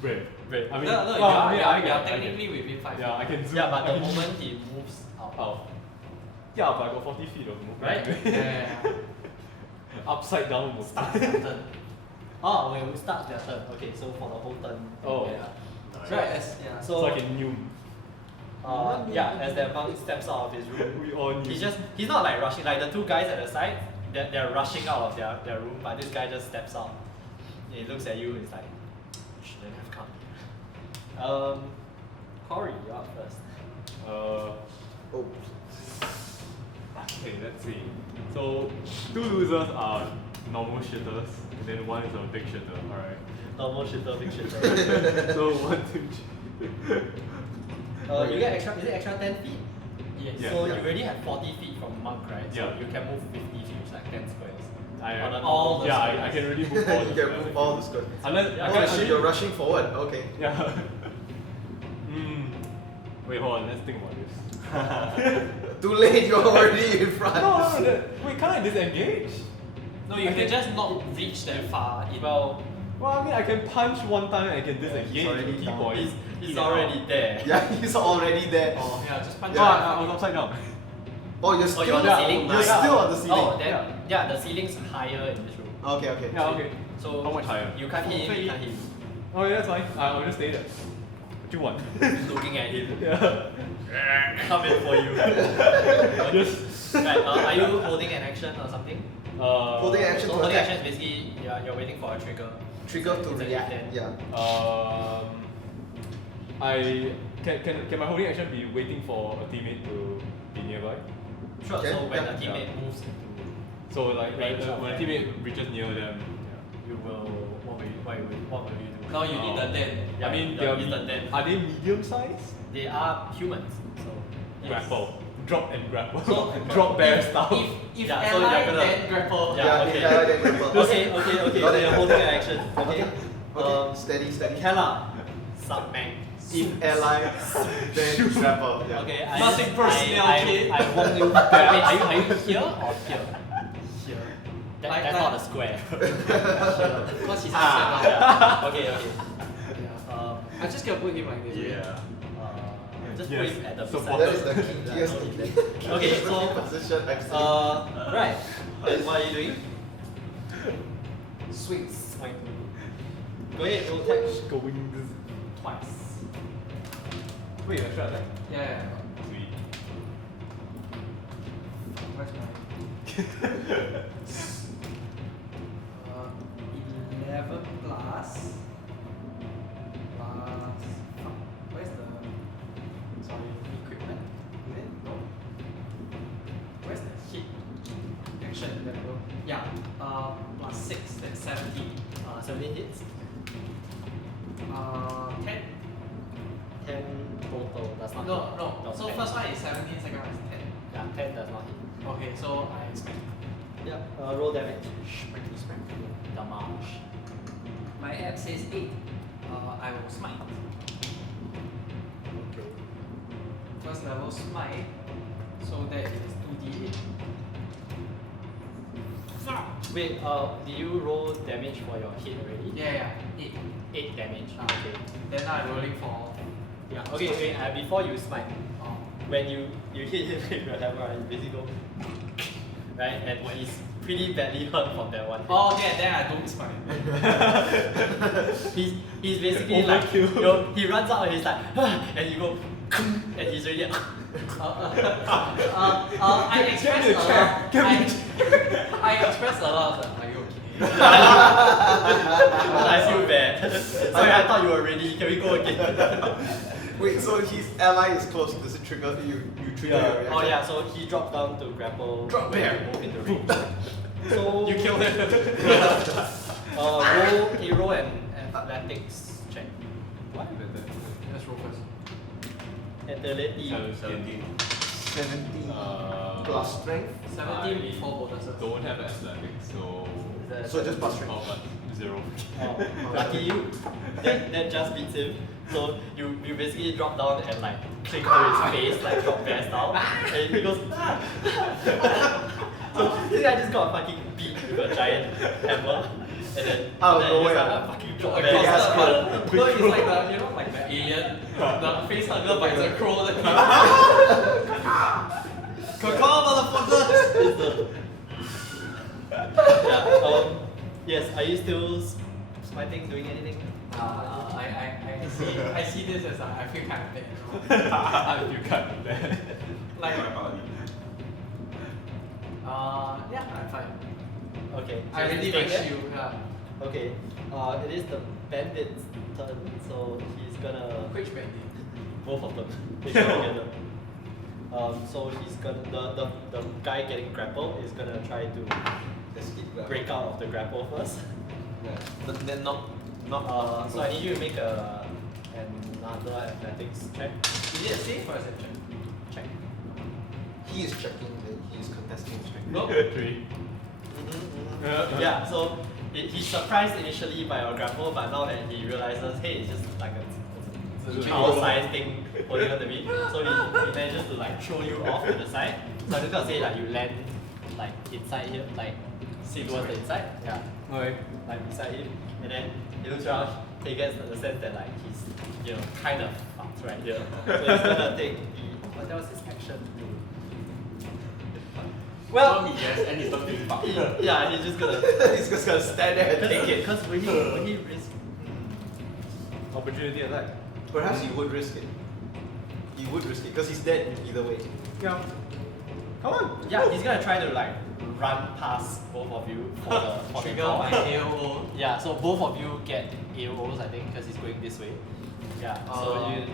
Brave. Great. I mean, no, well, you are, I mean, you I are, can- you are I can- technically within 5 feet. Yeah, I can zoom. Yeah, but I the can moment he moves out. Oh. Yeah, but I got 40 feet of movement. Right? Yeah. Upside down movement. Start turn. Oh, when we start their turn. Okay, so for the whole turn. Oh. Yeah. Right, yeah. So I can new. Yeah, as the monk steps out of his room, We all new. he's not like rushing, like the two guys at the side, they're rushing out of their room, but this guy just steps out. He looks at you and is like, shouldn't have come. Cawry, you're up first. Oh. Okay, let's see. So, 2 losers are normal shitters, and then 1 is a big shitter, alright. Normal shitter, big shitter. So, 1, 2, 3. You get extra, is it extra 10 feet? Yes. Yeah. So you already have 40 feet from monk, right? So Yeah. you can move 50 feet, which is like 10 squares. I, All the yeah, squares. I can really move all You the can squares. move all the squares. Unless, Yeah. I Oh can shit, only- you're rushing forward. Okay. Yeah. Wait, hold on, let's think about this. Too late, you're already in front. No, wait, can't I disengage? No, you I can just not reach that far. Well, Well, I mean, I can punch 1 time and I can disengage already the key down. point. he's already there. Yeah, he's already there. Oh, yeah, just punch No, it. I was upside down. Oh, you're Oh, still you're on the ceiling? You're Nice. still on the ceiling. Oh, then yeah, the ceiling's higher in this room. Okay, okay. Yeah, okay. So How much higher? You can't hit him, you can't hit him. Oh, yeah, that's fine. I'll just stay there. What you want? Looking at him. Yeah. Coming for you. Just. Right, are you holding an action or something? Holding action So to holding attack. action is basically you're waiting for a trigger. Trigger to It's a react. hit. Yeah. I can my holding action be waiting for a teammate to be nearby? Sure. Okay, So when yeah. a teammate moves into, So like Range of when a them. teammate reaches near them. you will what will you do? Now you need the den. Yeah, I mean, the they are instant death. are they medium size? They are humans. So yes. Grapple. Drop and grapple. So- Drop bear style. If Yeah, so ally, you're gonna- then grapple. Yeah, okay. then grapple. Okay. So you're holding an action. Okay. Okay. Steady, steady. Calar, submag. If ally, then grapple. Yeah. Okay, Nothing personal, kid. I warn you. Wait, are you here or here? Here. That's not a square. Because he's Ah, upset yeah. Okay. now. I'm just gonna put him like this. Just Yes, put it at the support. beside. That is the kinkiest Yeah, okay, so position I've seen. right. Then what are you doing? Swings. Swing. Go ahead, roll attack Going twice. Wait, I tried that. Yeah. Sweet. Where's my 11 plus where's the equipment? Is it? No. Where's the hit action level? Yeah. Plus 6, that's 17. 17 hits. 10? 10 total. Does not hit. No. So 10. first one is 17, second one is 10. Yeah, 10 does not hit. Okay, so I expect Yeah. Roll damage. Damage. my app says 8. I will smite. Okay. First level smite. So that is 2d8. Wait, did you roll damage for your hit already? Yeah, 8. 8 damage. Ah. Okay. Then now I'm rolling for. Yeah. Okay, wait, before you smite, Oh. when you hit him with your hammer, right, you basically go right, and he's pretty badly hurt from that one. Oh, okay, then I don't smite. He's basically like, Overkill. he runs out and he's like, and you go, and he's already. I expressed a lot. I expressed a lot. Are you okay? I feel bad. Sorry, I thought you were ready. Can we go again? Wait, so his ally is close. Does it trigger you? You trigger your reaction? Oh yeah, so he dropped down to grapple. Drop when bear. you move into range. So You killed him. roll an athletics check. Why is that? Let's roll first. Agility. 17. 17 Uh, plus strength. 17 I before bonuses. don't have athletics, so So just plus strength. oh, but 0. Oh, lucky you. That just beats him. So you basically drop down and like click to his face, like drop bear style. And he goes, ah! So this guy just got fucking beat with a giant hammer. And then Out of he just nowhere. like, fucking drop Like, bear cross style. the- no, it's like the, you know, like the alien, the face hugger bites a crow. Then Cacar, motherfuckers! Yeah, yes, are you still smiting, doing anything? I see this as I feel kind of bad. You know? You can't do that. Like, My Paladin. yeah, I'm fine. Okay. I so ready he's my staying there? shield. Yeah. Okay. It is the bandit's turn, so he's gonna Which bandit? both of them. They go together. So he's gonna the guy getting grappled is gonna try to break out of the grapple first. Yeah. But then not. So I need you to make another athletics check. Is it a save or is it a check? Check. He is checking, he is contesting his strength. No. 3. Yeah. So he's surprised initially by your grapple, but now that he realizes, hey, it's just like a child-sized thing holding on to me. So he manages to like throw you off to the side. So I'm just gonna say like you land like inside here, like towards the inside. Yeah. Okay. Like beside him, and then he looks around. He gets the sense that like he's kind of fucked right here. So he's gonna take what was his action? Well, So he yes, and he's not feeling fucked. yeah, he's just gonna He's just gonna stand there and take it. because when he risk. Opportunity attack. Perhaps he would risk it. He would risk it, because he's dead either way. Yeah. Come on. Yeah, he's gonna try to like run past both of you for the Trigger call. my AOO. Yeah, so both of you get AOs, I think, because he's going this way. Yeah, so you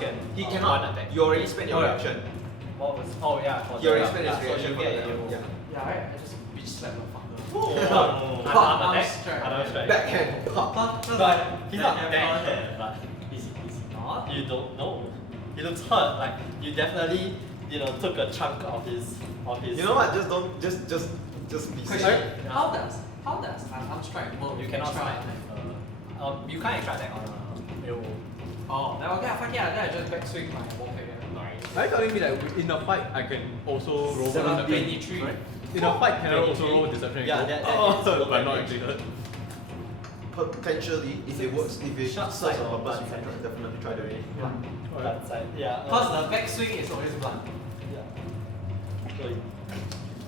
can take He one cannot. attack. You already spent your Oh, yeah. reaction. What was? Oh yeah, for You already the- spent yeah, his reaction so for you get the AO. yeah. Yeah, I just bitch slap the fucker. Another attack. strike. Another strike. Backhand. Pop. But he's not Backhand that punch. hurt, but is he Not? you don't know. He looks hurt. Like you definitely, took a chunk of his. You know what? Just don't. Just be Question. safe. How does I'm strike mode? You cannot extra strike. attack? You can't extra attack on a AO. Oh, then okay, fuck yeah, then I just backswing my warfare. Are you telling me that in a fight I can also roll deception? 23. In a fight can I also 23? roll deception? Yeah, and that go, is oh, roll but not damage. actually hurt. Potentially, if it works, if it Short serves side a or purpose, you blunt can side? definitely try to do it. That side. Yeah. Because the backswing is always blunt. Yeah. So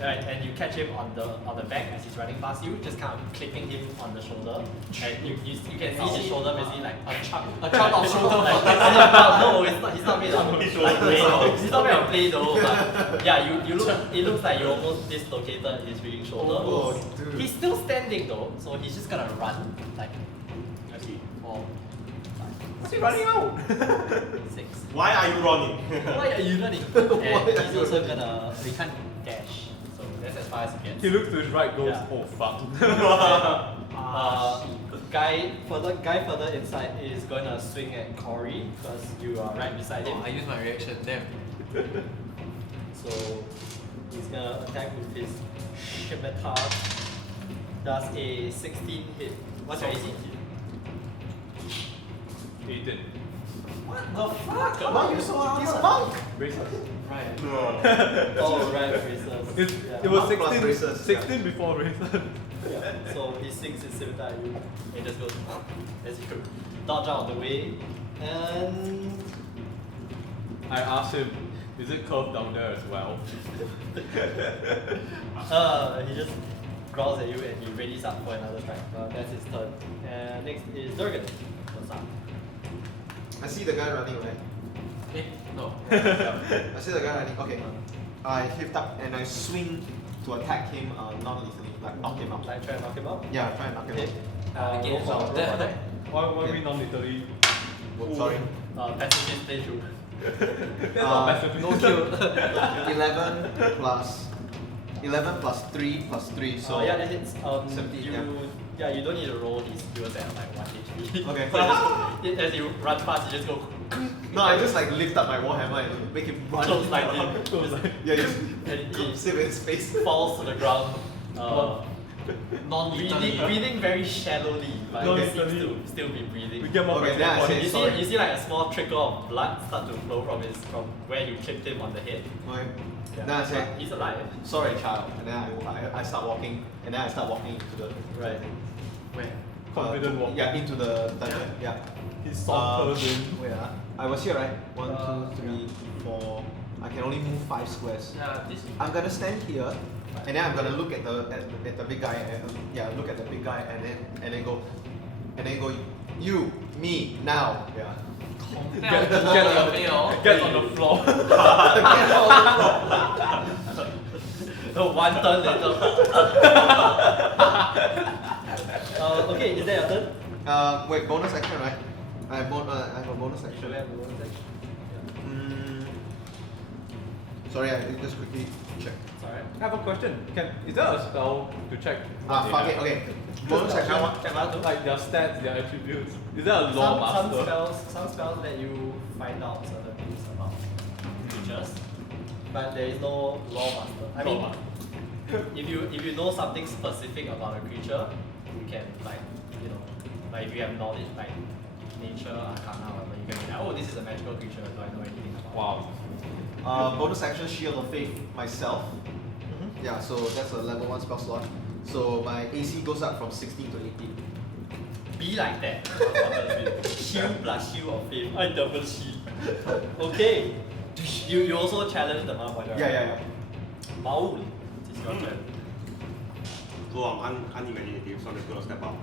right, and you catch him on the back as he's running past you, just kind of clipping him on the shoulder, and you can see his shoulder basically like A chunk of shoulder. like, no, he's not made of like Play-Doh. He's not made of Play-Doh, but yeah, it looks like you almost dislocated his freaking shoulder. Oh, dude. He's still standing though, so he's just gonna run like I see. 4, What's he running out? 5, 6. Why are you running? Why are you running? And he's also gonna he can't dash, so that's as far as he gets. He looks to his right, goes, Yeah. oh fuck. Guy further inside is gonna swing at Cawry because you are right beside him. Oh, I use my reaction, damn. So he's gonna attack with his scimitar. Does a 16 hit? What's your AC? 18. What the fuck? Why are you so He's punk! Braces. Right. No. Oh right, braces. Yeah. It was Mark plus 16, braces, 16 before braces. Yeah. So he swings his scimitar at you and just goes as you dodge out of the way. And I asked him, is it curved down there as well? he just growls at you and he readies up for another strike. That's his turn. And next is Durgun. What's up? I see the guy running, right? Eh? No. I see the guy running. Okay. I lift up and I swing to attack him non-lethally, like knock him out. Like try and knock him out? Yeah, try and knock him Okay. out. Again, Roll for so that- that. Why we non-literally? Oh, sorry. Pacifist playthrough. That's not pacifist. No kill. 11 plus 3 plus 3, so... So yeah, that hits. 17, you don't need to roll. He was at like 1 HP. Okay. So just, as you run past, you just go No, I just like lift up my warhammer and make him run. Close like him. Yeah, just And clips him in his face. he falls to the ground. Non-lethally. Breathing very shallowly, but he seems Non-lethally. to still be breathing. We get more Okay, then I say You sorry. see like a small trickle of blood start to flow from where you tripped him on the head. Okay. Yeah. Then I say, But he's alive. sorry, child. And then I start walking, and then I start walking into the Right. Where? Confident walk. Yeah, into the dungeon. Yeah. He's saunters in. Wait, I was here, right? 1, Uh, 2, 3, 4. I can only move 5 squares. Yeah, this. I'm gonna stand here, and then I'm gonna look at the big guy. And, look at the big guy, and then go, you, me, now. Yeah. Get Get on the floor. So one turn later. Okay, is that your turn? Wait, bonus action, right? I have a bonus action. Should we have a bonus action? Sorry, I just quickly check. It's alright. I have a question. Is there a spell to check? what they Fuck have? it, okay. Bonus action. Can I do? Like their stats, their attributes. Is there a law master? Some spells let you find out certain things about creatures, but there is no law master. I mean, Law if you know something specific about a creature, you can like if you have knowledge like nature, arcana, whatever, you can be like, oh, this is a magical creature. Do I know anything about it? Wow. Bonus action, Shield of Faith myself. Yeah, so that's a level 1 spell slot. So my AC goes up from 16 to 18. Be like that. Shield plus shield of faith. I double shield. Okay. You also challenge the Motherfucker. Yeah. Maul, it's your turn. So I'm unimaginative, so I'm just gonna step out.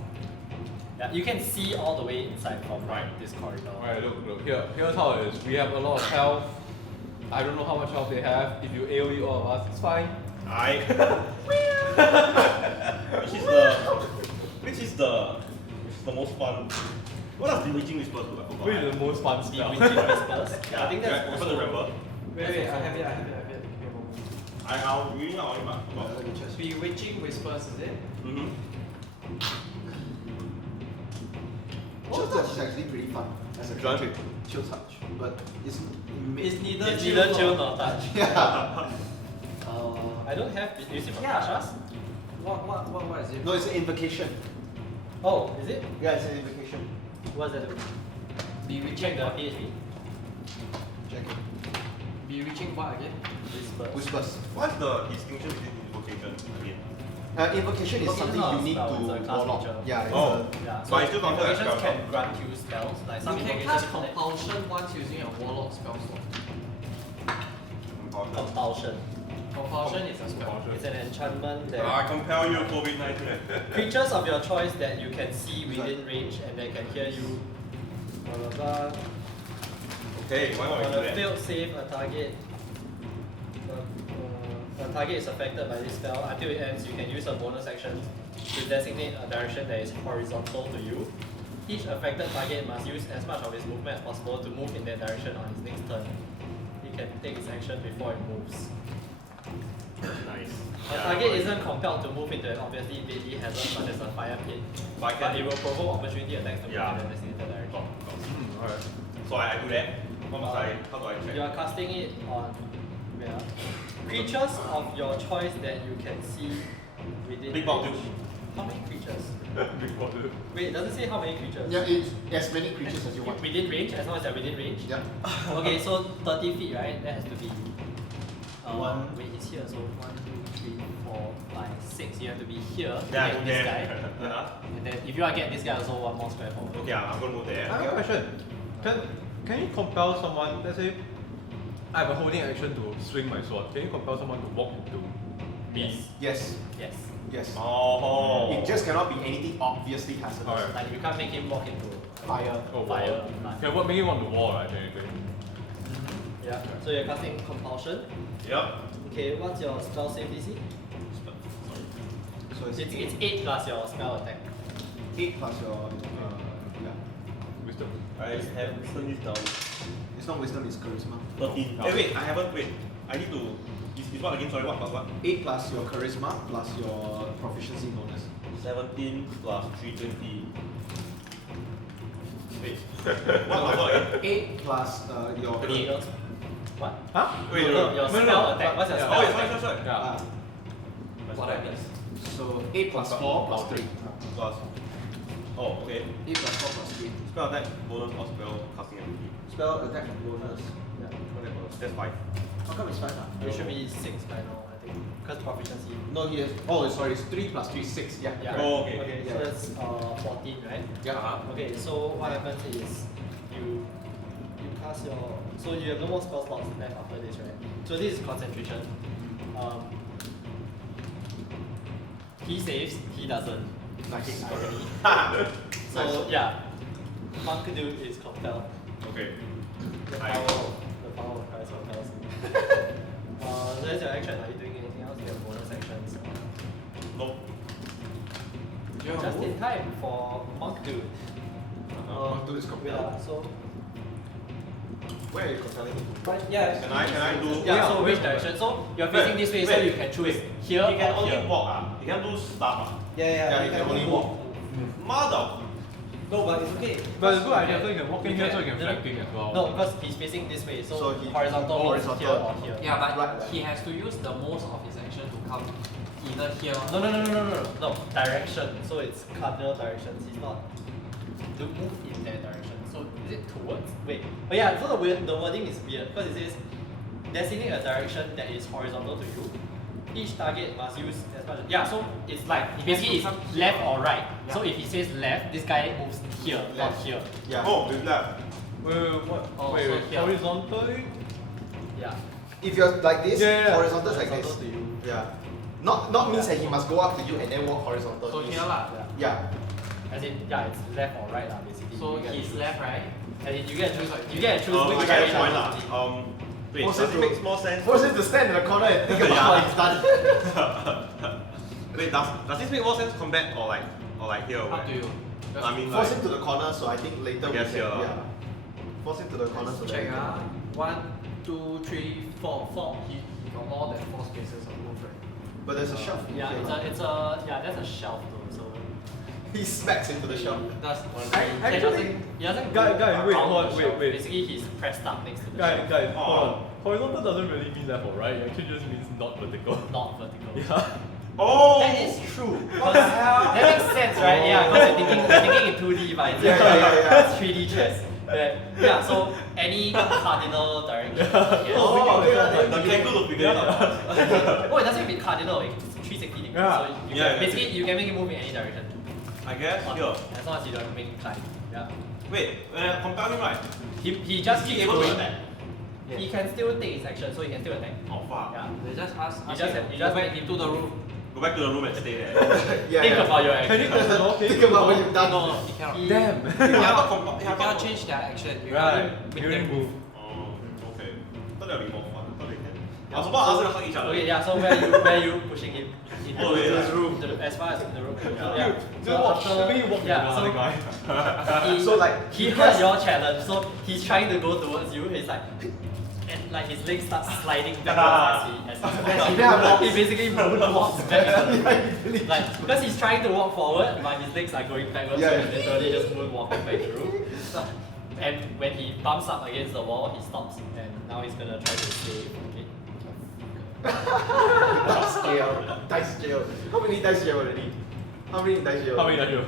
Yeah, you can see all the way inside from this corridor. Alright, look. Here's how it is. We have a lot of health. I don't know how much health they have. If you AoE all of us, it's fine. Which is the most fun. What does Bewitching Whispers do? I forgot. Which is the most fun spell? Bewitching Whispers. I think that's I also... don't remember. Wait, I have it. Give me a moment. I'll read out only, but Let me check. Bewitching Whispers, is it? Chill Touch is actually pretty fun as a Drive cantrip. Chill Touch, but it's It's neither It's chill neither nor- chill nor touch. yeah. I don't have... Is it from Yeah. Kashas? What is it? No, it's an invocation. Oh, is it? Yeah, it's an invocation. What's that do? Bewitching Check the what? PHP. Check it. Bewitching what again? Whispers. Whispers. what's the distinction between invocation again? Invocation is Invocation something is not a unique spell, to it's a class Warlock. feature. Yeah, it's Oh. Yeah, But it's still counted as invocations spell. can grant you spells. Like some You can invocations cast Compulsion once using a Warlock spell slot. compulsion. Compulsion is a spell. It's an enchantment that I compel you COVID-19. creatures of your choice that you can see within range and that can hear you. Blah blah blah. Okay, why not we On do a that? failed save, a target is affected by this spell. Until it ends, you can use a bonus action to designate a direction that is horizontal to you. Each affected target must use as much of its movement as possible to move in that direction on its next turn. It can take its action before it moves. Nice. A target isn't compelled to move into an obviously deadly hazard such as a fire pit, But but it will provoke opportunity attacks to move Yeah. in a designated direction. Alright. So I do that. What must how do I check? You are casting it on creatures of your choice that you can see within Big ball range. How many creatures? Big bottle. Wait, it doesn't say how many creatures. Yeah, it's as many creatures as you want. Within range, as long as they're within range. Yeah. Okay, so 30 feet, right? That has to be. One. Wait, he's here. So 1, 2, 3, 4, 5, 6. You have to be here to Yeah, get this guy. Yeah. And then if you want to get this guy, also one more square forward. Okay, I'm gonna move I there. have a question. Can you compel someone, let's say, I have a holding action to swing my sword. Can you compel someone to walk into me? Yes. Yes. Yes. Yes. Oh. It just cannot be anything obviously hazardous. Alright. Like you can't make him walk into Fire. Oh, fire. wall. Can what make it on the wall, right? Technically. Yeah. So you're casting compulsion. Yep. Okay, what's your spell save DC? So it's It's 8 plus your spell attack. 8 plus your yeah. Wisdom. I have written this down. It's not wisdom, it's charisma. 13. Oh. Hey, wait, I haven't. Wait. I need to. Is what again? Sorry, what plus what? 8 plus your charisma plus your proficiency bonus. 17 plus 320. Wait. What number again? 8 plus your. What? Huh? Wait, No, your spell attack. What's your Yeah. spell Oh, attack? sorry. Yeah. What that means? So 8 plus 4 plus 3. Plus. Oh, okay. 8 plus 4 plus 3. Spell attack, bonus or spell casting ability. Spell attack and bonus. Yeah. That's 5. How come it's 5? It should be 6 by now, I think. Because proficiency. No, he has. Oh, sorry, it's 3 plus 3, 6. Yeah. Yeah. correct. Oh, okay. Okay, so Yeah. that's 14, right? Yeah. Okay, so what happens is you cast your, so you have no more spell slots left after this, right? So this is concentration. He saves, he doesn't. Nice. Irony. So yeah, Monk Dude is compelled. Okay. The Nice. power of Christ compels him. So that's your action. Are you doing anything else? You have bonus actions. Nope. Just in time for Monk Dude. Monk Dude is compelled. Yeah, so Where are you compelling him? but yeah. Can I do? Yeah, so which direction? So you're facing this way, so you can choose here He can or only here. walk. He can do stuff. Yeah, he can only walk. Mother. No, but it's okay. But it's a good idea, so you can walk in You here, can- so you can no, no. flanking as well. No, because he's facing this way, so, So he- horizontal means horizontal. here or here. Yeah, but Right. he has to use the most of his action to come either here. No, direction. So it's cardinal directions. He's not to move in that direction. So is it towards? Wait. Oh yeah. So the wording is weird because it says designate a direction that is horizontal to you. Each target must use as much. Yeah. So it's like basically it's left or right. Yeah. So if he says left, this guy moves here, not Left. here. Yeah. Oh, with left. Wait, what? Oh, wait, so wait, here. horizontally? Yeah. If you're like this, Yeah. horizontal is like this. Horizontal to you. Yeah. Not means that he must go up to you and then walk horizontal. So Means- here lah. Yeah. Yeah. As in, yeah, it's left or right, basically. So You get to he's choose. left, right? As in, you get to choose. You get to choose I which get a direction. point you lah. want to be. Wait, Force does him it to- make more sense? Force him to stand in the corner and think about how he's done. Wait, does this make more sense combat or like here? Up to you. I mean, Force like, him to the corner, so I think later I guess we can. here. Yeah. Force him to the corner so that. Check we can- ah. 1, 2, 3, 4, 4. He got more than 4 spaces of move, right? But there's a shelf. Yeah, here. that's a shelf though. So He smacks into the shelf. Does Actually, he doesn't guy, go wait, around hold on, the wait, shelf. wait. Basically, he's pressed up next to the Guys, shelf, hold on. Horizontal doesn't really mean left or right, it actually just means not vertical. not vertical. Yeah. oh, That is true. That makes sense, right? Yeah, because you're thinking in 2D, but it's Yeah. 3D chess. Yeah, so any cardinal direction. Yes. Oh, okay, the Kenku to figure it out. Oh, it doesn't be cardinal, it's 360 degrees. Yeah. So you Yeah, can, yeah. basically, you can make it move in any direction. I guess here. As long as you don't make it climb. Yeah. Wait, when I compare him right, He just he keeps able to going. attack. He can still take his action, so he can still attack. Oh fuck. Yeah. They just ask You just have- you just go back make into the room. Go back to the room and stay there. Yeah. Think yeah. about your Can you action. close the door? Think about what you've done. No, he cannot. He- Damn. You cannot change their action. You Right, can't make during them move. move. Oh, okay. Thought that would be more fun. I thought they can. I was about to ask them to hug each other. Okay, yeah, so where you pushing him? Oh, yeah. This room. As far as in the room. So, yeah. So watch, the way you walk yeah, with the so other guy. he, So, like, he heard your challenge, so he's trying to go towards you. He's like, and like his legs start sliding backwards as he basically moonwalks back. Like because he's trying to walk forward, but his legs are going backwards, Yeah, so yeah. he's literally just moonwalking back through. And when he bumps up against the wall, he stops, and now he's gonna try to save. Okay. Dice jail. Dice jail. How many dice jail already? How many dice jail? How many are you?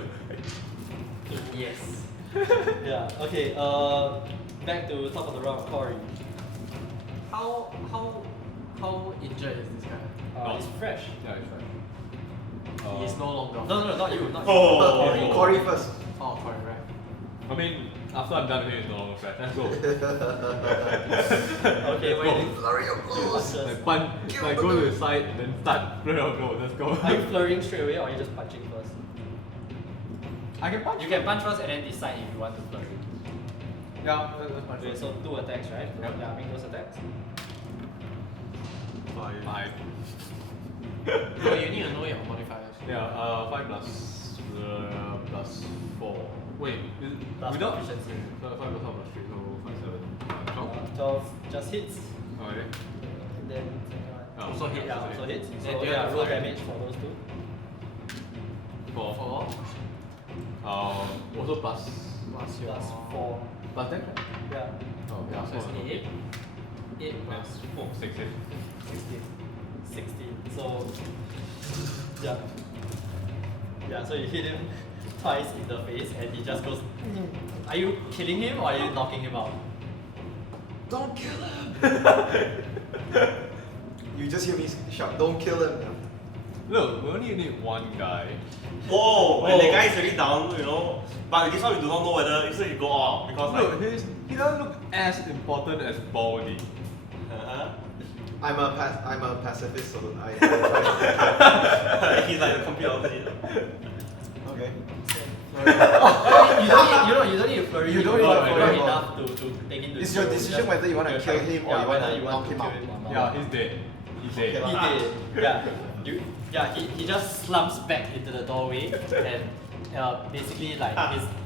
Yes. Yeah. Okay. Back to top of the round, Cawry. How injured is this guy? He's fresh. Yeah, it's right. He is no longer. No, not you. Not you. Oh. Cawry. Cawry first. Oh, correct, right. I mean, after I'm done with it, it's no longer fresh. Let's go. Okay, Let's wait. go. Flurry of blows. Like punch, like go to the side and then start. Go. Let's go. Are you flurrying straight away, or are you just punching first? I can punch. You can punch first and then decide if you want to flurry. Yeah, let's punch. Okay, so 2 attacks, right? Yep. Yeah, make those attacks. 5. No, you need to know your modifiers. Yeah, 5 plus 4. Wait, is it Plus without proficiency. So 5 plus 4 plus 3, so 5, 7, 12. 12 just hits. Okay. And then second one. Oh, Also hit, Yeah, also also hit. hits. Then So do you yeah, have roll fire? damage for those 2. 4. 4. Also plus. plus your... plus 4. Plus that? Yeah. Oh, yeah. So it's 8. 8 That's plus 4, 6, 8. 16. 16. So, yeah. Yeah, so you hit him twice in the face and he just goes, Are you killing him or are you knocking him out? Don't kill him! You just hear me shout, don't kill him. Look, we only need one guy. Oh, and the guy is already down, you know. But this one we do not know whether it's you go out because Look, he doesn't look as important as Baldy. uh-huh. I'm a pacifist, so I He's like the complete opposite. Okay. You don't need to flurry. You don't need to flurry. enough to take into It's your decision whether you want to kill him or you want to knock him out. Yeah, he's dead. He's dead. Okay. He did. Yeah. He just slumps back into the doorway and basically like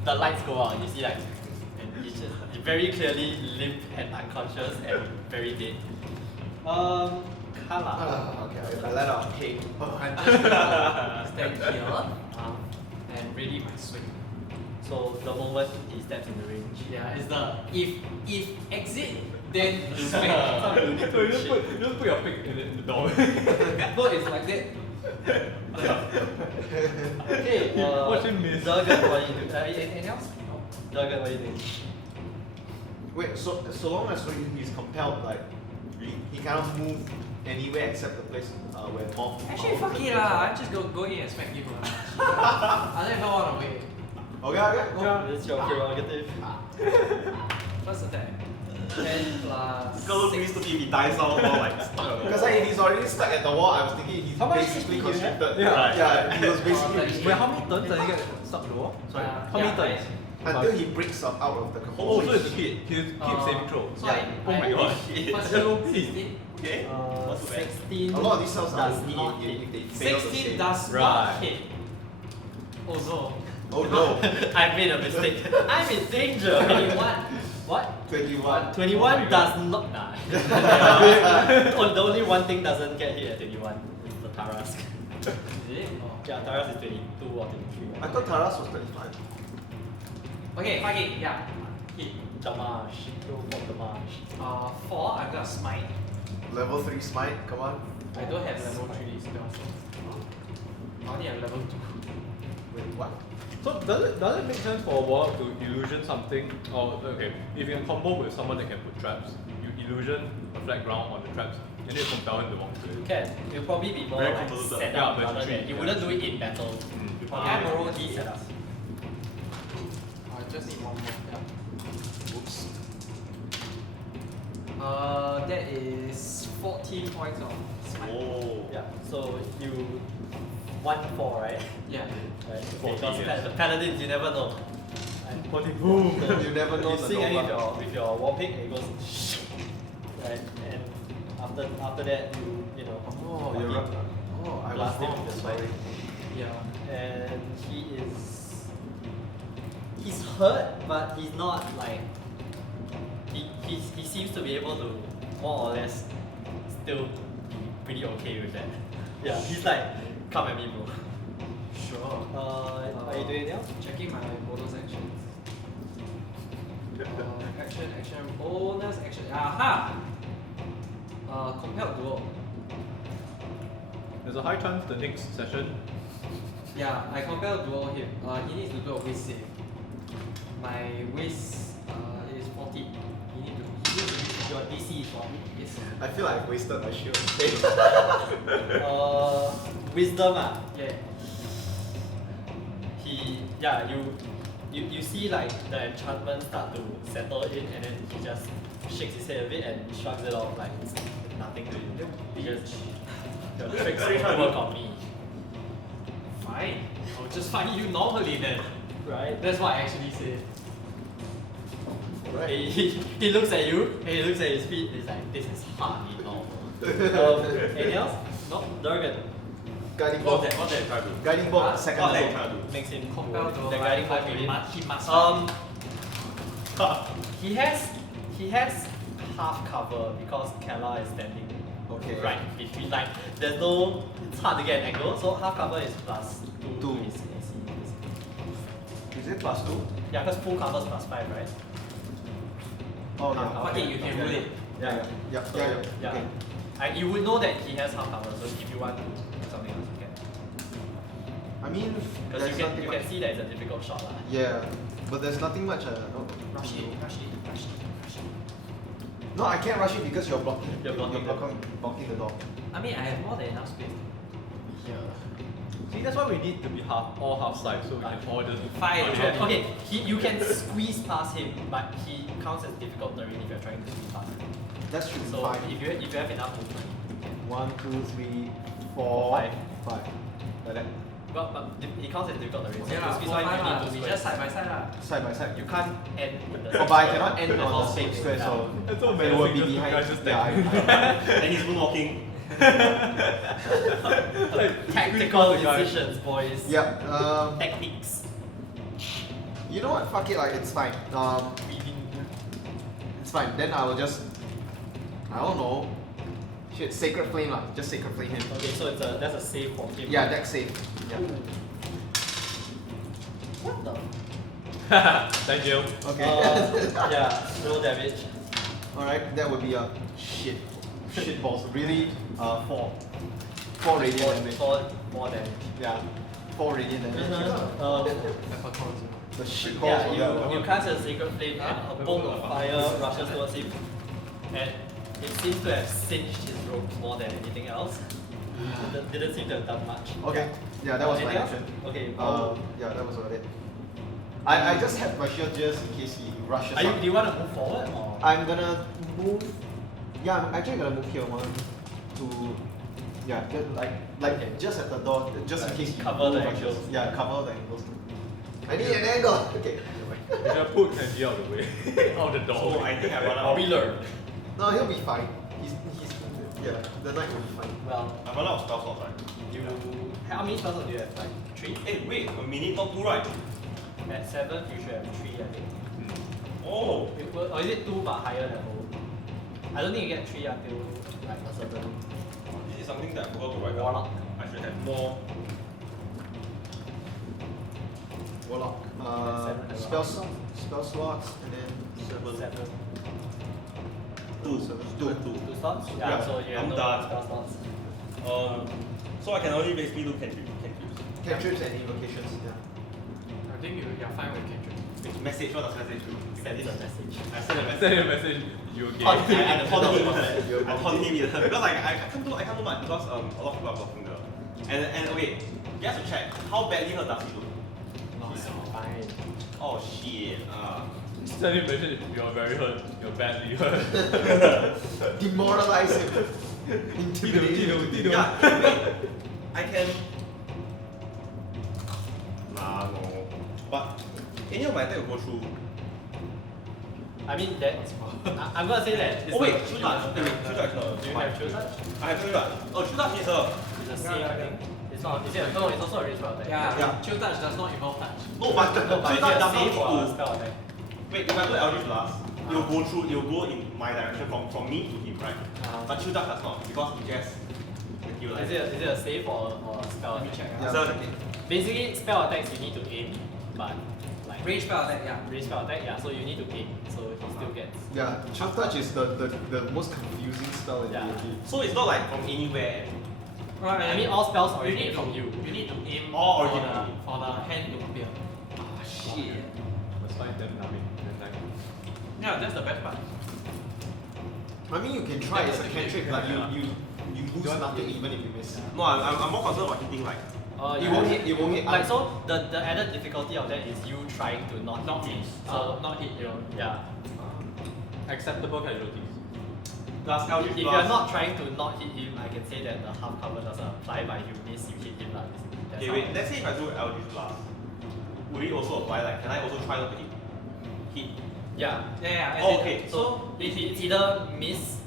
the lights go out. You see like and he's just very clearly limp and unconscious and very dead. Calar. Okay, I let out pain. I'm just gonna stand here and ready my swing. So the moment he steps in the range. Yeah, it's the if exit, then swing. So you just put your pick in the door. No, it's like that. Okay, Watch him miss. Durgun, what do you do? Anything else? Durgun, what do you do? Wait, so long as he's compelled, like he cannot move anywhere except the place where Moth. Actually, fuck it lah. I'm just go in and smack him lah. I don't even want to wait. Okay. Yeah. It's your prerogative. First attack. 10 plus. Girl needs to be if he dies out or like stuck on the Because wall. like, if he's already stuck at the wall, I was thinking he's How much basically HP do you have? constricted. Yeah. Yeah, he was basically Oh, restricted Wait, how many turns does he get stuck to the wall? Sorry. How many turns? until he breaks up out of the Oh, compulsion. so it's a hit. He keeps saving throw. So Yeah. Oh my god. First roll 16. Okay. Not too bad. 16. A lot of these cells are does only not if hit. they fail to 16 save. does Right. not hit. Oh no. Oh no. I made a mistake. I'm in danger. 21. What? 21. 21 does not. Nah. The only one thing doesn't get hit at 21 is the Tarask. Is it? Oh. Yeah, Tarask is 22 or 23. I thought Taras was 25. Okay, fuck it. Yeah. Hit. Damage. Roll for damage. 4. I'm gonna smite. Level 3 smite, come on. I don't have level 3 spells. I only have level 2. Wait, what? So does it make sense for a warlock to illusion something? Or okay, if you can combo with someone that can put traps, you illusion a flat ground on the traps, and then compel him to walk to You it. can. It'll probably be more Very like convoluted. set Yeah, up but rather three, than you yeah. wouldn't do it in battle. Mm. You probably Yeah, have but a roll key D. set up. I just need one more. Yeah. Oops. That is 14 points of smite. Oh. Yeah. So you 1-4, right? Yeah. Right. 14, Because yes. the paladins, you never know. Right? Boom. You never know You the sing Nova. with your war pick, it goes right, and after that you know. Oh, you're right. Oh, I was Blast him wrong. with the Sorry. Yeah. And he's hurt, but he's not like he seems to be able to more or less still be pretty okay with that. Yeah, he's like, come at me, bro. Sure. Are you doing now? Checking my bonus actions. Action, bonus action. Aha! Compelled duel. There's a high chance the next session. Yeah, I compelled duel him. He needs to do a whiz save. My whiz is 14. He needs to Your DC is what? yes. I feel like I've wasted my shield. Wisdom ah. Yeah. You see like the enchantment start to settle in, and then he just shakes his head a bit and shrugs it off like it's nothing to you. Because your tricks don't work on me, Fine. I'll just find you normally then. right? That's what I actually said. Right. He looks at you, and he looks at his feet, and he's like, this is hardly normal. Anything else? No? Durgun. Guiding What bolt. that try to do? Guiding bolt, second What that level. try to do? Makes him Compelled duel. the guiding bolt to he him. must. He has half cover because Calar is standing Okay. right between. Like there's no, it's hard to get an angle. So half cover is plus 2 Two. to his AC. is it +2? Yeah, because full covers +5, right? Oh yeah. Okay, you can rule it. Yeah. Okay. You would know that he has half cover, so if you want to do something else, you can. I mean, Because there's you nothing can much. see that it's a difficult shot. Yeah, but there's nothing much. No. Rush it. No, I can't rush it because you're blocking. You're blocking blocking the door. I mean, I have more than enough space. Here. See, that's why we need to be all half sides so we can all just Fine. Okay, you can squeeze past him, but he counts as difficult terrain if you're trying to squeeze past him. That should be So fine. if you have enough movement, you can. 1, 2, 3, 4, 5. Like that. But he counts as difficult terrain. So Yeah, to squeeze 4, past him, 5 you lah. need to We square. just side by side lah. Side by side. You can't end in the Oh, but I square. cannot end on the same same square, so It's so it messy will be because behind. you guys just Yeah, And he's moonwalking. Tactical the guy. decisions, boys. yeah. Techniques. You know what? Fuck it. Like it's fine. It's fine. Then I will just. I don't know. Shit, Sacred Flame lah. Just Sacred Flame him. Okay, so that's a save for him. Yeah, deck save. Yeah. What the? Thank you. Okay. Yeah, roll damage. Alright, that would be a shit balls. Really, 4 radiant damage. More damage. Yeah, 4 radiant damage. The shit balls. Yeah, you cast a Sacred Flame and a bolt of fire rushes towards him. And it seems to have singed his robe more than anything else. Didn't seem to have done much. Okay. Yeah, that was my Anything else? action. Okay. Yeah, that was about it. I just had my shield just in case he rushes up. Do you want to move forward or? I'm gonna move. Yeah, I'm actually gonna move here 1, 2. Yeah, just just at the door, just in case he Cover the rushes. angles. Yeah, cover the angles. I need an angle. Okay. We should put Kenji out of the way. Out the door. So I think I run out. We learn. No, he'll be fine. He's yeah. The knight will be fine. Well, I run out of spell slots, right? how many spells do you have? Like 3? Hey, wait, a minute, not 2, right? At 7, you should have 3, I think. Oh, Or is it 2 but higher level? I don't think you get 3 until like a certain this is something that I forgot to write down. Warlock. I should have more. Warlock. Spell slots and then 7. 2. 2. 2 slots? Yeah, Yeah, so you have I'm no done. spell slots. So I can only basically do cantrips. Cantrips and invocations. Yeah. I think you're fine with Kenji. Which message? What does message do? Send a message. I send a Send message. a message. You okay? Taunt him. I taunt him. I taunt him either. Because like I can't do much because a lot of people are blocking the. And okay, you have to check how badly hurt does he look. He's fine. Oh shit. Send him a message. You're very hurt. You're badly hurt. Demoralize him. Intimidate him. Yeah. Wait. I can. Nah, no. But any of my attack will go through. I mean, that. I'm gonna say that. It's Oh wait, not- true touch. Wait, true touch. Do you have true touch? I have true touch. Oh, true touch is a. It's a save, I think. It's not. Is it? No, it's also a range spell attack. Yeah, chill touch does not involve touch. No, but No, but true is touch it a does not save need or a to. spell attack? Wait, if I do Eldritch Blast, it will go through. It will go in my direction from me to him, right? But true touch does not because it just. Is it a save or a spell Let me attack? check. Yeah. So, Basically, spell attacks you need to aim, but like Range spell attack, yeah. range spell attack, yeah. So you need to aim, so he still gets. Yeah, Chill Touch is the most confusing spell in Yeah. D&D. so it's not like from anywhere. Right, I mean, all spells you originate need from you. You need to aim All for originate. the hand to appear. Ah shit. Let's find them numbing. Yeah, that's the best part. I mean, you can try as a cantrip, but you lose nothing even if you miss. No, I'm more concerned about hitting like. It won't hit. It won't hit. Like so, the added difficulty of that is you trying to not hit it. So Not hit you. yeah, Acceptable casualties. Plus Eldritch if Blast. you're not trying to not hit him, I can say that the half cover doesn't apply. But if you miss, you hit him lah. That's Okay, how- wait. Let's say if I do Eldritch Blast, would it also apply? Like, can I also try not to hit? Yeah. Yeah, Oh, okay. So it's either miss,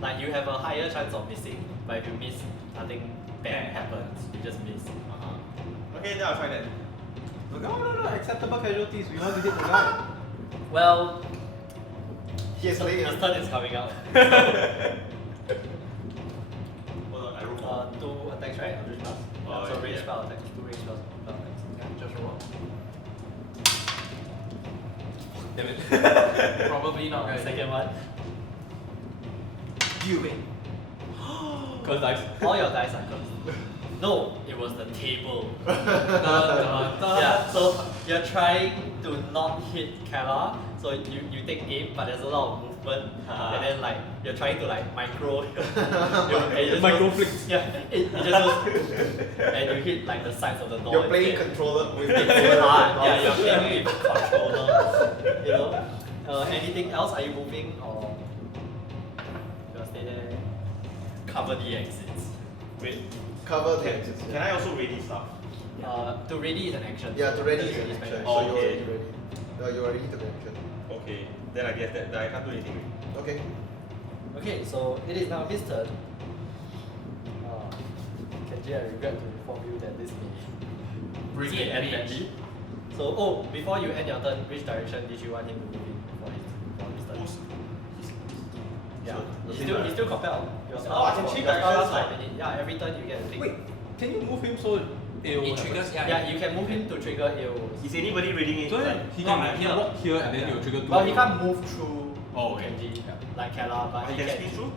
like you have a higher chance of missing, but if you miss, nothing bad happens. You just miss. Okay, then I'll try that. No. Acceptable casualties. We want to hit the guy. Well, Here's his later. turn is coming out. Hold on, I roll 2 attacks, right? Eldritch Blast. Oh, So range yeah. spell attacks, 2 range spell attacks. Yeah, just roll. Damn it. Probably not gonna hit. Second one. You win. Cause dice. All your dice are cursed. No, it was the table. Yeah, so you're trying to not hit Calar, so you take aim, but there's a lot of movement, and then like you're trying to like micro. Micro flicks. Yeah, it just goes, and you hit like the sides of the door. You're playing instead. controller with It's very hard. Yeah, you're playing with controller. You know. Anything else? Are you moving or you'll stay there? Cover the exits. Wait, cover the exits. can I also ready stuff? To ready is an action. Yeah, to ready is That's an really action. special. So Oh, you're okay. already ready. You already took action. Okay, then I guess that I can't do anything. Okay. Okay, so it is now his turn. Kenji, I regret to inform you that this may Bring may it end reach. badly. So, before you end your turn, which direction did you want him to move in for his turn? Yeah, he's still compelled. Your spell I can lasts change your spell lasts directions, 5 minutes. Yeah, every turn you get a thing. Wait, can you move him so It triggers, Yeah, you can move him to trigger AOs. Is anybody reading it? So Like, he No, can I'm here. walk here and then he'll trigger 2. Well, he can't move through Oh, okay. Kenji like Calar, but I he can can squeeze through?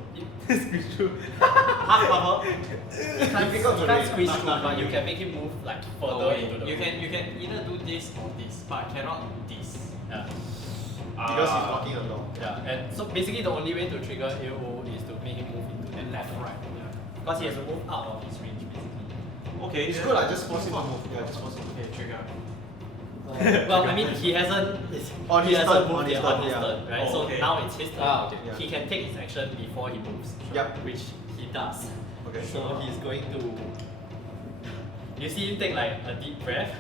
Squeeze through. Half cover? He can't Difficult to read. squeeze through, but you can make him move like further into the You room. can either do this or this, but cannot this. Yeah. Because he's blocking the door. Yeah, and so basically the only way to trigger AO is to make him move into the And left, right. Yeah. Because he has to move out of his range basically. Okay. It's good, I just force him to move. Yeah, just force him. Okay, trigger. Well, I mean he hasn't On he his hasn't turn, moved on his yet turn, on his yeah. turn, right? Oh, so okay. now it's his turn. Ah, okay. Yeah. He can take his action before he moves. Yep. Which he does. Okay. So he's going to. You see him take like a deep breath,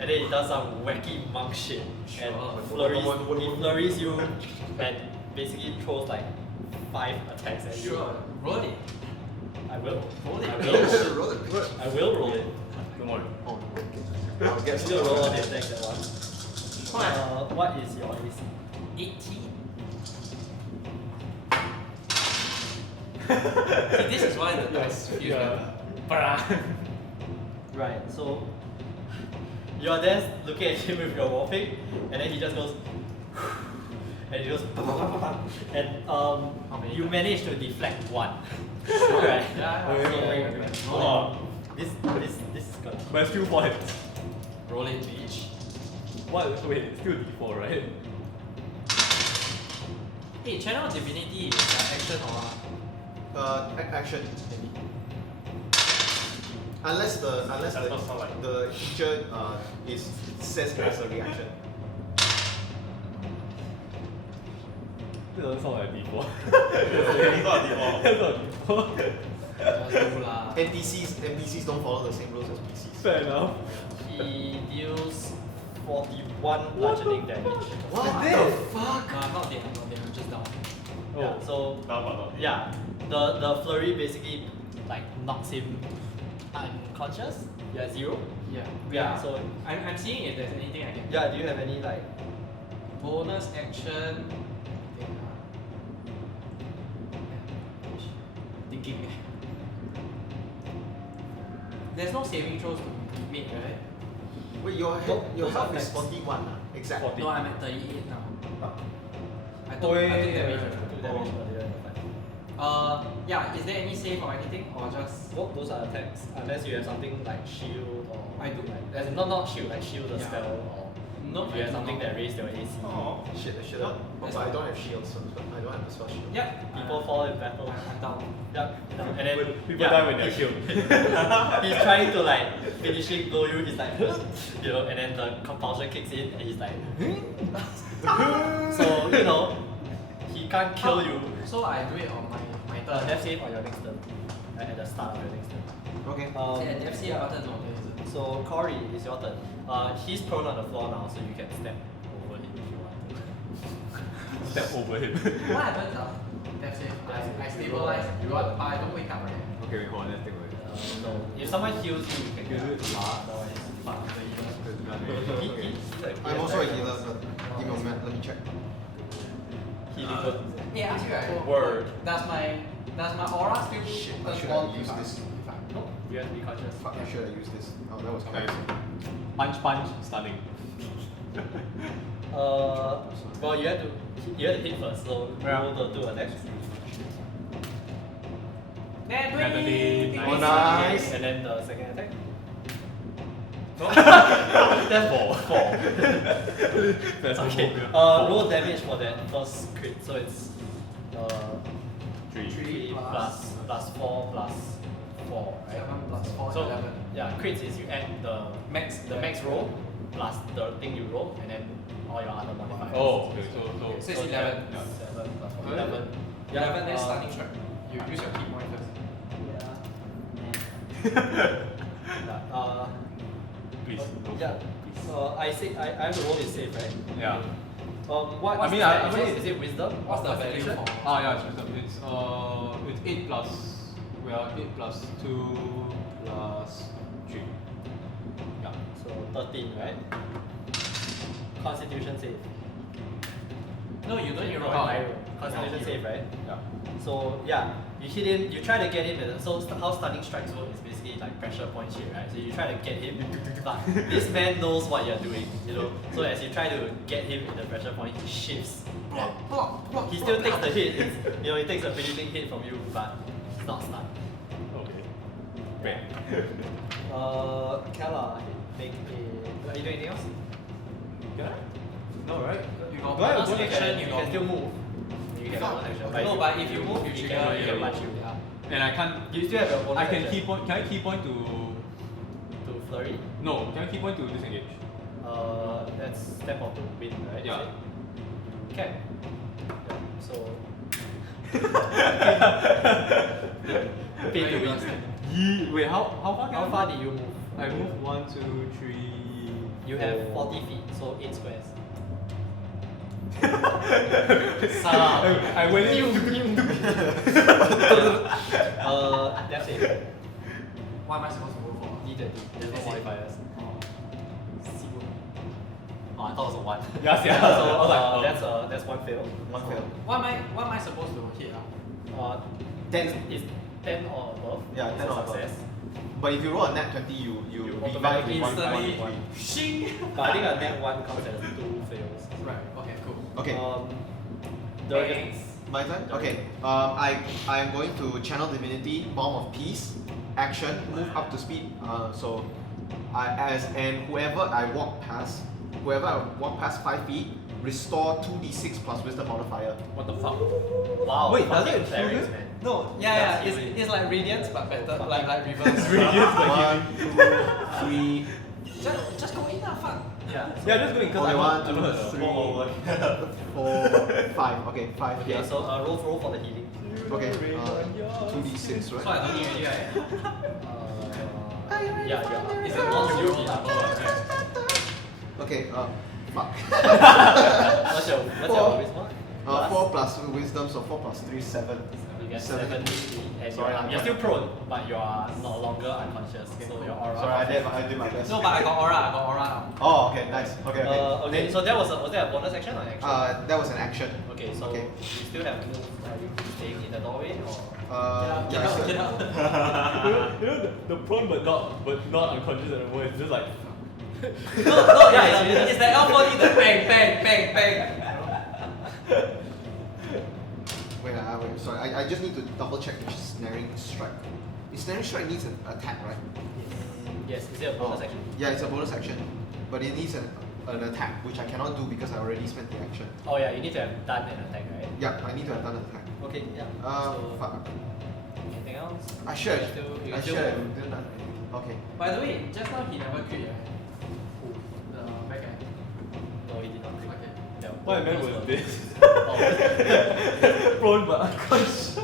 and then he does some wacky monk shit and Sure. flurries you, and basically throws like 5 attacks at you. Sure, roll it. I will. Roll it. I will. Roll it. Roll it. I will roll it. Don't worry. Oh, okay. I'll get Still roll all the attacks at once. Come on. What is your AC? 18. See, this is why the dice feels better. Right, so you're there looking at him with your warping, and then he just goes, and he goes, and many you times? manage to deflect 1. Right? Yeah, Okay. so, roll Oh. This is gonna. But it's still 4 hits. it. Roll it, bitch. What? Wait, it's still D4, right? Hey, Channel Divinity is an action or Action. Unless Does not sound like- the teacher says as a reaction. It doesn't sound like D4. It's not a default. That's not D4. just do lah. NPCs don't follow the same rules as PCs. Fair enough. He deals 41 bludgeoning damage. What the the fuck? Nah, not there, I'm just down. Oh. Yeah, so No, but not. yeah, the flurry basically like knocks him unconscious. Yeah, 0. Yeah. Yeah, so I'm seeing if there's anything I can do. yeah, do you have any like Bonus action. Thinking. There's no saving throws to make, right? Wait, your Those health are is attacks. 41 exact. 40. No, I'm at 38 now. I Oh, took yeah, damage. yeah, Two damage earlier in the fight. Yeah, is there any save or anything? Or just. Well, those are attacks. Unless you have something like shield or I do. like as in not shield, like shield the Yeah. spell or No, if you have something that raised your AC. Oh. Shit, I should No, have. that's But I fine. don't have shields, so I don't have the spell shield. Yeah. People fall in battle. I'm down. Yep. And then People die when they're he- killed. He's trying to like finishing blow you. He's like, you know, and then the compulsion kicks in, and he's like, so you know, he can't kill you. So I do it on my turn. Death save on your next turn, at the start of your next turn. Okay. Yeah, death save button no, there isn't. So Cawry, it's your turn. He's prone on the floor now, so you can step over him if you want to. Step over him. What happens death save? I stabilize, but I don't wake up, right? Okay, wait, hold on, let's take away. So if someone heals you, you can You do it get last. otherwise. Fuck the healer. Okay. I'm also a healer, but give me a moment, let me check. Healing good. Yeah, actually right. Word. Does my aura still turn should on I use this? No, you have to be conscious. Fuck, I should have used this. Oh, that was Nice. crazy. Punch, punch, stunning. Well, you have to hit first, so roll the 2 attacks. Oh, nice. And then the second attack. That's 4. That's Okay. Roll damage for that first crit, so it's 3 plus 4 plus 4, right? 7 plus 4 So 11. yeah, crits is you add the max roll plus the thing you roll, and then all your other modifiers. Oh, okay. So So it's 11. 7 plus 4, 11. 11. 11 then stunning strike. You use your key point first. please. Go Yeah. for it, I have to roll it safe, right? please. Yeah. What? I mean, is it wisdom? What's the value Constitution? for? Yeah, it's wisdom. It's 8 plus 8 plus 2 plus 3. Yeah. So 13, right? Constitution save. No, you don't. You roll Oh, high. Constitution save, right? Yeah. So yeah, you hit him. You try to get him. So how stunning strikes work is basically like pressure point shit, right? So you try to get him, but this man knows what you're doing, you know. So as you try to get him in the pressure point, he shifts. And he still takes the hit. You know, he takes a pretty big hit from you, but he's not stunned. Okay. Great. Calar, make a. Are you doing anything else? Can I? No, right? You got Do I have bonus bonus action, You you can got still move. You can bonus action. No, but if you move, you he trigger. can You punch you. And I can't. You still have your bonus I can action key point. Can I key point to? to flurry. No. Can I key point to disengage? That's step of the wind, right? Yeah. Is it? Can. Yeah. So. Pay to win. Wait, how far can How I far move? did you move? I moved 1, 2, 3. You have 40 feet, so 8 squares. I went in. That's it. What am I supposed to roll for? D20. There's no Is it? modifiers. Oh, I thought it was a 1. Yes, yeah. So I was like, oh. that's one fail. One fail. What am I supposed to hit? 10 is 10 or above. Yeah, It's 10 a or above. success. But if you roll a nat 20, you revive automatically with one. instantly- one. Shing! But I think a net 1 counts as 2 fails. Right. Okay. Cool. Okay, Durgun. my turn. Okay, I am going to channel divinity, Balm of Peace, action, move up to speed. So, whoever I walk past 5 feet, restore 2d6 plus wisdom modifier. What the fuck? Wow. Wait, does fucking it clerics, trigger? man. No. That's Yeah. healing. It's like radiance, but better. Like reverse. Radiance, like 1, 2, 3. Just go in, fuck. Yeah. Yeah, just going because Okay, I one, don't know. two, Oh, three. 4, 5. Okay, 5 Okay, here. so roll for the healing. Okay, 2d6, So right? I don't need already, right? Yeah, yeah. It's a non-zero number. Okay, fuck. What's your wisdom? 4 plus wisdom, so 4 plus 3, 7. You get 7. 7 HP, and Sorry, you're still prone, but you are no longer unconscious. So your aura. Sorry, I did my best. No, but I got aura now. Oh, okay, nice. Okay, okay. Okay, so that was that a bonus action or an action? That was an action. Okay, so okay. you still have move. Are you staying in the doorway or? Get I out, still- get out. You know the prone but not unconscious anymore. It's just like. No, yeah, it's the L40, the bang, bang, bang, bang. Wait, sorry. I just need to double check which snaring strike. Snaring strike needs an attack, right? Yes, is it a bonus action? Yeah, it's a bonus action, but it needs an attack, which I cannot do because I already spent the action. Oh yeah, you need to have done an attack, right? Yeah, I need to have done an attack. Okay, yeah. Fuck. Anything else? I should. You I can should still have move. done that. Okay. By the way, just now he never crit, right? Who? The back end. No, he did not. Okay. Yeah, What I meant those was were- this. Oh. Prone but unconscious.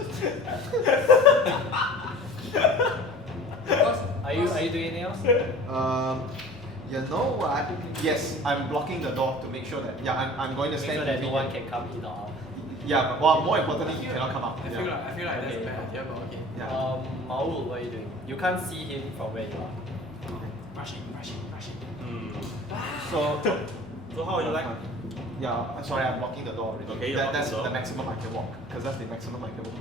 Are you doing anything else? You know what? Yes, I'm blocking the door to make sure that I'm going to Make stand sure that no between one can come in or out. Yeah, but well, more importantly, he cannot come out. I feel like that's a bad idea, but okay. Yeah. Maul, what are you doing? You can't see him from where you are. Rushing. So how are you like? Yeah, sorry, I'm blocking the door already. Okay, you're That's blocking the the door. maximum I can walk, because that's the maximum I can walk.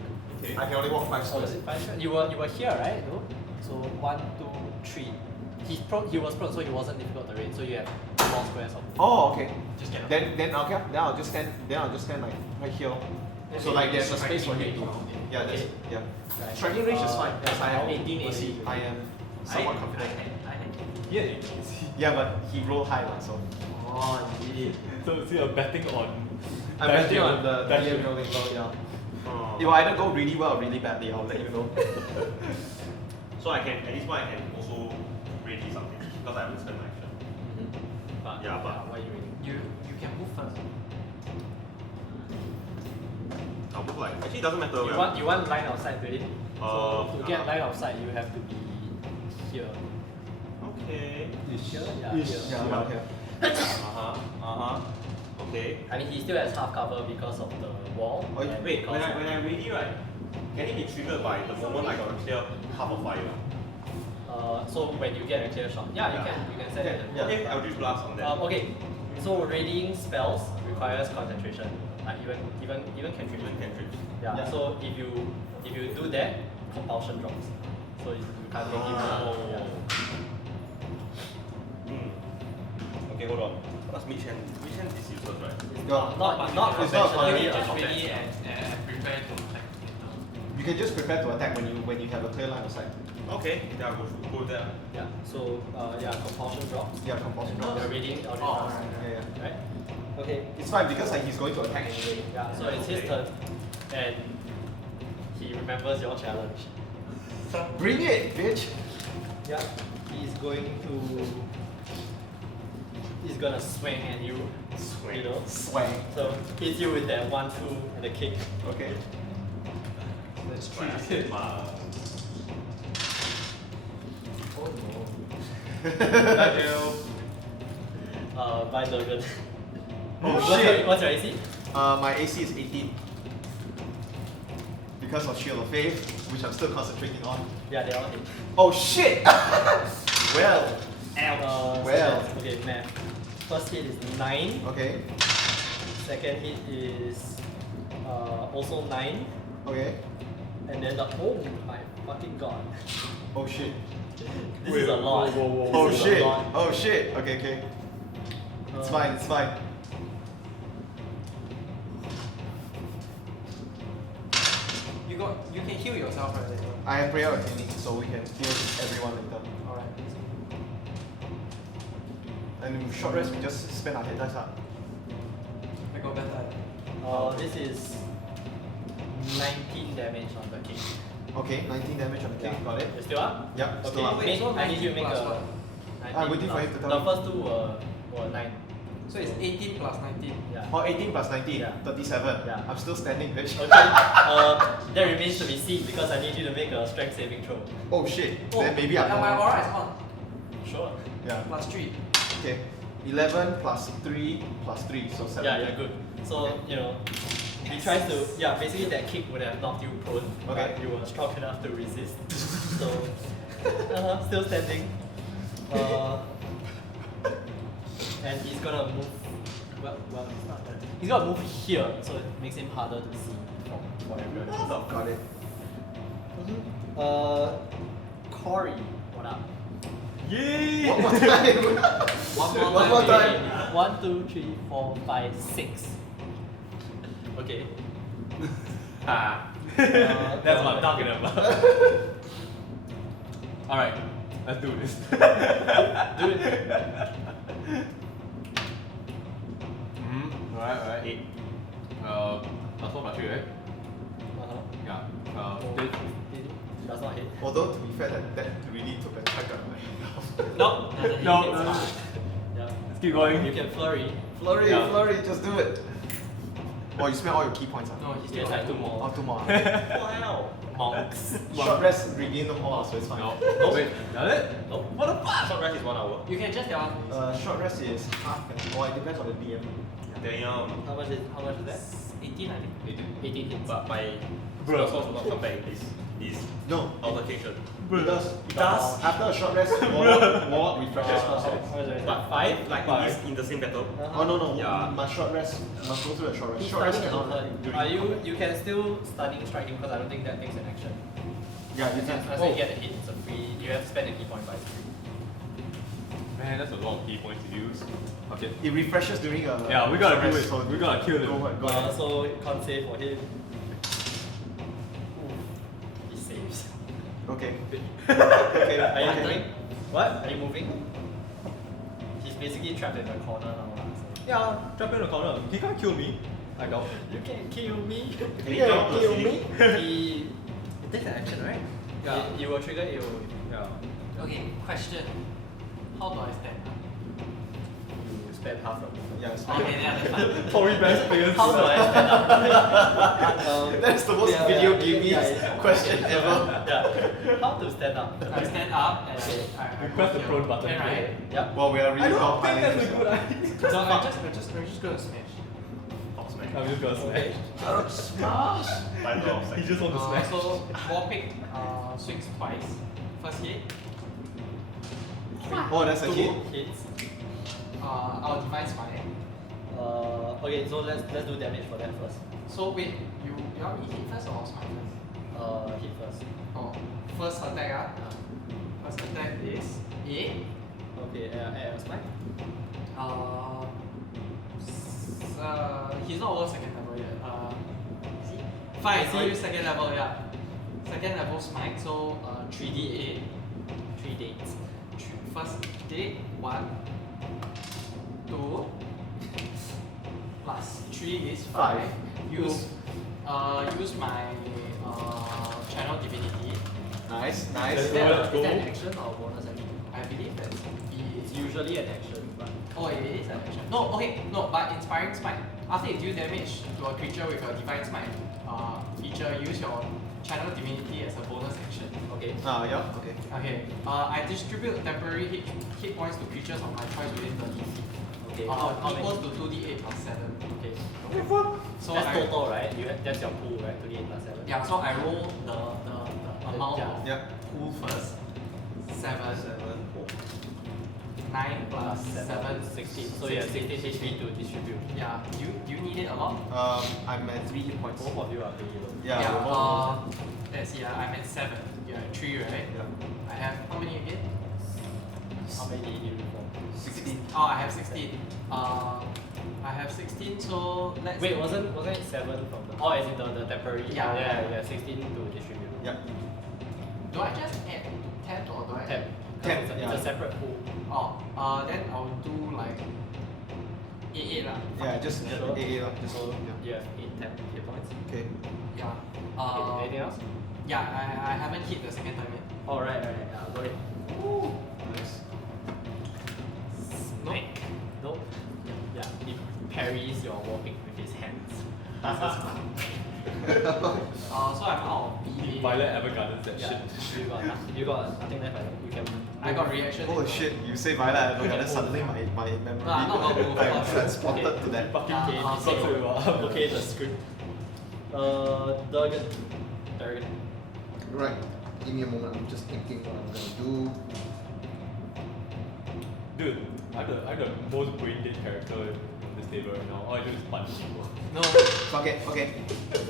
Okay. I can only walk 5 Oh, squares. is it 5? You were here, right? No. So 1, 2, 3. he was prone, so he wasn't difficult terrain. So you have 4 squares of. Oh, okay. Just get Then okay. Then I'll just stand like right here. So like there's a space for him to. Yeah, that's yeah. Right. Striking range is fine because I have 18 AC. I am somewhat confident. Yeah. Yeah, but he rolled high lah, so. Oh, indeed. So you're betting on. I'm betting on the Bash DM you. rolling well, yeah. Oh. It will either go really well or really badly. I'll let you know. So I can, at this point I can also ready something because I haven't spent my action. But Yeah, but- what are you reading? You can move first. I'll move like, actually it doesn't matter. You want line of sight to it? So to get uh-huh. line of sight, you have to be here. Okay. Here? Yeah, Ish. here. Yeah, around here. Okay. I mean, he still has half cover because of the wall. Oh, and Wait, because when I'm ready, right? Can it be triggered by the moment I got to clear half of fire? so when you get a clear shot, yeah, Yeah. you can set it. Yeah. Okay, Eldritch Blast on that. Okay, so readying spells requires concentration, like even cantrips. Even cantrips. Yeah. Yeah. So if you do that, compulsion drops. So you can't make it. Oh. Yeah. Okay, hold on. What's Mage Hand? Mage Hand is useless, right? No, Not it's not conventionally, convenient. it's Just ready ready and prepare to attack later. You can just prepare to attack when you have a clear line of sight. Okay, then I'll go there. Yeah. So compulsion drops. Yeah, compulsion You're drop. reading Eldritch Oh, Blast, Yeah, yeah. right? Okay. It's fine because like he's going to attack anyway. Yeah. So it's his turn, and he remembers your challenge. Bring it, bitch. Yeah. He's gonna swing at you. Swing. You know. Swang. So hits you with that 1-2 and a kick. Okay. That's Oh no. Thank you. By Durgun. Oh shit. What's your AC? My AC is 18. Because of Shield of Faith, which I'm still concentrating on. Yeah, they all hit. Oh shit! Well. Well. Okay, math. First hit is 9. Okay. Second hit is also 9. Okay. And then oh my fucking god. Oh shit. This is a lot. Oh This is a shit. lot. Oh shit. Okay, okay. It's fine, it's fine. You can heal yourself right later. I have prayer attaining, so we can heal everyone later. Alright. And with short rest, we just spend our hit dice up. I got better. This is 19 damage on the kick. Okay, 19 damage on the kick, got it. You still up? Yep, still Okay, up. Wait, so I need you to 19 make plus a. what? 19 I'm waiting for plus- him to tell The me. first two were 9. So it's 18 plus 19. Yeah. Oh, 18 plus 19, Yeah. 37. Yeah. I'm still standing, bitch. Okay. That remains to be seen because I need you to make a strength saving throw. Oh shit, Oh, then maybe I and my can. aura is on. Sure. Yeah, Plus 3. okay. 11 plus 3 plus 3, so 7. Yeah, you're good. So, you know, he tries to, yeah, basically that kick would have knocked you prone, Okay. but you were strong enough to resist. So, still standing. And he's gonna move, well, he's not there. He's gonna move here, so it makes him harder to see for everyone else. Got it. Cawry, what up? Yay! One more time. One more time. 1, 2, 3, 4, 5, 6. Okay. That's what I'm talking about. Alright, let's do this. Do it. Alright. 8. Plus 1 plus 3, right? Uh-huh. Yeah. Does not hit. Although, to be fair, that really took a chunk out of my health. No, doesn't hit. No, It's no. fine. Yeah. Let's keep going. You can flurry. Flurry, Yeah. flurry, just do it. Oh, you spent all your key points, huh? No, he's Yes, still I do more. Oh, 2 more. Wow. Monks. Short rest, regain them all, so it's fine. No. Wait, done it? Nope. What the fuck? Short rest is 1 hour. You can just tell me. Short rest is half an hour, it depends on the DM. Damn. How much is that? 18, I think. 18 hits. But my Bro. spell will not come back in this No, altercation. it does. It does? After a short rest, more refreshes spell slots. But 5, like in the same battle. Oh no, Yeah. my short rest must go through a short rest. He's Short rest stunning cannot. another. Are you can still stunning strike him because I don't think that takes an action. Yeah, you can. As Oh, you get a hit, it's a free. You have to spend a key point by 3. Man, that's a lot of key points to use. Okay. It refreshes during a. Yeah, we gotta do it. so We gotta kill him. Go ahead. Go ahead. So can't save for him. He saves. Okay. Okay, are you okay. moving? What? Are you moving? He's basically trapped in the corner now. So. Yeah, trap in the corner. He can't kill me. I doubt. You can kill me. Can you drop to the ceiling? He It takes an action, right? Yeah. you will trigger it. Yeah. Okay, question. How do I stand up? You spend half the movement. Yes. Okay, yeah, that's fine. Probably best players. How do I stand up? That's the most Yeah, video yeah, gamey yeah. question ever. Yeah. How to stand up? I stand up and I You press the go prone here. button. Can I? Yep. Well, we are I really don't not think piling that's a this good up. idea. So I'm just gonna smash. Top smash. I'm just gonna smash. Smash! Find law of He sex. just wants to smash. So Warpick swings twice. First hit. Oh, that's a hit. Hits. Our divine smite. Okay, so let's do damage for that first. So wait, you want me hit first or smite first? Hit first. Oh, first attack First attack is 8. Okay, add a smite. He's not over second level yet. Is he? Fine, I'll use second level, yeah. Second level smite, so 3d8. 3 dates. First date, 1, 2, plus 3 is 5. Use my channel divinity. Nice, Is nice. that an action or bonus action? I believe that's It's usually an action, but Oh, it is an action. No, okay, no, but inspiring smite. After you deal damage to a creature with a divine smite feature, use your channel divinity as a bonus action. okay. Yeah, okay. Okay. I distribute temporary hit points to creatures of my choice within 30 feet. Okay. How many? Equals to 2d8 plus 7. Okay. So That's I, total, right? That's your pool, right? 2d8 plus 7. Yeah, so I roll the amount Yeah. of Yeah. pool first. 7. 9 plus 7, 16. So you have 16 HP to distribute. Yeah. Do you need it a lot? I'm at 3 hit points. Both of you are pretty low. Yeah. we're both- Let's see, I'm at 7. You're at 3, right? Yeah. I have how many again? How many did you roll? 16. Oh, I have 16. I have 16, so let's. Wait, wasn't it 7 from the? Oh, as in the temporary. Yeah. yeah. 16 to distribute. Yeah. Do I just add 10 or do I 10. add? 10, It's yeah. a separate pool. Oh, then I'll do like 8 lah. Yeah, just Sure. AA lah. Just So yeah. you have 8, 10 hit points. Okay. Yeah. Anything else? Yeah, I haven't hit the second time yet. Oh, right. Yeah, go ahead. Nice. Snake. Nope. Yeah, he parries your warping with his hands. So I'm out of BA. Violet Evergardens, that Yeah, shit. you got nothing left. You can. I got reaction. Holy shit! You say Violet Evergarden, suddenly my memory. No, I'm not gonna move. I'm transported Okay. to that. Fucking Yeah, game. I'll So say- okay, the script. Durgun. Right. Give me a moment. I'm just thinking what I'm gonna do. Dude, I'm the most brain dead character on this table right now. All I do is punch people. No. Okay, okay.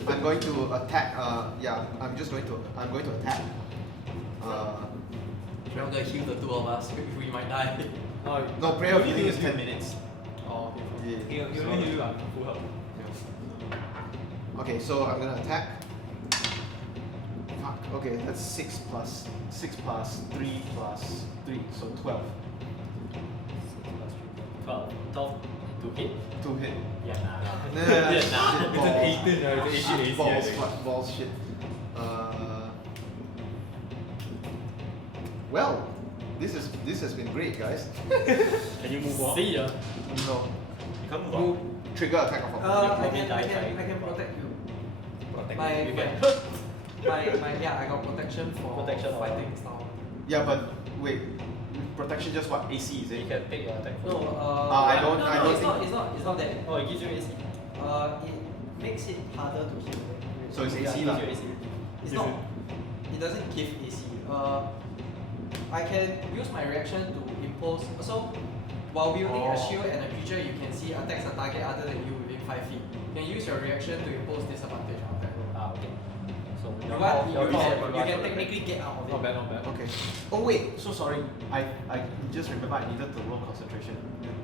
I'm going to attack. Yeah. I'm going to attack. I'm gonna heal the two of us. We might die. No, prayer of healing is 10 minutes. Oh, okay. Yeah. He only heal you full health. Okay, so I'm gonna attack. Fuck. Okay, that's 6 plus 3 plus 3, so 12. 12 to hit. 2 hit. Yeah, nah. Nah, Yeah, nah. shit, It's an balls. 18, right? It's an 18 AC, I Balls, think. fuck, balls, shit. Well, this has been great, guys. Can you move on? See ya. No. You can't move Move, on. trigger attack of I probably can die protect you. Protect My, you can. yeah, I got protection for Protection or- fighting style. Yeah, but wait, protection just what? AC is You it? can pick your attack. No, I don't- no, I no, don't it's think- it's not that. Oh, it gives you AC. It makes it harder to heal. So it's Yeah, AC it lah. gives you AC. It's not. It doesn't give AC. I can use my reaction to impose. So, while wielding a shield and a creature you can see attacks a target other than you within 5 feet, you can use your reaction to impose disadvantage on that roll. Okay. So You can technically get out of it. Not bad, not bad. Okay. Oh wait, so sorry. I just remember I needed to roll concentration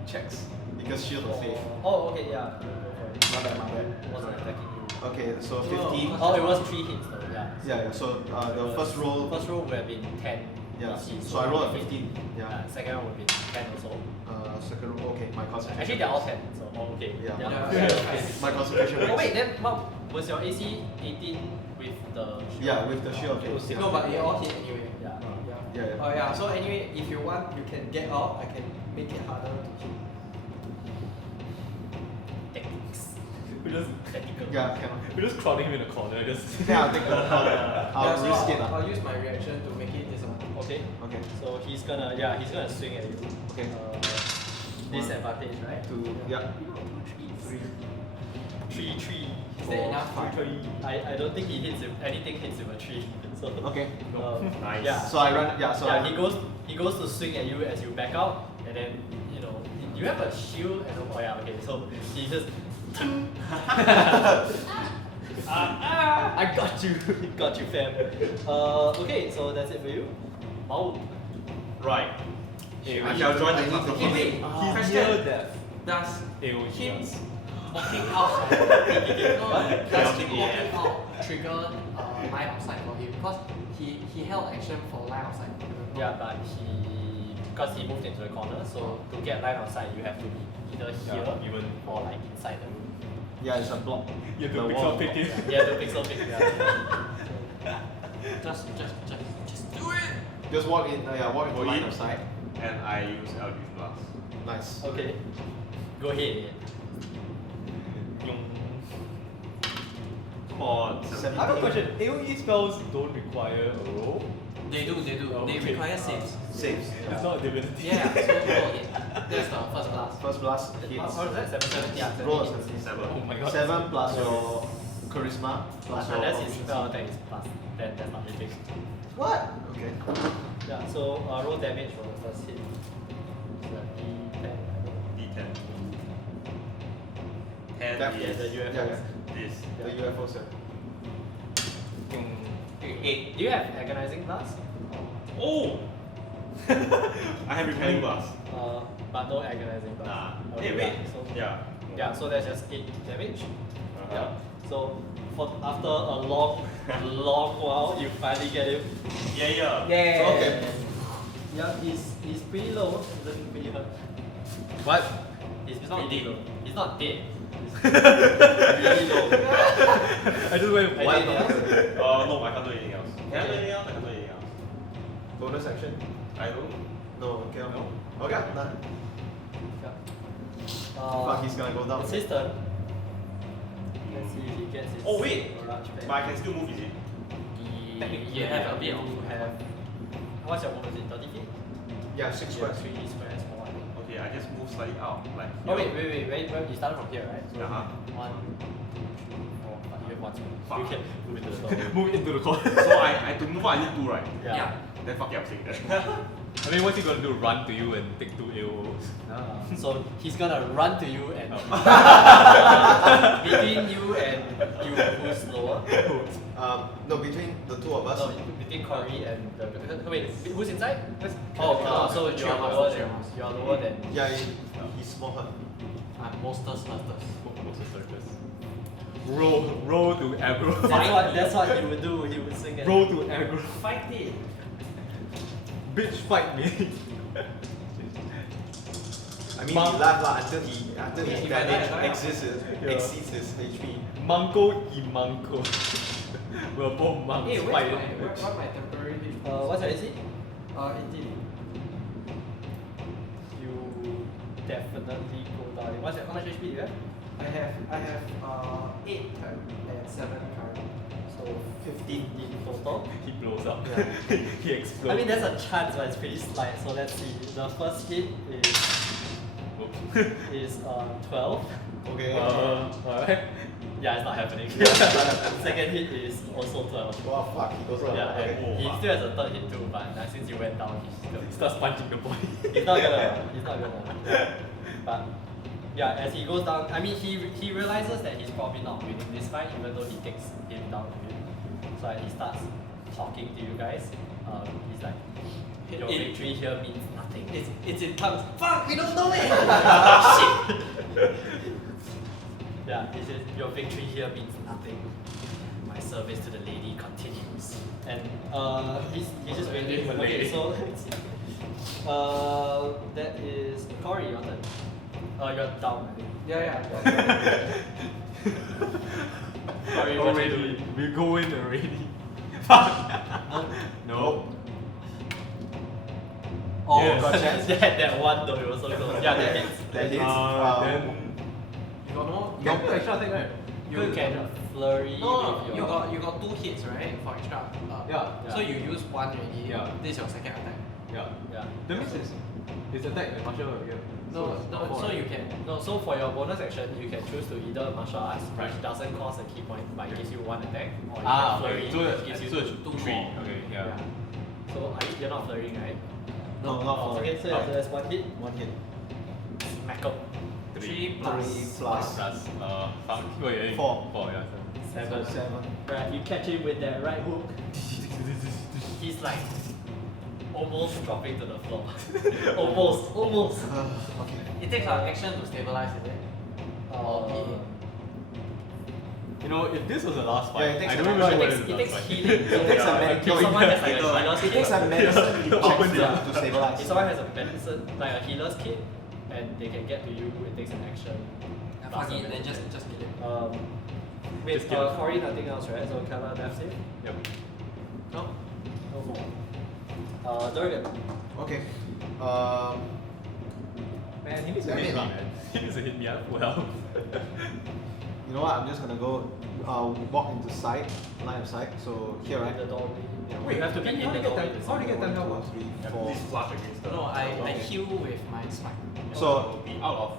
checks because shield of faith. Oh, okay, yeah. My bad. Wasn't attacking you. Okay, so 15. Oh, it was 3 hits though, yeah. Yeah. So the first roll. First roll would have been 10. Yeah. DC, So I rolled a 15. Yeah. Second one would be 10 also. Second roll. Okay, my concentration. Actually, they're all 10, so okay. Yeah. My concentration. Oh wait, then what was your AC 18 with the shield? Yeah, with the shield of faith. No, but it all hit anyway. Yeah. Yeah. Oh yeah, so anyway, if you want, you can get out. I can make it harder to hit. Techniques. We just, Technical. Yeah, cannot. we're just crowding him in a corner, just. Yeah, I'll take the I'll so risk it. I'll use my reaction to make it disadvantage. Okay. Okay. So he's gonna swing at you. Okay. Disadvantage, right? 2. Yeah. 3. Is that enough? I don't think he hits anything hits with a 3. So Okay. Nice. yeah. So I run. Yeah. So yeah, he goes to swing at you as you back out, and then you have a shield and okay, so he just I got you fam. Okay, so that's it for you. Wow. Right. I shall join the cluster. Wait, He's question. near death. Does AoE him does. walking out, does Chaotic him walking AF. out trigger line of sight for him? Because he held action for line of sight. Yeah, but because he moved into the corner, so to get line of sight you have to be either here even or like inside the room. yeah, it's a block. You have The to wall. pixel pick it. Yeah, the pixel pick. Yeah. Just do it. Just walk in. Walk into Go line in. of sight. And I use Eldritch Blast. Nice. Okay. Go ahead. Come on. Seven. I have a question. AoE spells don't require a roll. They do. They Okay. require saves. Saves. It's not a divinity. Yeah, so roll again. That's the first blast. First blast hits. What was that? 7? Yeah, Roll a 7. 7. Oh my god. 7 plus your charisma plus your. Unless his spell attack is plus, then that's not hitting. What? Okay. Yeah, so roll damage for the first hit. So D10. D10. 10 That- is the UFO. Yeah. this. The UFO set. 8. Do you have agonizing blast? Oh! I have repelling blast. But no agonizing blast. Nah. Okay, Hey, wait. yeah, so Yeah. so that's just 8 damage. Uh-huh. Yeah. So after a long while, you finally get him. Yeah. Yeah. Okay. Yeah, he's pretty low. He's looking pretty hurt. What? He's not pretty dead. low. He's not dead. He's really low. I just went Anything white. else? No, I can't do anything else. Can I do anything else? I can't do anything else. Bonus action? I don't. No. Okay. No. Okay. Done. Yeah. Fuck, he's gonna go down. It's his turn. Let's see if he gets his Oh, wait. barrage back. But I can still move, is it? You have a bit of You have. What's your movement? 30 feet? Yeah, 6 Yeah, squares. 3 squares more, I think. Okay, I just move slightly out. Like Oh, here. wait. You started from here, right? So Uh-huh. 1, 2, 3, 4, 5. You have 1 square. Fuck. You can move into the door. Move into the corner. So I to move out, I need 2, right? Yeah. Then fuck yeah, I'm saying that. I mean, what's he gonna do? Run to you and take 2 AOs? So he's gonna run to you and between you and you who's lower. No, between the two of us. No, between Cawry and the wait, who's inside? Oh, So three you're of us, lower three than of us. you're lower than. Yeah, he's more hurt. Monsters. Most of circus. Roll to aggro. That's what he would do. He would swing at. Roll to aggro. Fight it. Bitch, fight me. I mean, Monk. he laughed until his If I die, damage I die. Yeah. exceeds his HP. Manko y manko. We're both monks. Hey, fight. what's my temporary hit? What's your AC? 18. You definitely go down. How much HP do you have? I have 8 and 7 currently. So 15 in total. He blows up. Yeah. He explodes. I mean, there's a chance, but it's pretty slight. So let's see. The first hit is 12. Okay. Alright. Yeah, it's not happening. Second hit is also 12. Wow, fuck, he goes down. Yeah, Okay. and he still has a third hit too, but since you went down, He starts punching the boy. he's not gonna. But yeah, as he goes down, I mean, he realizes that he's probably not winning this fight, even though he takes him down a bit. So he starts talking to you guys. He's like, your victory here means nothing. It's in tongues. Fuck, we don't know it! Shit! Yeah, he says, your victory here means nothing. My service to the lady continues. And he's just waiting. Okay, so that is Cawry, your turn. You're down, I think. Yeah. Cawry, what you Already, doing? we go in already. No. Oh, Yes. got chance. that one though, it was so close. Yeah, that hits. That hits. Then You got no? you can do extra attack, right? You can flurry No, with you your... got 2 hits, right? For extra. Yeah. So you use 1 already. Yeah. This is your second attack. Yeah. Yeah. That means it's attack and martial again. So you can. No, so for your bonus action, you can choose to either martial arts, which doesn't cost a key point, but it gives you 1 attack, or you can flurry, So which gives you it's 2 3. more. Okay, yeah. So you're not flurrying, right? No, not Oh, flurry. okay, so there's 1 hit. 1 hit. Smack up. 3 plus. 3 plus Plus, wait, 4. 4, yeah. 7. 7. Right, you catch him with that right hook. He's like almost dropping to the floor. almost. Okay. It takes an action to stabilize, is it? You know, if this was the last Yeah, fight, it takes I a don't even lot. know what it takes last fight. healing. So takes a if medical- someone has like a It healer's takes kit, a medicine check Yeah. to stabilize. if someone has a medicine, like a healer's kit, and they can get to you, it takes an action. Fuck plus a it, then medical. just kill it. Wait, Just kill it. Cawry, nothing else, right? So Calar death save? Yep. No? No more. Durgun. Okay. Man, he needs Damn to it, hit lah. me. He needs to hit me up. Well. You know what? I'm just gonna go walk into sight, line of sight. So here, right? The doorway. Yeah, Wait, you have to be in the doorway. How do you get 10 health? 1, 2, 3, 4. Please flash against the. No, I heal with my spike. So be out of.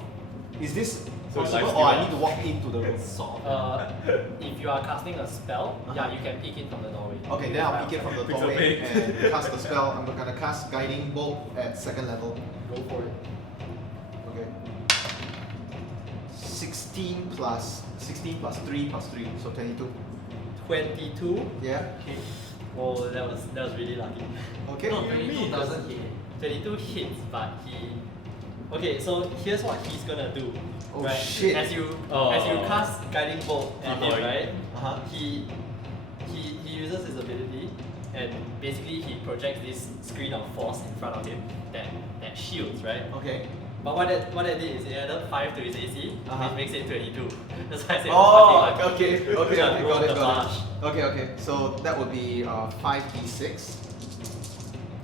is this So it's possible, like or I skill need to walk into the room? Sort of. If you are casting a spell, yeah, you can peek in from the doorway. Okay, then I'll pick it from the Fix a doorway fake. and cast the spell. I'm gonna cast Guiding Bolt at 2nd level. Go for it. Okay. 16 plus 3 plus 3, so 22. 22. Yeah. Oh, that was really lucky. Okay. No, 22 doesn't hit. 22 hits, but he. Okay, so here's what he's gonna do. Oh, right? shit. As you Oh. cast Guiding Bolt at him, Uh-huh. right? Uh-huh. He uses his ability, and basically he projects this screen of force in front of him that shields, right? Okay. But what that did is it added 5 to his AC, Uh-huh. which makes it 22. That's why I said Oh, fucking lucky. okay, Roll got the it. barrage. Okay. So that would be 5d6.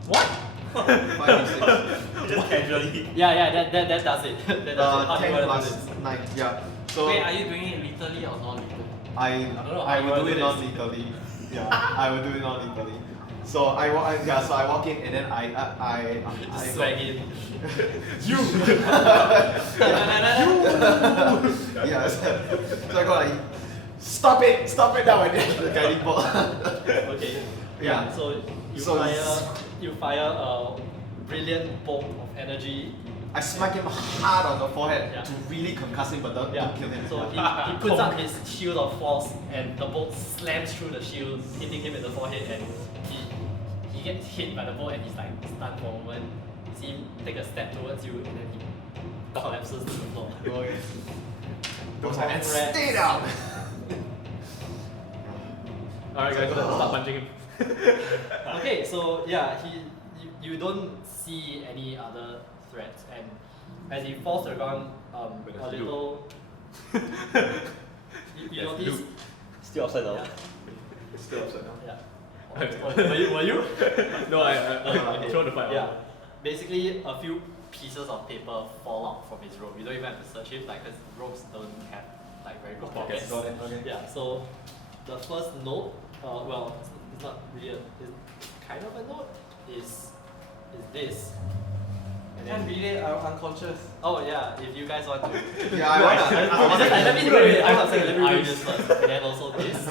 What? 5d6. Just casually. Yeah, that does it. that does it. How do you 10 want to do plus this? 9. Yeah. So Wait, are you doing it lethally or non-lethally? I know how I you will wanna do it do non lethally. Yeah, I will do it non lethally. So I walk in and then I Just swag in. you. Yeah. So I go like, stop it now, and then the guiding bolt. Okay. Yeah. So So you fire a brilliant bolt of energy. I smack him hard on the forehead Yeah. to really concuss him, but don't kill him. So he puts up his shield of force, and the bolt slams through the shield, hitting him in the forehead, and he gets hit by the bolt, and he's like stunned for a moment. You see him take a step towards you, and then he collapses to the floor. Okay. Those And rats. stay down. Alright guys, let's start punching him. Okay, so yeah, you don't see any other threats, and as he falls to the ground, a Let's little. you notice. Still upside down. Yeah. Still upside down. Yeah. Were you? No, I Okay. throw the fight Yeah. out. Basically, a few pieces of paper fall out from his robe. You don't even have to search it, like, because robes don't have like very good pockets. Got it. Okay. Yeah. So the first note, well, it's not really it's kind of a note. Is this? And Can't then, read it, I'm unconscious. oh yeah, if you guys want to. Yeah, I wanna. It's just like, let me read it. Let me read this first, and then also this.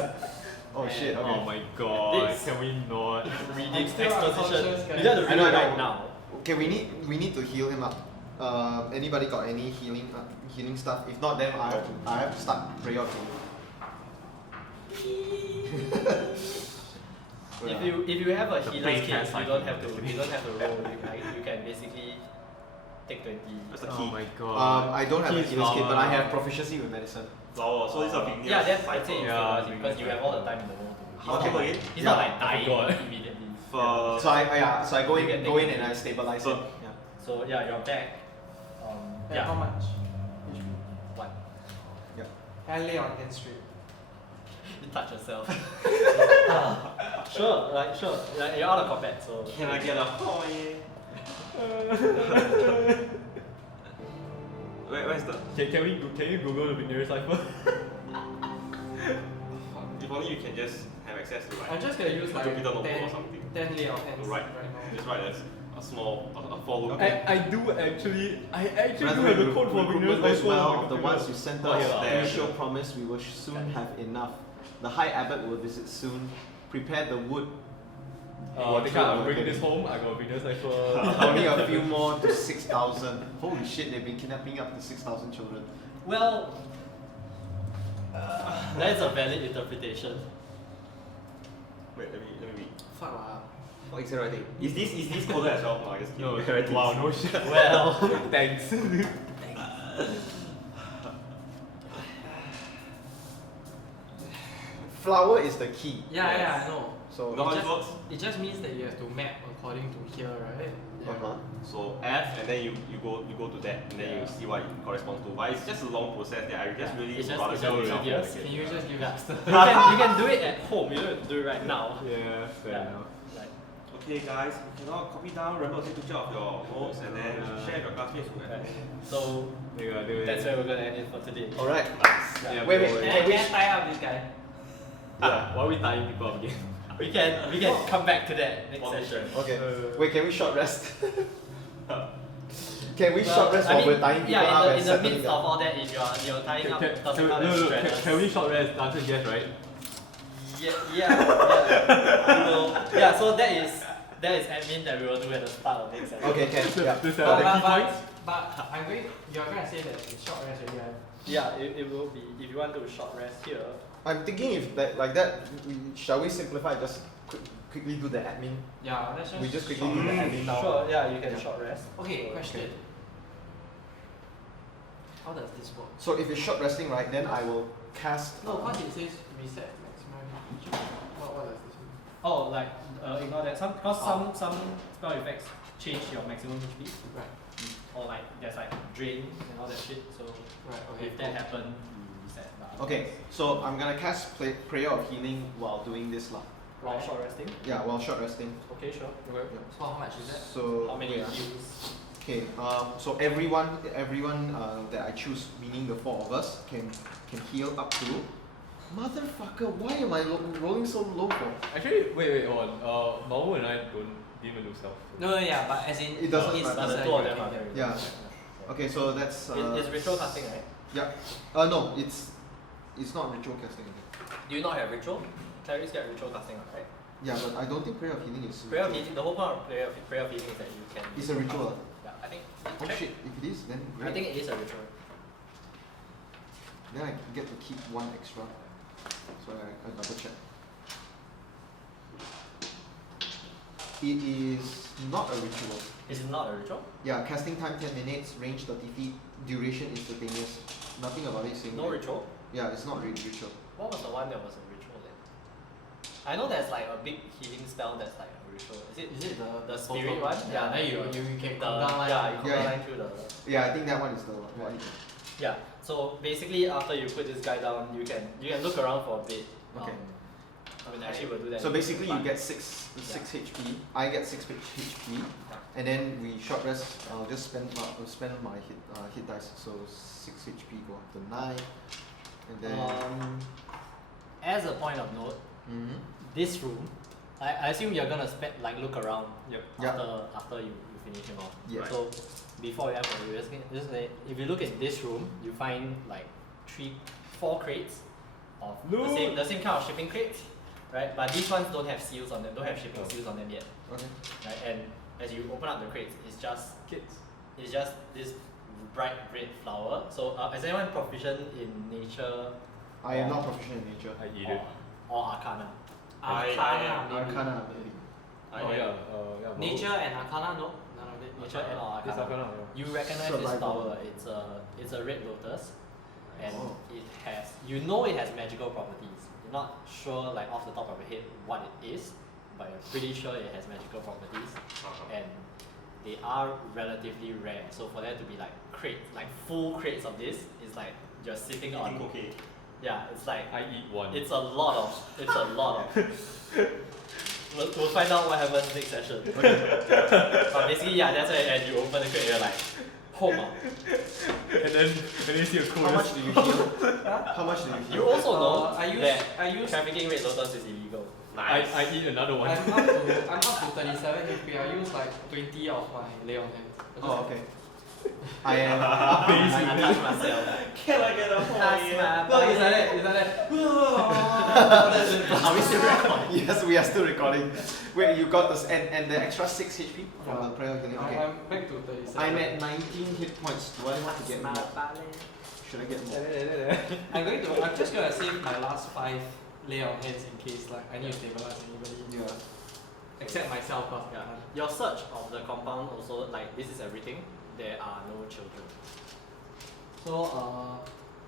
Oh shit. Okay. Oh my god, This. can we not? Reading I'm still exposition. unconscious, guys. You have to I read know, it I know. right now. Okay, we need to heal him up. Anybody got any healing stuff? If not, then I have to start prayer to. if you have a The healer's pain kit, has you don't have to roll. You can basically take 20. That's the Oh key. my god. I don't have a Keys healer's kit, but I flower. have proficiency with medicine. Flower. So this is a big Yeah, that's I'd say it's Yeah, stabilizing because you have all the time in the world to. How do you again? He's Yeah, not like I dying forgot. immediately. For So I go You can in take and I stabilize So- it. Yeah. So yeah, you're back. Yeah. How Yeah. much? What? I lay on hand straight. You touch yourself. Sure, like you're out of combat, so. can I get a hoi? Where's the? Can you Google the nearest cipher? If only you can just have access to like. I'm just gonna use like Jupiter notebook 10, or something. 10 lay on hands Right. now. Just write as a small, a follow. Okay. I actually do Brethren, have the code for recruitment Venus goes well. cipher. The ones you sent Oh, us, yeah. initial promise, we will soon have enough. The High Abbot will visit soon. Prepare the wood. I think I'm bringing this home. I got Venus cipher. Only a few more to 6,000. Holy shit, they've been kidnapping up to 6,000 children. Well, that's a valid interpretation. Wait, let me read. Fuck lah. What is it writing? Is this coded as well? No, I just No, kidding. wow, no shit. Well, Thanks. Flower is the key. Yeah, I know. So, You know how It this just- works? It just means that you have to map according to here, right? uh-huh. So F and then you go to that and then you see what it corresponds to. But it's just a long process that I just really It's just- rather it's do just it tedious. myself. Can you just give us the you can do it at home. You don't have to do it right now. Yeah, fair Yeah. enough. Like, Okay guys, you cannot copy down, remember to take picture of your notes and then Yeah. share with your classmates who have right. notes. So that's where we're gonna end it for today. Alright. Yeah, Wait, boy. Can I tie up this guy? Yeah, why are we tying people up again? We can come back to that next session. Okay. Wait, can we short rest? Can we Well, short rest I while mean, we're tying people yeah, up in and the settling midst them? of all that, if you're tying up doesn't count No, as no, strenuous. can we short rest? The answer is yes, right? We will. Yeah, so that is admin that we will do at the start of next session. Okay, can. Yeah. This But, the key points? but I'm going. You're gonna say that it's short rest already, right? Yeah, it will be. If you want to short rest here, I'm thinking if that like that, shall we simplify? Just quickly do the admin. Yeah, let's just. We just quickly do the admin now. sure. Yeah, you can Yeah. short rest. Okay, So- question. How does this work? So if it's short resting, right, then I will cast. No, because it says reset maximum HP. What does this mean? Oh, like ignore that. Some spell effects change your maximum HP, Right, or like there's like drain and all that shit. So right, okay. if that happens, you reset. But Okay, so I'm gonna cast prayer of healing while doing this lah. while short resting. Yeah, while short resting. Okay, sure. So how much is that? So How many wait, ah. heals? Okay, so everyone that I choose, meaning the four of us, can heal up to. Motherfucker, why am I rolling so low for? Actually, wait, hold on. Mamu and I didn't even lose health. No, yeah, but as in It doesn't it's matter. The two of them are there. Yeah. Okay, so that's. It's ritual casting, right? Yeah. No, it's not ritual casting. Do you not have ritual? Clerics get ritual casting, right? Yeah, but I don't think prayer of healing is. Prayer of ritual. healing. The whole point of prayer of healing is that you can. It's a ritual. Yeah, I think. Oh shit! If it is, then I great. think it is a ritual. Then I get to keep one extra. So I double check. It is not a ritual. Is it not a ritual? Yeah, casting time 10 minutes, range 30 feet, duration instantaneous. Nothing about it saying. No ritual. Yeah, it's not ritual. What was the one that was a ritual then? I know there's like a big healing spell that's like a ritual. Is it the spirit one? Yeah, then you can come down like yeah, you come Yeah, down yeah. line through the. Yeah, I think that one is the one. Right. Yeah. So basically, after you put this guy down, you can look around for a bit. Okay. I mean, actually, we'll do that. So basically, you But- get 6 HP. I get 6 HP, and then we short rest. I'll just spend my hit dice. So 6 HP go up to 9, and then. As a point of note, Mhm. this room, I assume you're gonna look around. Yep. Yeah. After you finish him off. Yeah. So before you have just say, if you look at this room, you find like 4 crates of the same kind of shipping crates, right? But these ones don't have seals on them, don't have shipping seals on them yet, Okay. right? And as you open up the crates, it's just this bright red flower. So is anyone proficient in nature? I am not proficient in nature. I eat it. Or arcana? Arcana, maybe. Arcana, maybe. Oh yeah, Nature and Arcana, no? None of it. Nature and This Arcana. Arcana, You recognize this Survival. tower. It's a red lotus, and Oh. it has it has magical properties. You're not sure like off the top of your head what it is, but you're pretty sure it has magical properties, and they are relatively rare. So for there to be like crates, like full crates of this, is like you're sitting on. Okay. Yeah, it's like I eat one. it's a lot of. We'll find out what happens next session. But basically, yeah, that's why and you open the crate, you're like, home. and then you see a cool. How much do you heal? How much do you You heal? also know I use trafficking red lotus is illegal. Nice. I eat another one. I'm up to 37 HP. I use like 20 of my lay on hands. Oh, okay. I am. I touch myself. Can I get a point? No, it's like that. Are we still recording? Yes, we are still recording. Wait, you got this, and the extra 6 HP from the prayer healing. Okay. I'm back to 37. I'm at 19 hit points. Do I want to get more? Should I get more? I'm just gonna save my last 5 lay on hands in case like I need to stabilize anybody. Yeah. Except myself, cause Yeah. Your search of the compound also like this is everything. There are no children. So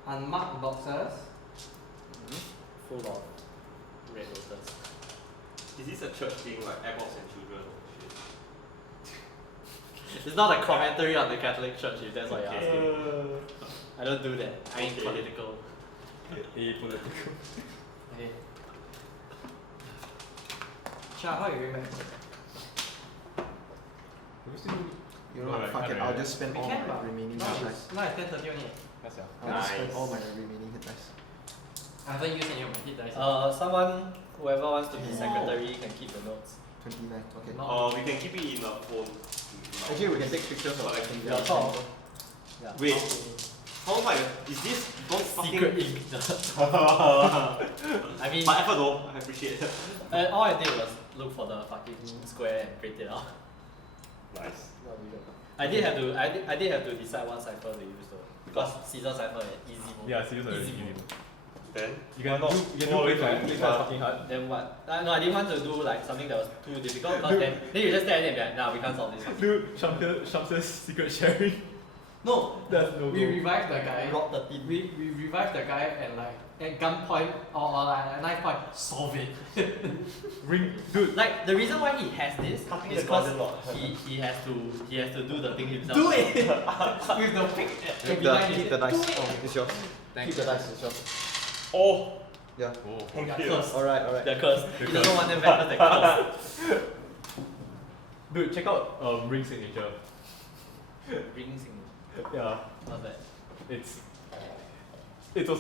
unmarked boxes. Full of red lotus. Is this a church thing like apples and children? It's not a commentary on the Catholic Church if that's what you're Okay. asking. I don't do that. I ain't Okay. political. Apolitical. Okay. Chia, how you going back? You know what? Alright, Fuck it. alright. I'll just spend We all can, my but remaining no, hit dice. it's, no, it's 10:30 only. That's yeah. I'll just spend Nice. all my remaining hit dice. I haven't used any of my hit dice. Someone, whoever wants to be secretary can keep the notes. 29. Okay. No. We can keep it in a phone. Actually, we can take pictures of everything. Your call. Yeah. Wait, how much? Is this don't Secret fucking... ink. I mean, My effort though, I appreciate it. all I did was look for the fucking square and print it out. Nice. I did have to decide what cipher to use though, because Caesar cipher is easy mode. Yeah, seriously, Easy easy. mode. Then? You can Why do not? you can More do like play fucking hard. Then what? No, I didn't want to do like something that was too difficult, because then you just stare at it and be like, nah, we can't solve this. Dude, Shamsa's secret sharing. No, That's no we go. revived the guy. Rock 13. We revived the guy and like at gunpoint or like at knife point, solve it. Ring, dude. Like the reason why he has this Cutting is the garden because lot. he has to do the thing himself. Do it with the pick. Keep the dice. Oh, it's yours. Thank Keep the dice. It's yours. Oh! Yeah. Oh. Thank Yeah, you. first. Alright, alright. They're cursed. They're He doesn't want them back because they're cursed. Dude, check out ring signature. Ring signature. Yeah, What's that? it's also